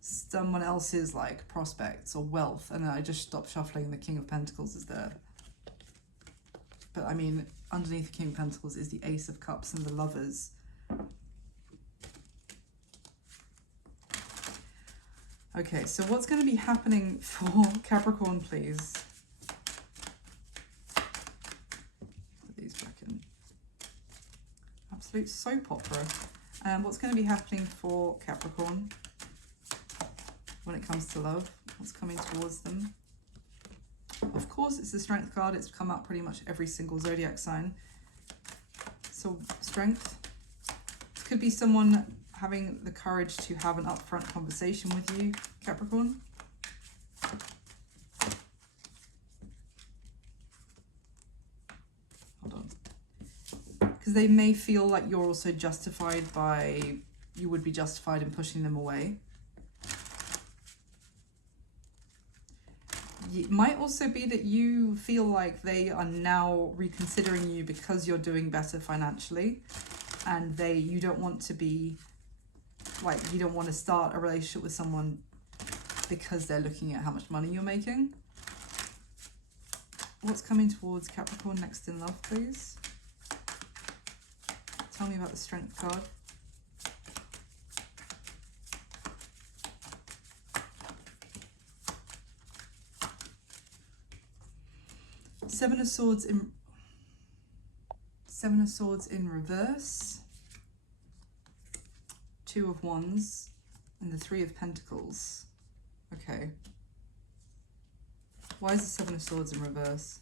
someone else's like prospects or wealth. And I just stopped shuffling. The King of Pentacles is there. But I mean, underneath the King of Pentacles is the Ace of Cups and the Lovers. Okay, so what's going to be happening for Capricorn, please? Put these back in. Absolute soap opera. What's going to be happening for Capricorn when it comes to love? What's coming towards them? Of course, it's the Strength card. It's come out pretty much every single zodiac sign. So, Strength. This could be someone having the courage to have an upfront conversation with you, Capricorn. Hold on. Because they may feel like you're also justified by... You would be justified in pushing them away. It might also be that you feel like they are now reconsidering you because you're doing better financially, and you don't want to be like, you don't want to start a relationship with someone because they're looking at how much money you're making. What's coming towards Capricorn next in love, please? Tell me about the Strength card. Seven of Swords in reverse. Two of Wands and the Three of Pentacles. Okay. Why is the Seven of Swords in reverse?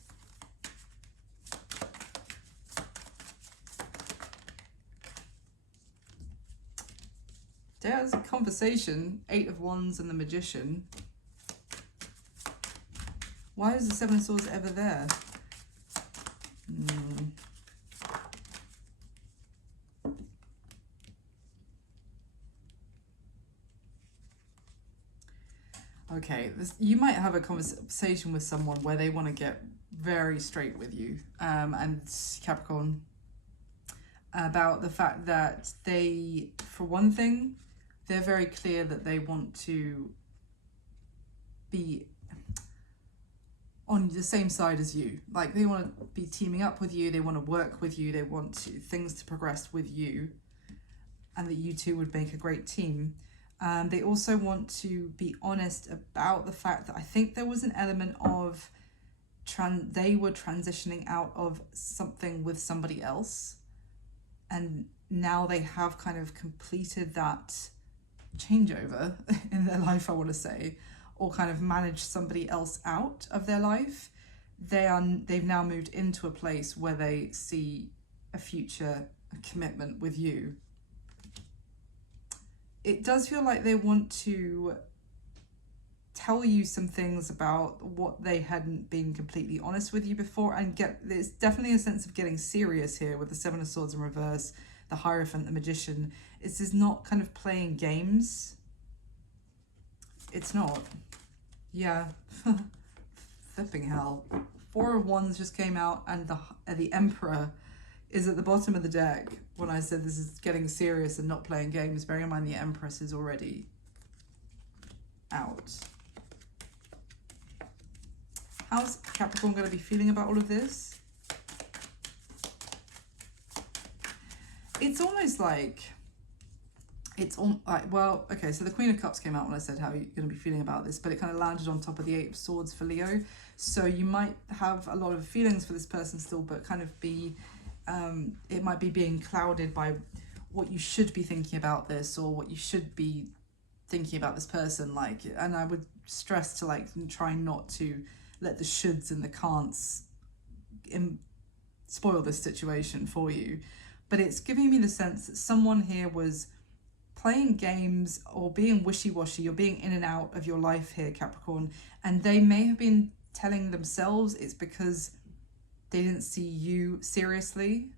There's a conversation. Eight of Wands and the Magician. Why is the Seven of Swords ever there? Okay, you might have a conversation with someone where they want to get very straight with you, and Capricorn, about the fact that they, for one thing, they're very clear that they want to be on the same side as you. Like, they want to be teaming up with you, they want to work with you, they want things to progress with you, and that you two would make a great team. They also want to be honest about the fact that I think there was an element of they were transitioning out of something with somebody else, and now they have kind of completed that changeover in their life, I want to say, or kind of managed somebody else out of their life. They've now moved into a place where they see a future commitment with you. It does feel like they want to tell you some things about what they hadn't been completely honest with you before, and there's definitely a sense of getting serious here with the Seven of Swords in reverse, the Hierophant, the Magician. It's just not kind of playing games. It's not. Yeah. Flipping hell. Four of Wands just came out, and the Emperor is at the bottom of the deck. When I said this is getting serious and not playing games, bearing in mind the Empress is already out. How's Capricorn going to be feeling about all of this? It's almost like, well, okay, so the Queen of Cups came out when I said how you're going to be feeling about this, but it kind of landed on top of the Eight of Swords for Leo. So you might have a lot of feelings for this person still, but kind of be, it might be being clouded by what you should be thinking about this, or what you should be thinking about this person. Like, and I would stress to like try not to let the shoulds and the can'ts spoil this situation for you. But it's giving me the sense that someone here was playing games or being wishy-washy or being in and out of your life here, Capricorn, and they may have been telling themselves it's because they didn't see you seriously.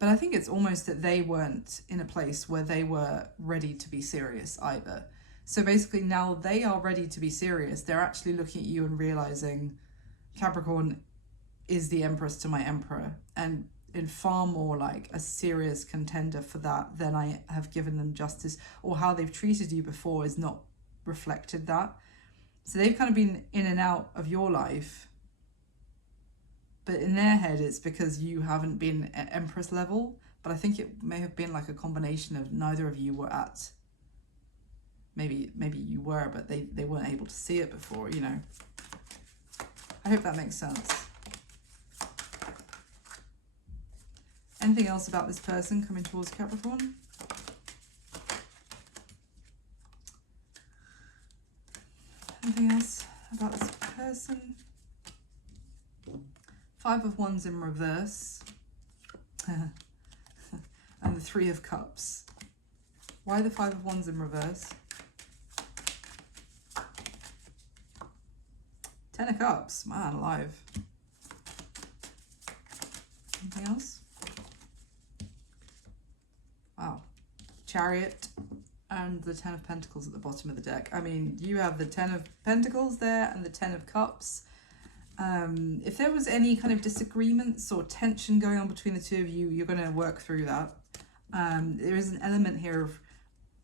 But I think it's almost that they weren't in a place where they were ready to be serious either. So basically now they are ready to be serious. They're actually looking at you and realizing Capricorn is the Empress to my Emperor, and in far more like a serious contender for that than I have given them justice, or how they've treated you before is not reflected that. So they've kind of been in and out of your life, but in their head it's because you haven't been at Empress level. But I think it may have been like a combination of neither of you were at, maybe you were, but they weren't able to see it before, you know. I hope that makes sense. Anything else about this person coming towards Capricorn? Anything else about this person? Five of Wands in reverse. And the Three of Cups. Why the Five of Wands in reverse? Ten of Cups. Man alive. Anything else? Wow. Chariot and the Ten of Pentacles at the bottom of the deck. I mean, you have the Ten of Pentacles there and the Ten of Cups. If there was any kind of disagreements or tension going on between the two of you, you're going to work through that. There is an element here of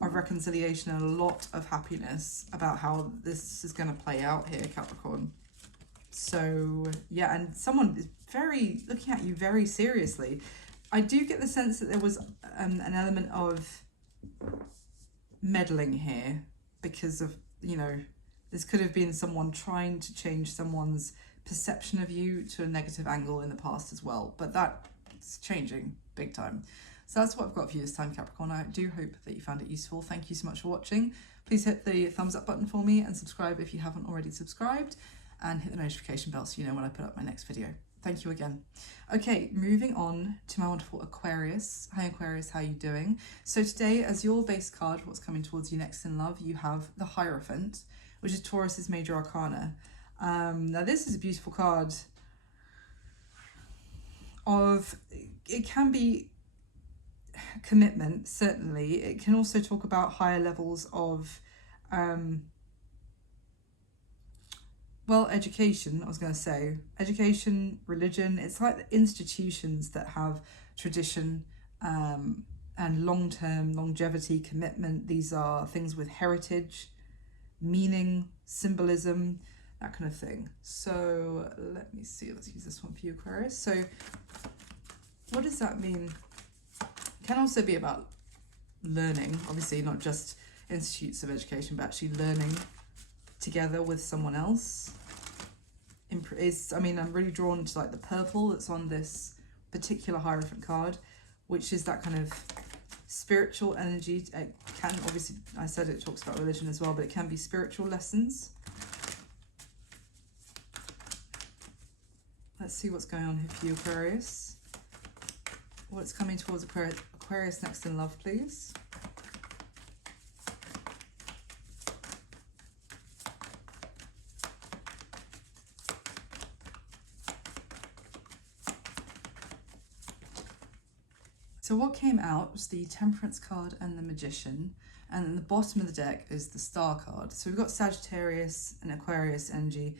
reconciliation and a lot of happiness about how this is going to play out here, Capricorn. So, yeah, and someone is very looking at you very seriously. I do get the sense that there was an element of meddling here because of, you know, this could have been someone trying to change someone's perception of you to a negative angle in the past as well. But that's changing big time. So that's what I've got for you this time, Capricorn. I do hope that you found it useful. Thank you so much for watching. Please hit the thumbs up button for me and subscribe if you haven't already subscribed, and hit the notification bell so you know when I put up my next video. Thank you again. Okay, moving on to my wonderful Aquarius. Hi Aquarius, how are you doing? So today, as your base card, what's coming towards you next in love, you have the Hierophant, which is Taurus's major arcana. Now this is a beautiful card of, it can be commitment, certainly. It can also talk about higher levels of well, education, I was going to say. Education, religion, it's like the institutions that have tradition and long-term longevity, commitment. These are things with heritage, meaning, symbolism, that kind of thing. So let me see, let's use this one for you, Aquarius. So what does that mean? It can also be about learning, obviously not just institutes of education, but actually learning together with someone else. I mean, I'm really drawn to like the purple that's on this particular Hierophant card, which is that kind of spiritual energy. It can, obviously, I said it talks about religion as well, but it can be spiritual lessons. Let's see what's going on here for you, Aquarius. What's coming towards Aquarius next in love, please? So what came out was the Temperance card and the Magician, and then the bottom of the deck is the Star card. So we've got Sagittarius and Aquarius energy,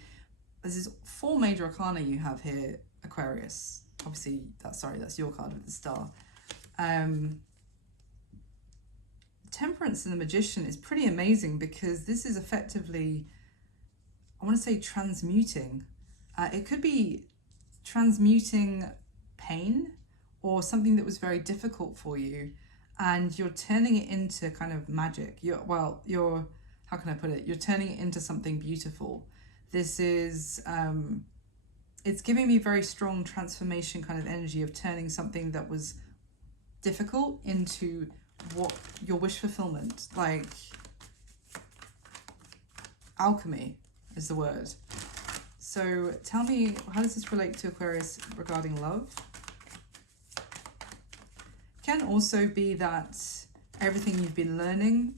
there's 4 major arcana you have here, Aquarius. Obviously, that's your card with the star. Temperance and the Magician is pretty amazing because this is effectively, I want to say, transmuting. It could be transmuting pain or something that was very difficult for you, and you're turning it into kind of magic. You're how can I put it? You're turning it into something beautiful. This is, it's giving me very strong transformation kind of energy of turning something that was difficult into what your wish fulfillment, like alchemy is the word. So tell me, how does this relate to Aquarius regarding love? Can also be that everything you've been learning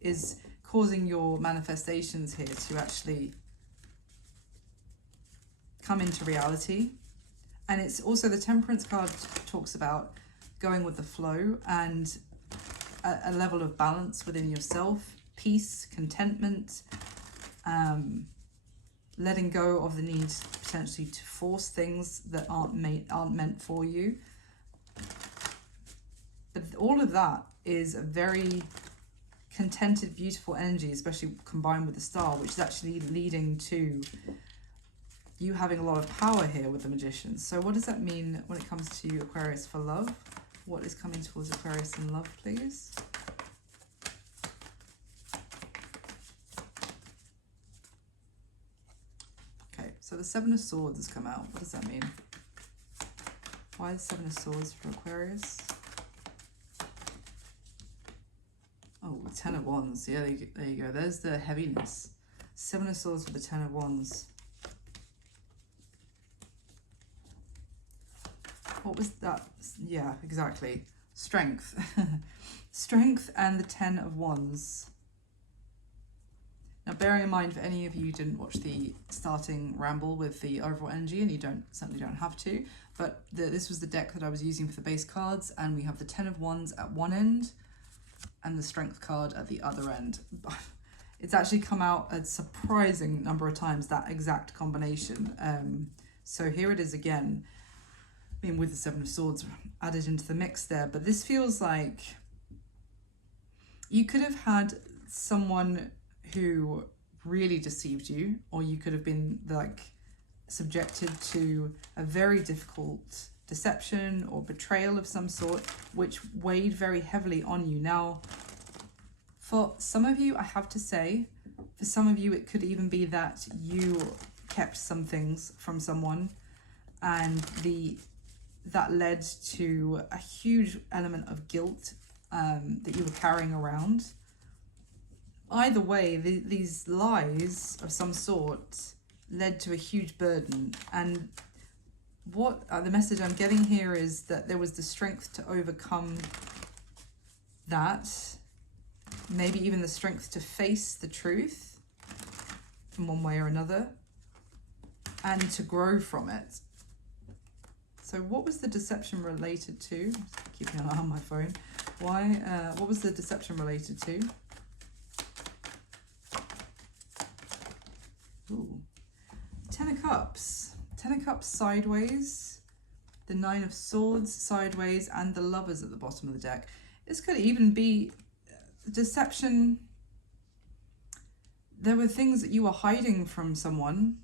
is causing your manifestations here to actually come into reality. And it's also, the Temperance card talks about going with the flow and a level of balance within yourself, peace, contentment, letting go of the need potentially to force things that aren't meant for you. But all of that is a very contented, beautiful energy, especially combined with the star, which is actually leading to you having a lot of power here with the Magician. So what does that mean when it comes to Aquarius for love? What is coming towards Aquarius in love, please? Okay, so the Seven of Swords has come out. What does that mean? Why the Seven of Swords for Aquarius? Oh, Ten of Wands. Yeah, there you go. There's the heaviness. Seven of Swords with the Ten of Wands. What was that? Yeah, exactly. Strength. Strength and the Ten of Wands. Now, bearing in mind, for any of you who didn't watch the starting ramble with the overall energy, and you certainly don't have to, but this was the deck that I was using for the base cards, and we have the Ten of Wands at one end and the Strength card at the other end. It's actually come out a surprising number of times, that exact combination. So here it is again. I mean, with the Seven of Swords added into the mix there, but this feels like you could have had someone who really deceived you, or you could have been like subjected to a very difficult deception or betrayal of some sort, which weighed very heavily on you. Now, for some of you, I have to say, for some of you, it could even be that you kept some things from someone, and that led to a huge element of guilt that you were carrying around. Either way, these lies of some sort led to a huge burden. And what the message I'm getting here is that there was the strength to overcome that, maybe even the strength to face the truth in one way or another, and to grow from it. So what was the deception related to? Keeping an eye on my phone. What was the deception related to? Ooh. Ten of Cups. Ten of Cups sideways. The Nine of Swords sideways, and the Lovers at the bottom of the deck. This could even be deception. There were things that you were hiding from someone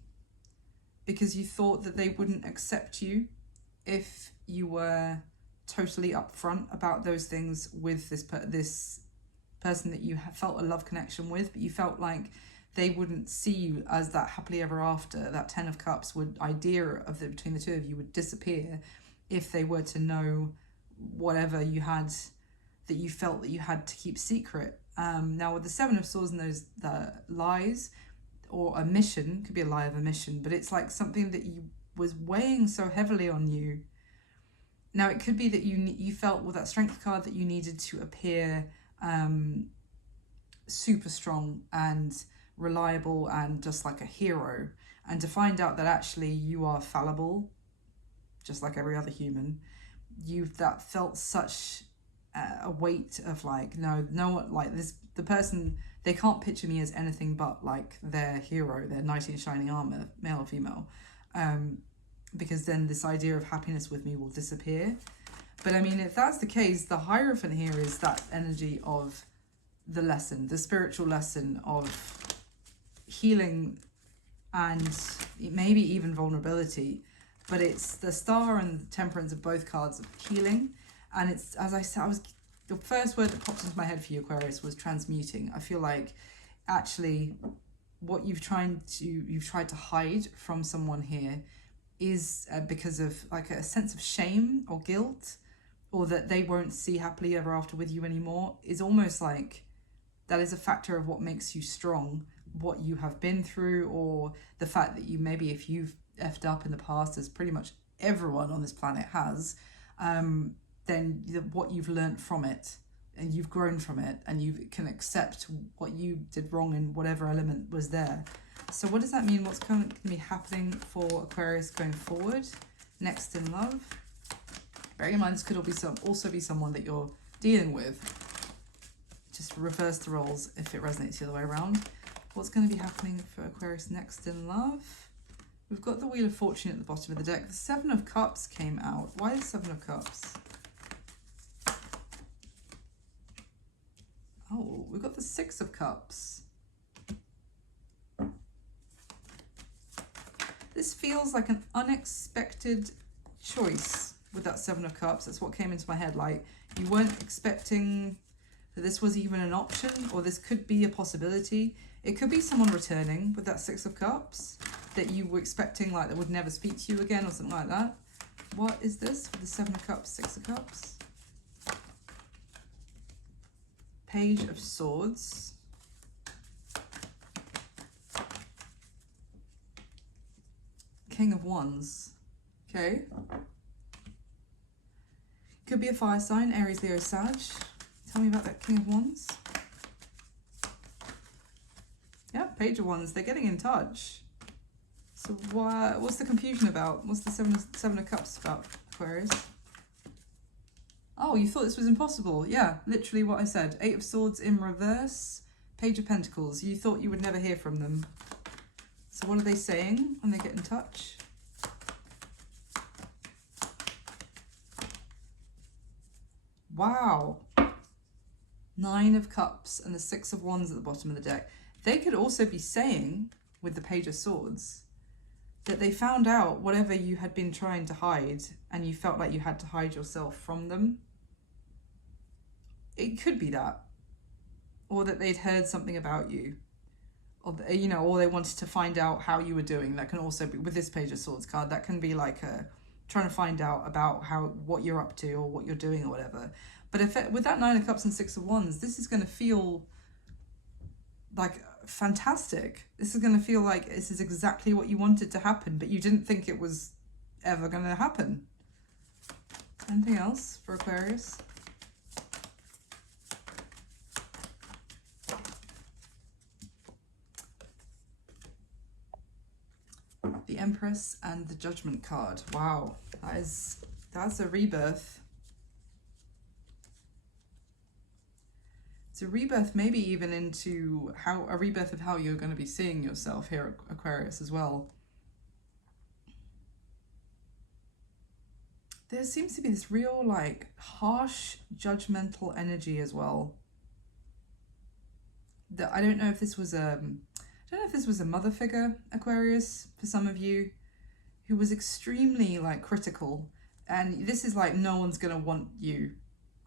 because you thought that they wouldn't accept you if you were totally upfront about those things with this person that you felt a love connection with, but you felt like they wouldn't see you as that happily ever after. That Ten of Cups idea of between the two of you would disappear if they were to know whatever you had that you felt that you had to keep secret. Now with the Seven of Swords and the lies, or omission, could be a lie of omission, but it's like something that was weighing so heavily on you. Now it could be that you felt with that Strength card that you needed to appear super strong and reliable and just like a hero, and to find out that actually you are fallible just like every other human. That felt such a weight of like, no one, like this, the person, they can't picture me as anything but like their hero, their knight in shining armor, male or female, because then this idea of happiness with me will disappear. But I mean, if that's the case, the Hierophant here is that energy of the lesson, the spiritual lesson of healing and maybe even vulnerability. But it's the Star and the Temperance of both cards of healing. And it's, as I said, the first word that popped into my head for you, Aquarius, was transmuting. I feel like actually what you've tried to hide from someone here is because of like a sense of shame or guilt, or that they won't see happily ever after with you anymore, is almost like that is a factor of what makes you strong, what you have been through, or the fact that you maybe, if you've effed up in the past, as pretty much everyone on this planet has, then what you've learned from it, and you've grown from it, and you can accept what you did wrong in whatever element was there. So what does that mean? What's going to be happening for Aquarius going forward? Next in love. Bearing in mind, this could also be someone that you're dealing with. Just reverse the roles if it resonates the other way around. What's going to be happening for Aquarius next in love? We've got the Wheel of Fortune at the bottom of the deck. The Seven of Cups came out. Why the Seven of Cups? Oh, we've got the Six of Cups. This feels like an unexpected choice with that Seven of Cups. That's what came into my head. Like, you weren't expecting that this was even an option, or this could be a possibility. It could be someone returning with that Six of Cups that you were expecting, like, that would never speak to you again or something like that. What is this with the Seven of Cups, Six of Cups? Page of Swords. King of Wands. Okay. Could be a fire sign, Aries, Leo, Sag. Tell me about that King of Wands. Yeah, Page of Wands. They're getting in touch. So what's the confusion about? What's the Seven of Cups about, Aquarius? Oh, you thought this was impossible. Yeah, literally what I said. Eight of Swords in reverse. Page of Pentacles. You thought you would never hear from them. So what are they saying when they get in touch? Wow. Nine of Cups and the Six of Wands at the bottom of the deck. They could also be saying, with the Page of Swords, that they found out whatever you had been trying to hide, and you felt like you had to hide yourself from them. It could be that. Or that they'd heard something about you. Or, you know, or they wanted to find out how you were doing. That can also be, with this Page of Swords card, that can be like trying to find out about what you're up to or what you're doing or whatever. But with that Nine of Cups and Six of Wands, this is going to feel like fantastic. This is going to feel like this is exactly what you wanted to happen, but you didn't think it was ever going to happen. Anything else for Aquarius? The Empress and the Judgment card. Wow, that's a rebirth. It's a rebirth, maybe even into a rebirth of how you're going to be seeing yourself here at Aquarius as well. There seems to be this real, like, harsh, judgmental energy as well. That I don't know if this was a mother figure, Aquarius, for some of you, who was extremely, like, critical. And this is like, no one's going to want you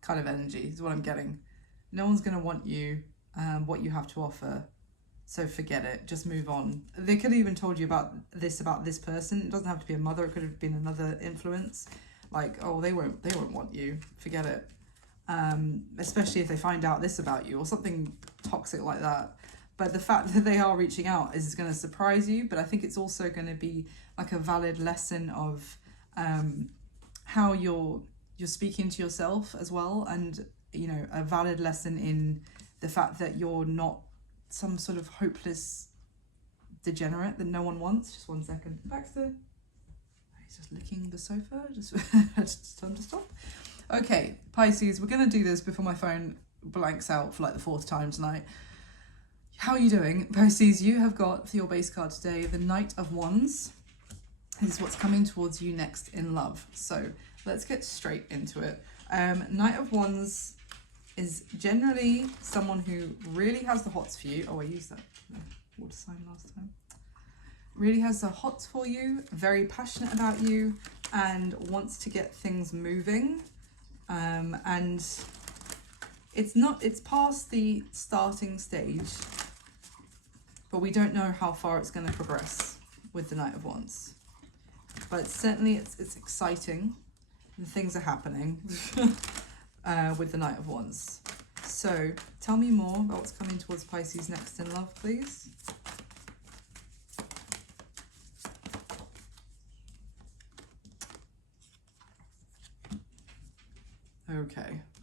kind of energy, is what I'm getting. No one's going to want you, what you have to offer. So forget it, just move on. They could have even told you about this person. It doesn't have to be a mother, it could have been another influence. Like, oh, they won't want you, forget it. Especially if they find out this about you or something toxic like that. But the fact that they are reaching out is going to surprise you. But I think it's also going to be like a valid lesson of how you're speaking to yourself as well. And, you know, a valid lesson in the fact that you're not some sort of hopeless degenerate that no one wants. Just 1 second. Baxter. He's just licking the sofa. Just tell him to stop. Okay, Pisces, we're going to do this before my phone blanks out for like the 4th time tonight. How are you doing? Pisces, you have got, for your base card today, the Knight of Wands. This is what's coming towards you next in love. So let's get straight into it. Knight of Wands is generally someone who really has the hots for you. Oh, I used that water sign last time. Really has the hots for you, very passionate about you, and wants to get things moving. And it's past the starting stage, but we don't know how far it's going to progress with the Knight of Wands. But certainly it's exciting, and things are happening with the Knight of Wands. So tell me more about what's coming towards Pisces next in love, please.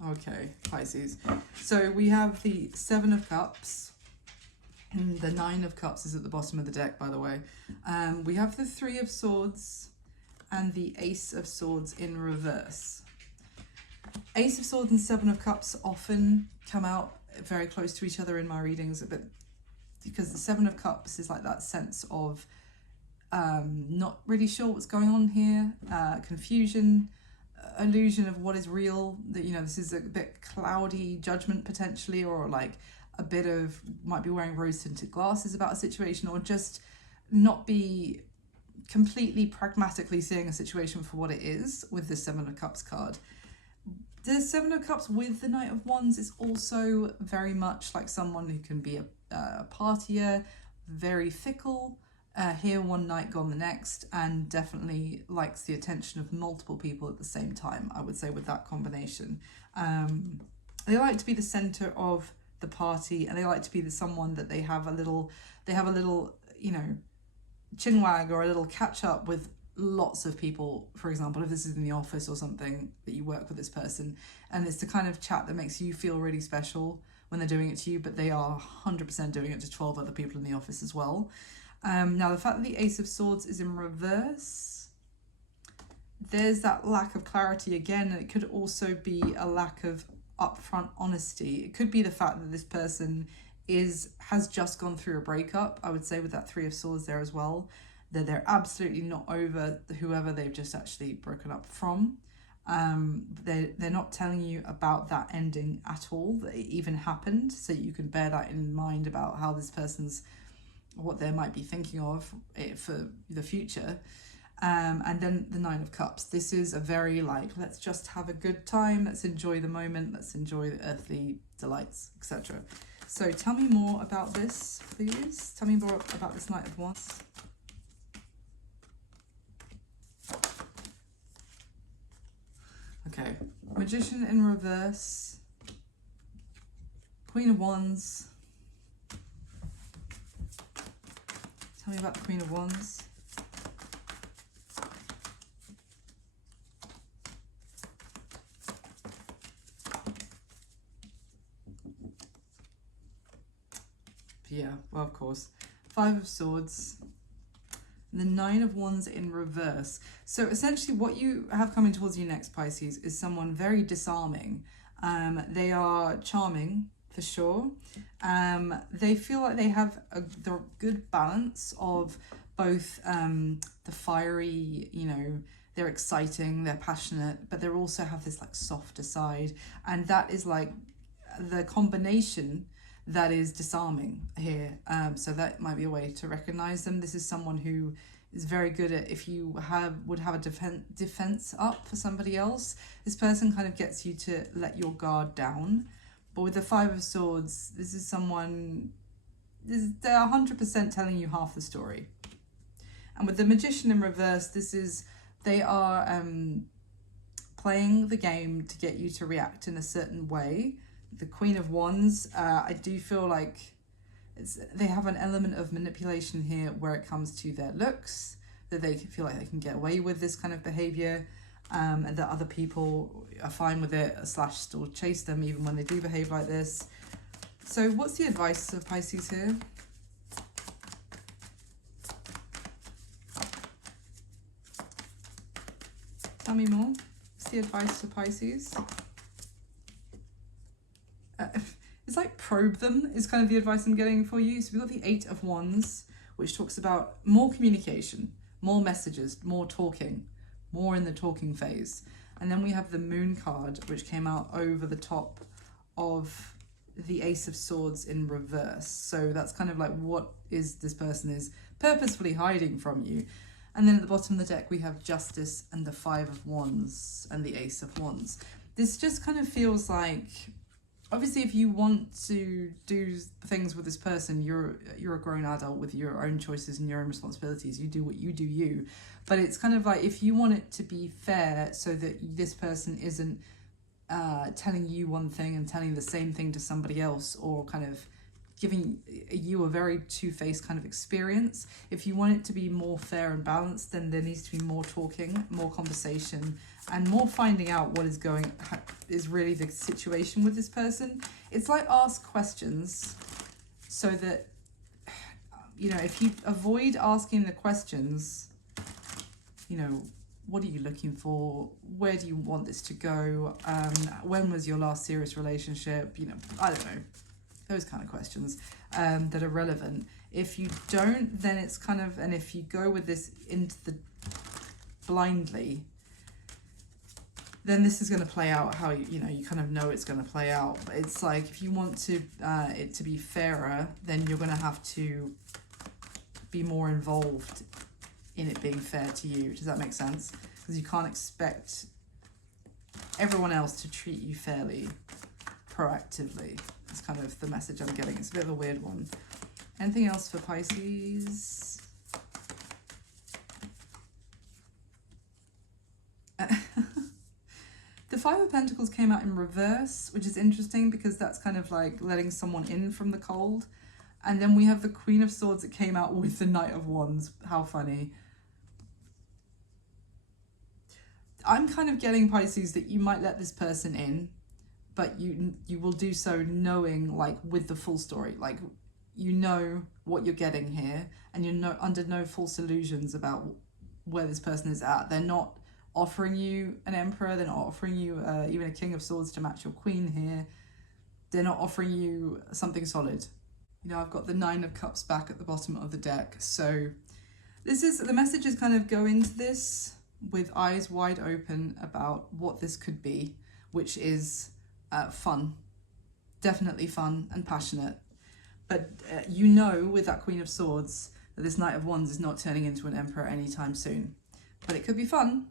Okay, Pisces. So we have the 7 of Cups. The 9 of Cups is at the bottom of the deck, by the way. We have the 3 of Swords and the Ace of Swords in reverse. Ace of Swords and 7 of Cups often come out very close to each other in my readings, but because the 7 of Cups is like that sense of not really sure what's going on here, confusion, illusion of what is real, that, you know, this is a bit cloudy judgment potentially, or like a bit of might be wearing rose-tinted glasses about a situation, or just not be completely pragmatically seeing a situation for what it is with the 7 of Cups card. The 7 of Cups with the Knight of Wands is also very much like someone who can be a partier, very fickle, here one night, gone the next, and definitely likes the attention of multiple people at the same time, I would say, with that combination. They like to be the center of the party, and they like to be someone that they have a little, you know, chinwag or a little catch up with lots of people. For example, if this is in the office or something that you work with this person, and it's the kind of chat that makes you feel really special when they're doing it to you, but they are 100% doing it to 12 other people in the office as well. Now, the fact that the Ace of Swords is in reverse, there's that lack of clarity again, and it could also be a lack of upfront honesty. It could be the fact that this person has just gone through a breakup, I would say, with that 3 of Swords there as well, that they're absolutely not over whoever they've just actually broken up from. They're not telling you about that ending at all, that it even happened, so you can bear that in mind about how this person's, what they might be thinking of it for the future. And then the 9 of Cups. This is a very like, let's just have a good time, let's enjoy the moment, let's enjoy the earthly delights, etc. So tell me more about this, please. Tell me more about this Knight of Wands. Okay, Magician in reverse, Queen of Wands. Tell me about the Queen of Wands. Yeah, well, of course. 5 of Swords. The 9 of Wands in reverse. So essentially what you have coming towards you next, Pisces, is someone very disarming. They are charming, for sure. They feel like they have the good balance of both the fiery, you know, they're exciting, they're passionate, but they also have this like softer side. And that is like the combination that is disarming here. So that might be a way to recognize them. This is someone who is very good at, if you would have a defense up for somebody else, this person kind of gets you to let your guard down. But with the 5 of Swords, this is someone, they're 100% telling you half the story. And with the Magician in reverse, they are playing the game to get you to react in a certain way. The Queen of Wands, I do feel like they have an element of manipulation here where it comes to their looks, that they feel like they can get away with this kind of behavior, and that other people are fine with it, / still chase them even when they do behave like this. So what's the advice of Pisces here? Tell me more. What's the advice to Pisces. It's like probe them is kind of the advice I'm getting for you. So we've got the 8 of Wands, which talks about more communication, more messages, more talking, more in the talking phase. And then we have the Moon card, which came out over the top of the Ace of Swords in reverse. So that's kind of like what is this person is purposefully hiding from you. And then at the bottom of the deck, we have Justice and the 5 of Wands and the Ace of Wands. This just kind of feels like, obviously, if you want to do things with this person, you're a grown adult with your own choices and your own responsibilities. You do what you do you. But it's kind of like, if you want it to be fair so that this person isn't telling you one thing and telling the same thing to somebody else, or kind of giving you a very two-faced kind of experience. If you want it to be more fair and balanced, then there needs to be more talking, more conversation, and more finding out what is really the situation with this person. It's like, ask questions so that, you know, if you avoid asking the questions, you know, what are you looking for? Where do you want this to go? When was your last serious relationship? You know, I don't know. Those kind of questions that are relevant. If you don't, then it's kind of, and if you go with this into the blindly, then this is going to play out how you know, you kind of know it's going to play out. But it's like, if you want to it to be fairer, then you're going to have to be more involved in it being fair to you. Does that make sense? Because you can't expect everyone else to treat you fairly proactively. It's kind of the message I'm getting. It's a bit of a weird one. Anything else for Pisces? The 5 of Pentacles came out in reverse, which is interesting because that's kind of like letting someone in from the cold. And then we have the Queen of Swords that came out with the Knight of Wands. How funny. I'm kind of getting, Pisces, that you might let this person in, but you will do so knowing, like, with the full story. Like, you know what you're getting here, and you're under no false illusions about where this person is at. They're not offering you an Emperor. They're not offering you even a King of Swords to match your Queen here. They're not offering you something solid. You know, I've got the 9 of Cups back at the bottom of the deck. So this is, the message is kind of go into this with eyes wide open about what this could be, which is fun, definitely fun and passionate. But you know, with that Queen of Swords, that this Knight of Wands is not turning into an Emperor anytime soon. But it could be fun.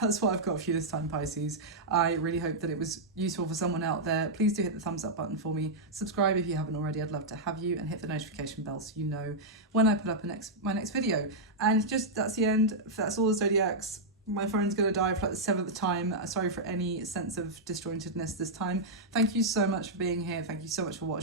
That's what I've got for you this time, Pisces. I really hope that it was useful for someone out there. Please do hit the thumbs up button for me. Subscribe if you haven't already. I'd love to have you, and hit the notification bell so you know when I put up my next video. And just, that's the end. That's all the zodiacs. My phone's going to die for like the 7th time. Sorry for any sense of disjointedness this time. Thank you so much for being here. Thank you so much for watching.